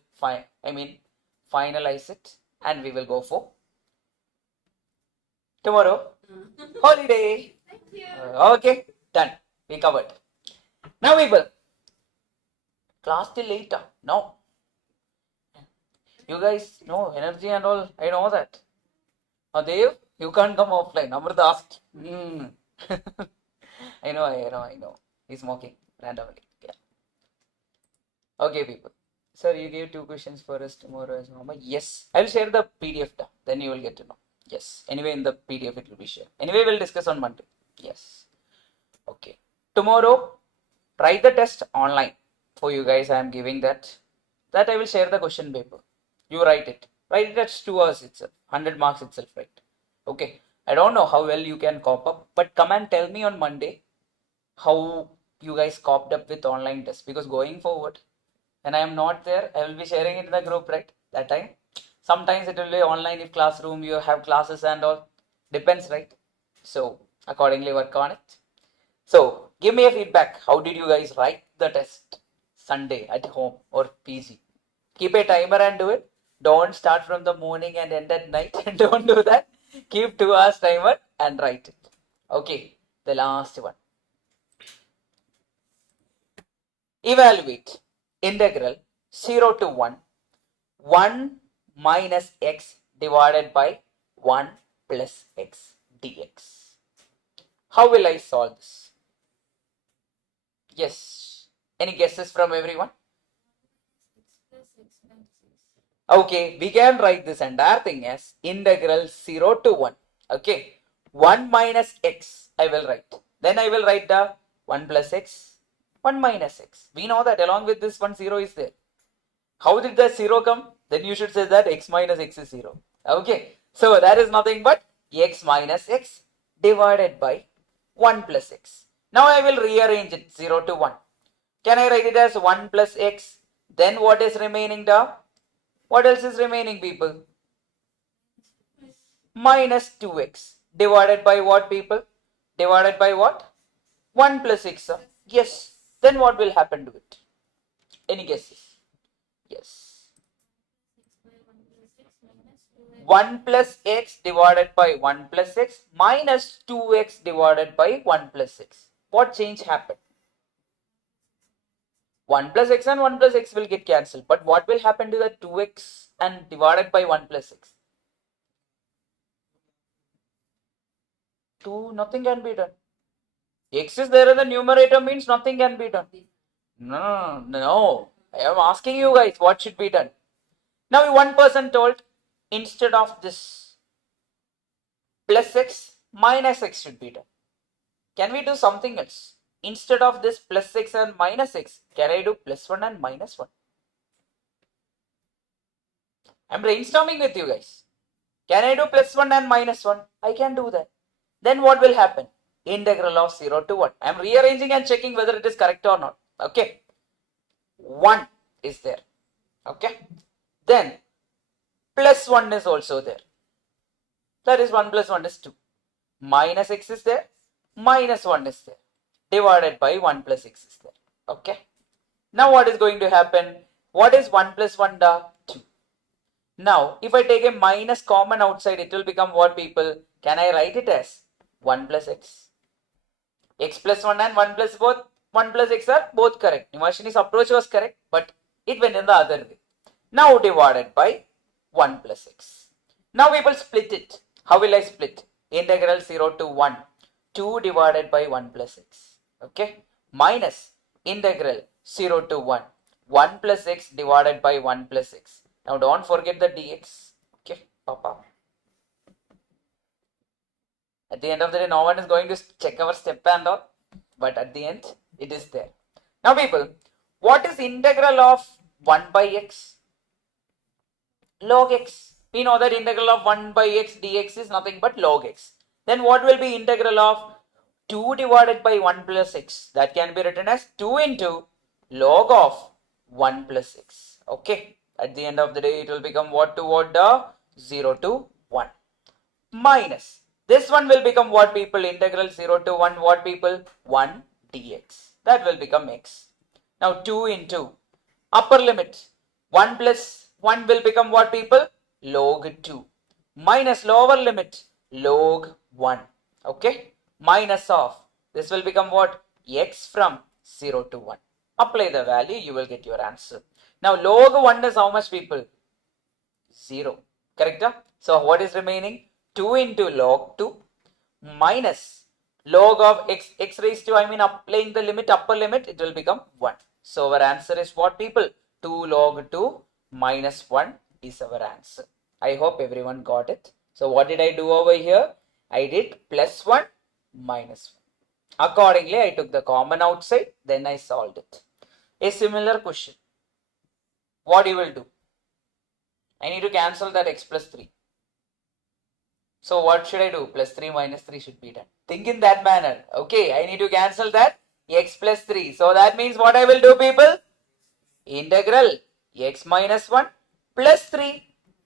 finalize it and we will go for tomorrow. Holiday. Thank you. Okay, done. We covered. Now people, class till later. No. You guys know energy and all. I know that. Dev, you can't come offline. Amrita asked. I know. He's mocking randomly. Yeah. Okay, people. Sir, you gave 2 questions for us tomorrow as normal. Yes. I'll share the PDF now. Then you will get to know. Yes. Anyway, in the PDF it will be shared. Anyway, we'll discuss on Monday. Yes. Okay. Tomorrow, write the test online. For you guys, I am giving that. That I will share the question paper. You write it. Write it at 2 hours itself. 100 marks itself, right? Okay. I don't know how well you can cop up, but come and tell me on Monday how you guys coped up with online tests. Because going forward, when I am not there, I will be sharing it in the group, right? That time. Sometimes it will be online if classroom, you have classes and all. Depends, right? So, accordingly work on it. So, give me a feedback. How did you guys write the test Sunday at home or PG? Keep a timer and do it. Don't start from the morning and end at night. Don't do that. Keep 2 hours timer and write it. Okay, the last one. Evaluate integral 0 to 1 minus x divided by 1 plus x dx. How will I solve this? Yes. Any guesses from everyone? Okay, we can write this entire thing as integral 0 to 1. Okay, 1 minus x I will write. Then I will write the 1 plus x, 1 minus x. We know that along with this 1 0 is there. How did the 0 come? Then you should say that x minus x is 0. Okay, so that is nothing but x minus x divided by 1 plus x. Now I will rearrange it 0 to 1. Can I write it as 1 plus x? Then what is remaining the? What else is remaining, people? Minus 2x divided by what, people? Divided by what? 1 plus x. Yes. Then what will happen to it? Any guesses? Yes. 1 plus x divided by 1 plus x minus 2x divided by 1 plus x. What change happened? 1 plus x and 1 plus x will get cancelled. But what will happen to the 2x and divided by 1 plus x? 2, nothing can be done. X is there in the numerator means nothing can be done. No. I am asking you guys what should be done. Now one person told instead of this plus x, minus x should be done. Can we do something else? Instead of this plus x and minus x, can I do plus 1 and minus 1? I'm brainstorming with you guys. Can I do plus 1 and minus 1? I can do that. Then what will happen? Integral of 0 to 1. I'm rearranging and checking whether it is correct or not. Okay. 1 is there. Okay. Then plus 1 is also there. That is 1 plus 1 is 2. Minus x is there. Minus 1 is there. Divided by 1 plus x is there. Okay. Now what is going to happen? What is 1 plus 1 da? 2. Now if I take a minus common outside, it will become what, people? Can I write it as 1 plus x? X plus 1 and 1 plus 1 plus x are both correct. Nimashini's approach was correct, but it went in the other way. Now divided by 1 plus x. Now we will split it. How will I split? Integral 0 to 1. 2 divided by 1 plus x. Okay. Minus integral 0 to 1. 1 plus x divided by 1 plus x. Now don't forget the dx. Okay. Papa. At the end of the day, no one is going to check our step and all. But at the end, it is there. Now people, what is integral of 1 by x? Log x. We know that integral of 1 by x dx is nothing but log x. Then what will be integral of 2 divided by 1 plus x? That can be written as 2 into log of 1 plus x. Okay. At the end of the day, it will become what to what? The 0 to 1. Minus This one will become what people? Integral 0 to 1 what people? 1 dx. That will become x. Now 2 into upper limit. 1 plus 1 will become what people? Log 2. Minus lower limit. Log 1. Okay. Minus of. This will become what? X from 0 to 1. Apply the value. You will get your answer. Now log 1 is how much people? 0. Correct? So what is remaining? 2 into log 2 minus log of x raised to, applying the limit, upper limit, it will become 1. So our answer is what people? 2 log 2 minus 1 is our answer. I hope everyone got it. So what did I do over here? I did plus 1 minus 1. Accordingly, I took the common outside, then I solved it. A similar question. What you will do? I need to cancel that x plus 3. So what should I do? Plus 3 minus 3 should be done. Think in that manner. Okay, I need to cancel that x plus 3. So that means what I will do, people? Integral x minus 1 plus 3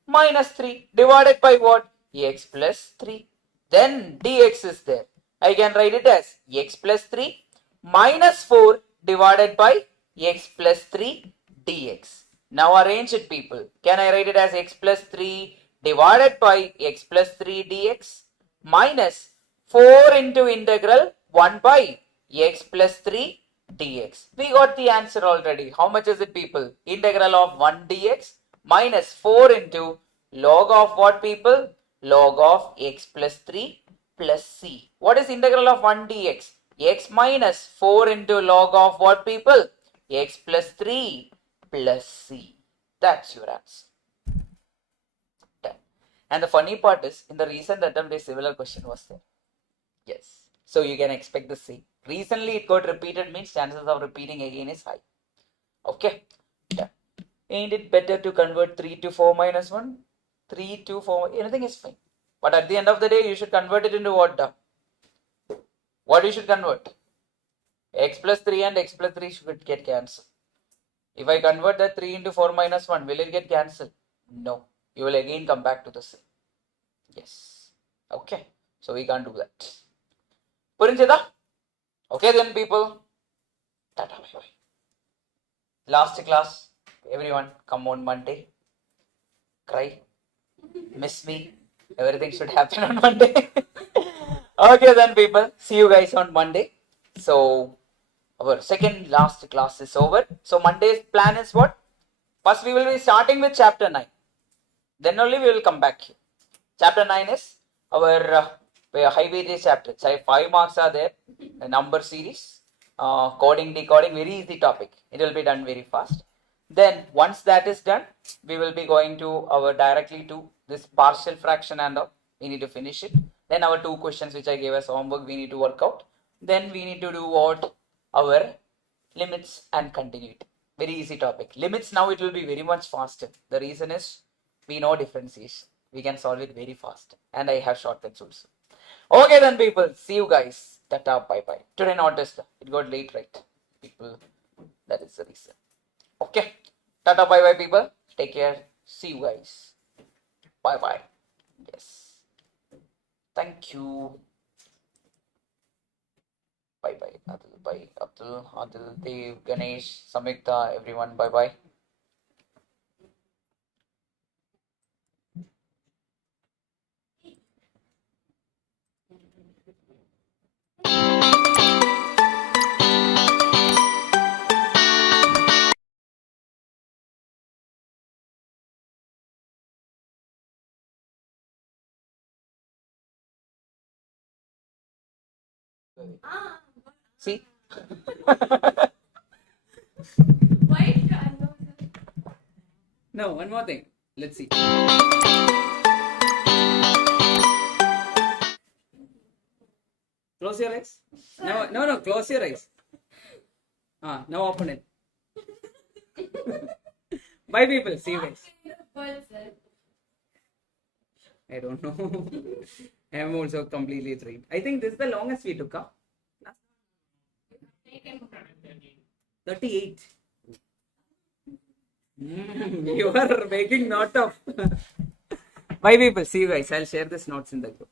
minus 3 divided by what? X plus 3. Then dx is there. I can write it as x plus 3 minus 4 divided by x plus 3 dx. Now arrange it, people. Can I write it as x plus 3 divided by x plus 3 dx minus 4 into integral 1 by x plus 3 dx. We got the answer already. How much is it, people? Integral of 1 dx minus 4 into log of what, people? Log of x plus 3 plus c. What is integral of 1 dx? X minus 4 into log of what, people? X plus 3 plus c. That's your answer. Done. And the funny part is, in the recent attempt, a similar question was there. Yes. So you can expect the same. Recently it got repeated means chances of repeating again is high. Okay. Done. Ain't it better to convert 3 to 4 minus 1? 3 to 4, anything is fine. But at the end of the day, you should convert it into what? What you should convert? X plus 3 and x plus 3 should get cancelled. If I convert that 3 into 4 minus 1, will it get cancelled? No. You will again come back to the same. Yes. Okay. So we can't do that. Purincheda? Okay then, people. Tata, bye bye. Last class. Everyone come on Monday. Cry. Miss me. Everything should happen on Monday. Okay then, people. See you guys on Monday. So our second last class is over. So Monday's plan is what? First we will be starting with chapter 9. Then only we will come back here. Chapter 9 is our high weightage chapter. So 5 marks are there. The number series, coding, decoding, very easy topic. It will be done very fast. Then once that is done, we will be going to directly to this partial fraction and we need to finish it. Then our 2 questions which I gave as homework we need to work out. Then we need to do what? Our limits and continuity. Very easy topic. Limits now it will be very much faster. The reason is we know differentiation. We can solve it very fast. And I have shortcuts also. Okay then, people. See you guys. Tata, bye bye. Today not test. It got late, right? People. That is the reason. Okay. Tata, bye bye, people. Take care. See you guys. Bye bye. Yes. Thank you. Bye bye. Adil, bye. Adil, Dev, Ganesh, Samyukta, everyone. Bye bye. See? White No, one more thing. Let's see. Close your eyes. No, close your eyes. Now open it. Bye, people. See you guys. I don't know. I am also completely trained. I think this is the longest we took, 38. You are making note of. Bye, people. See you guys. I'll share this notes in the group.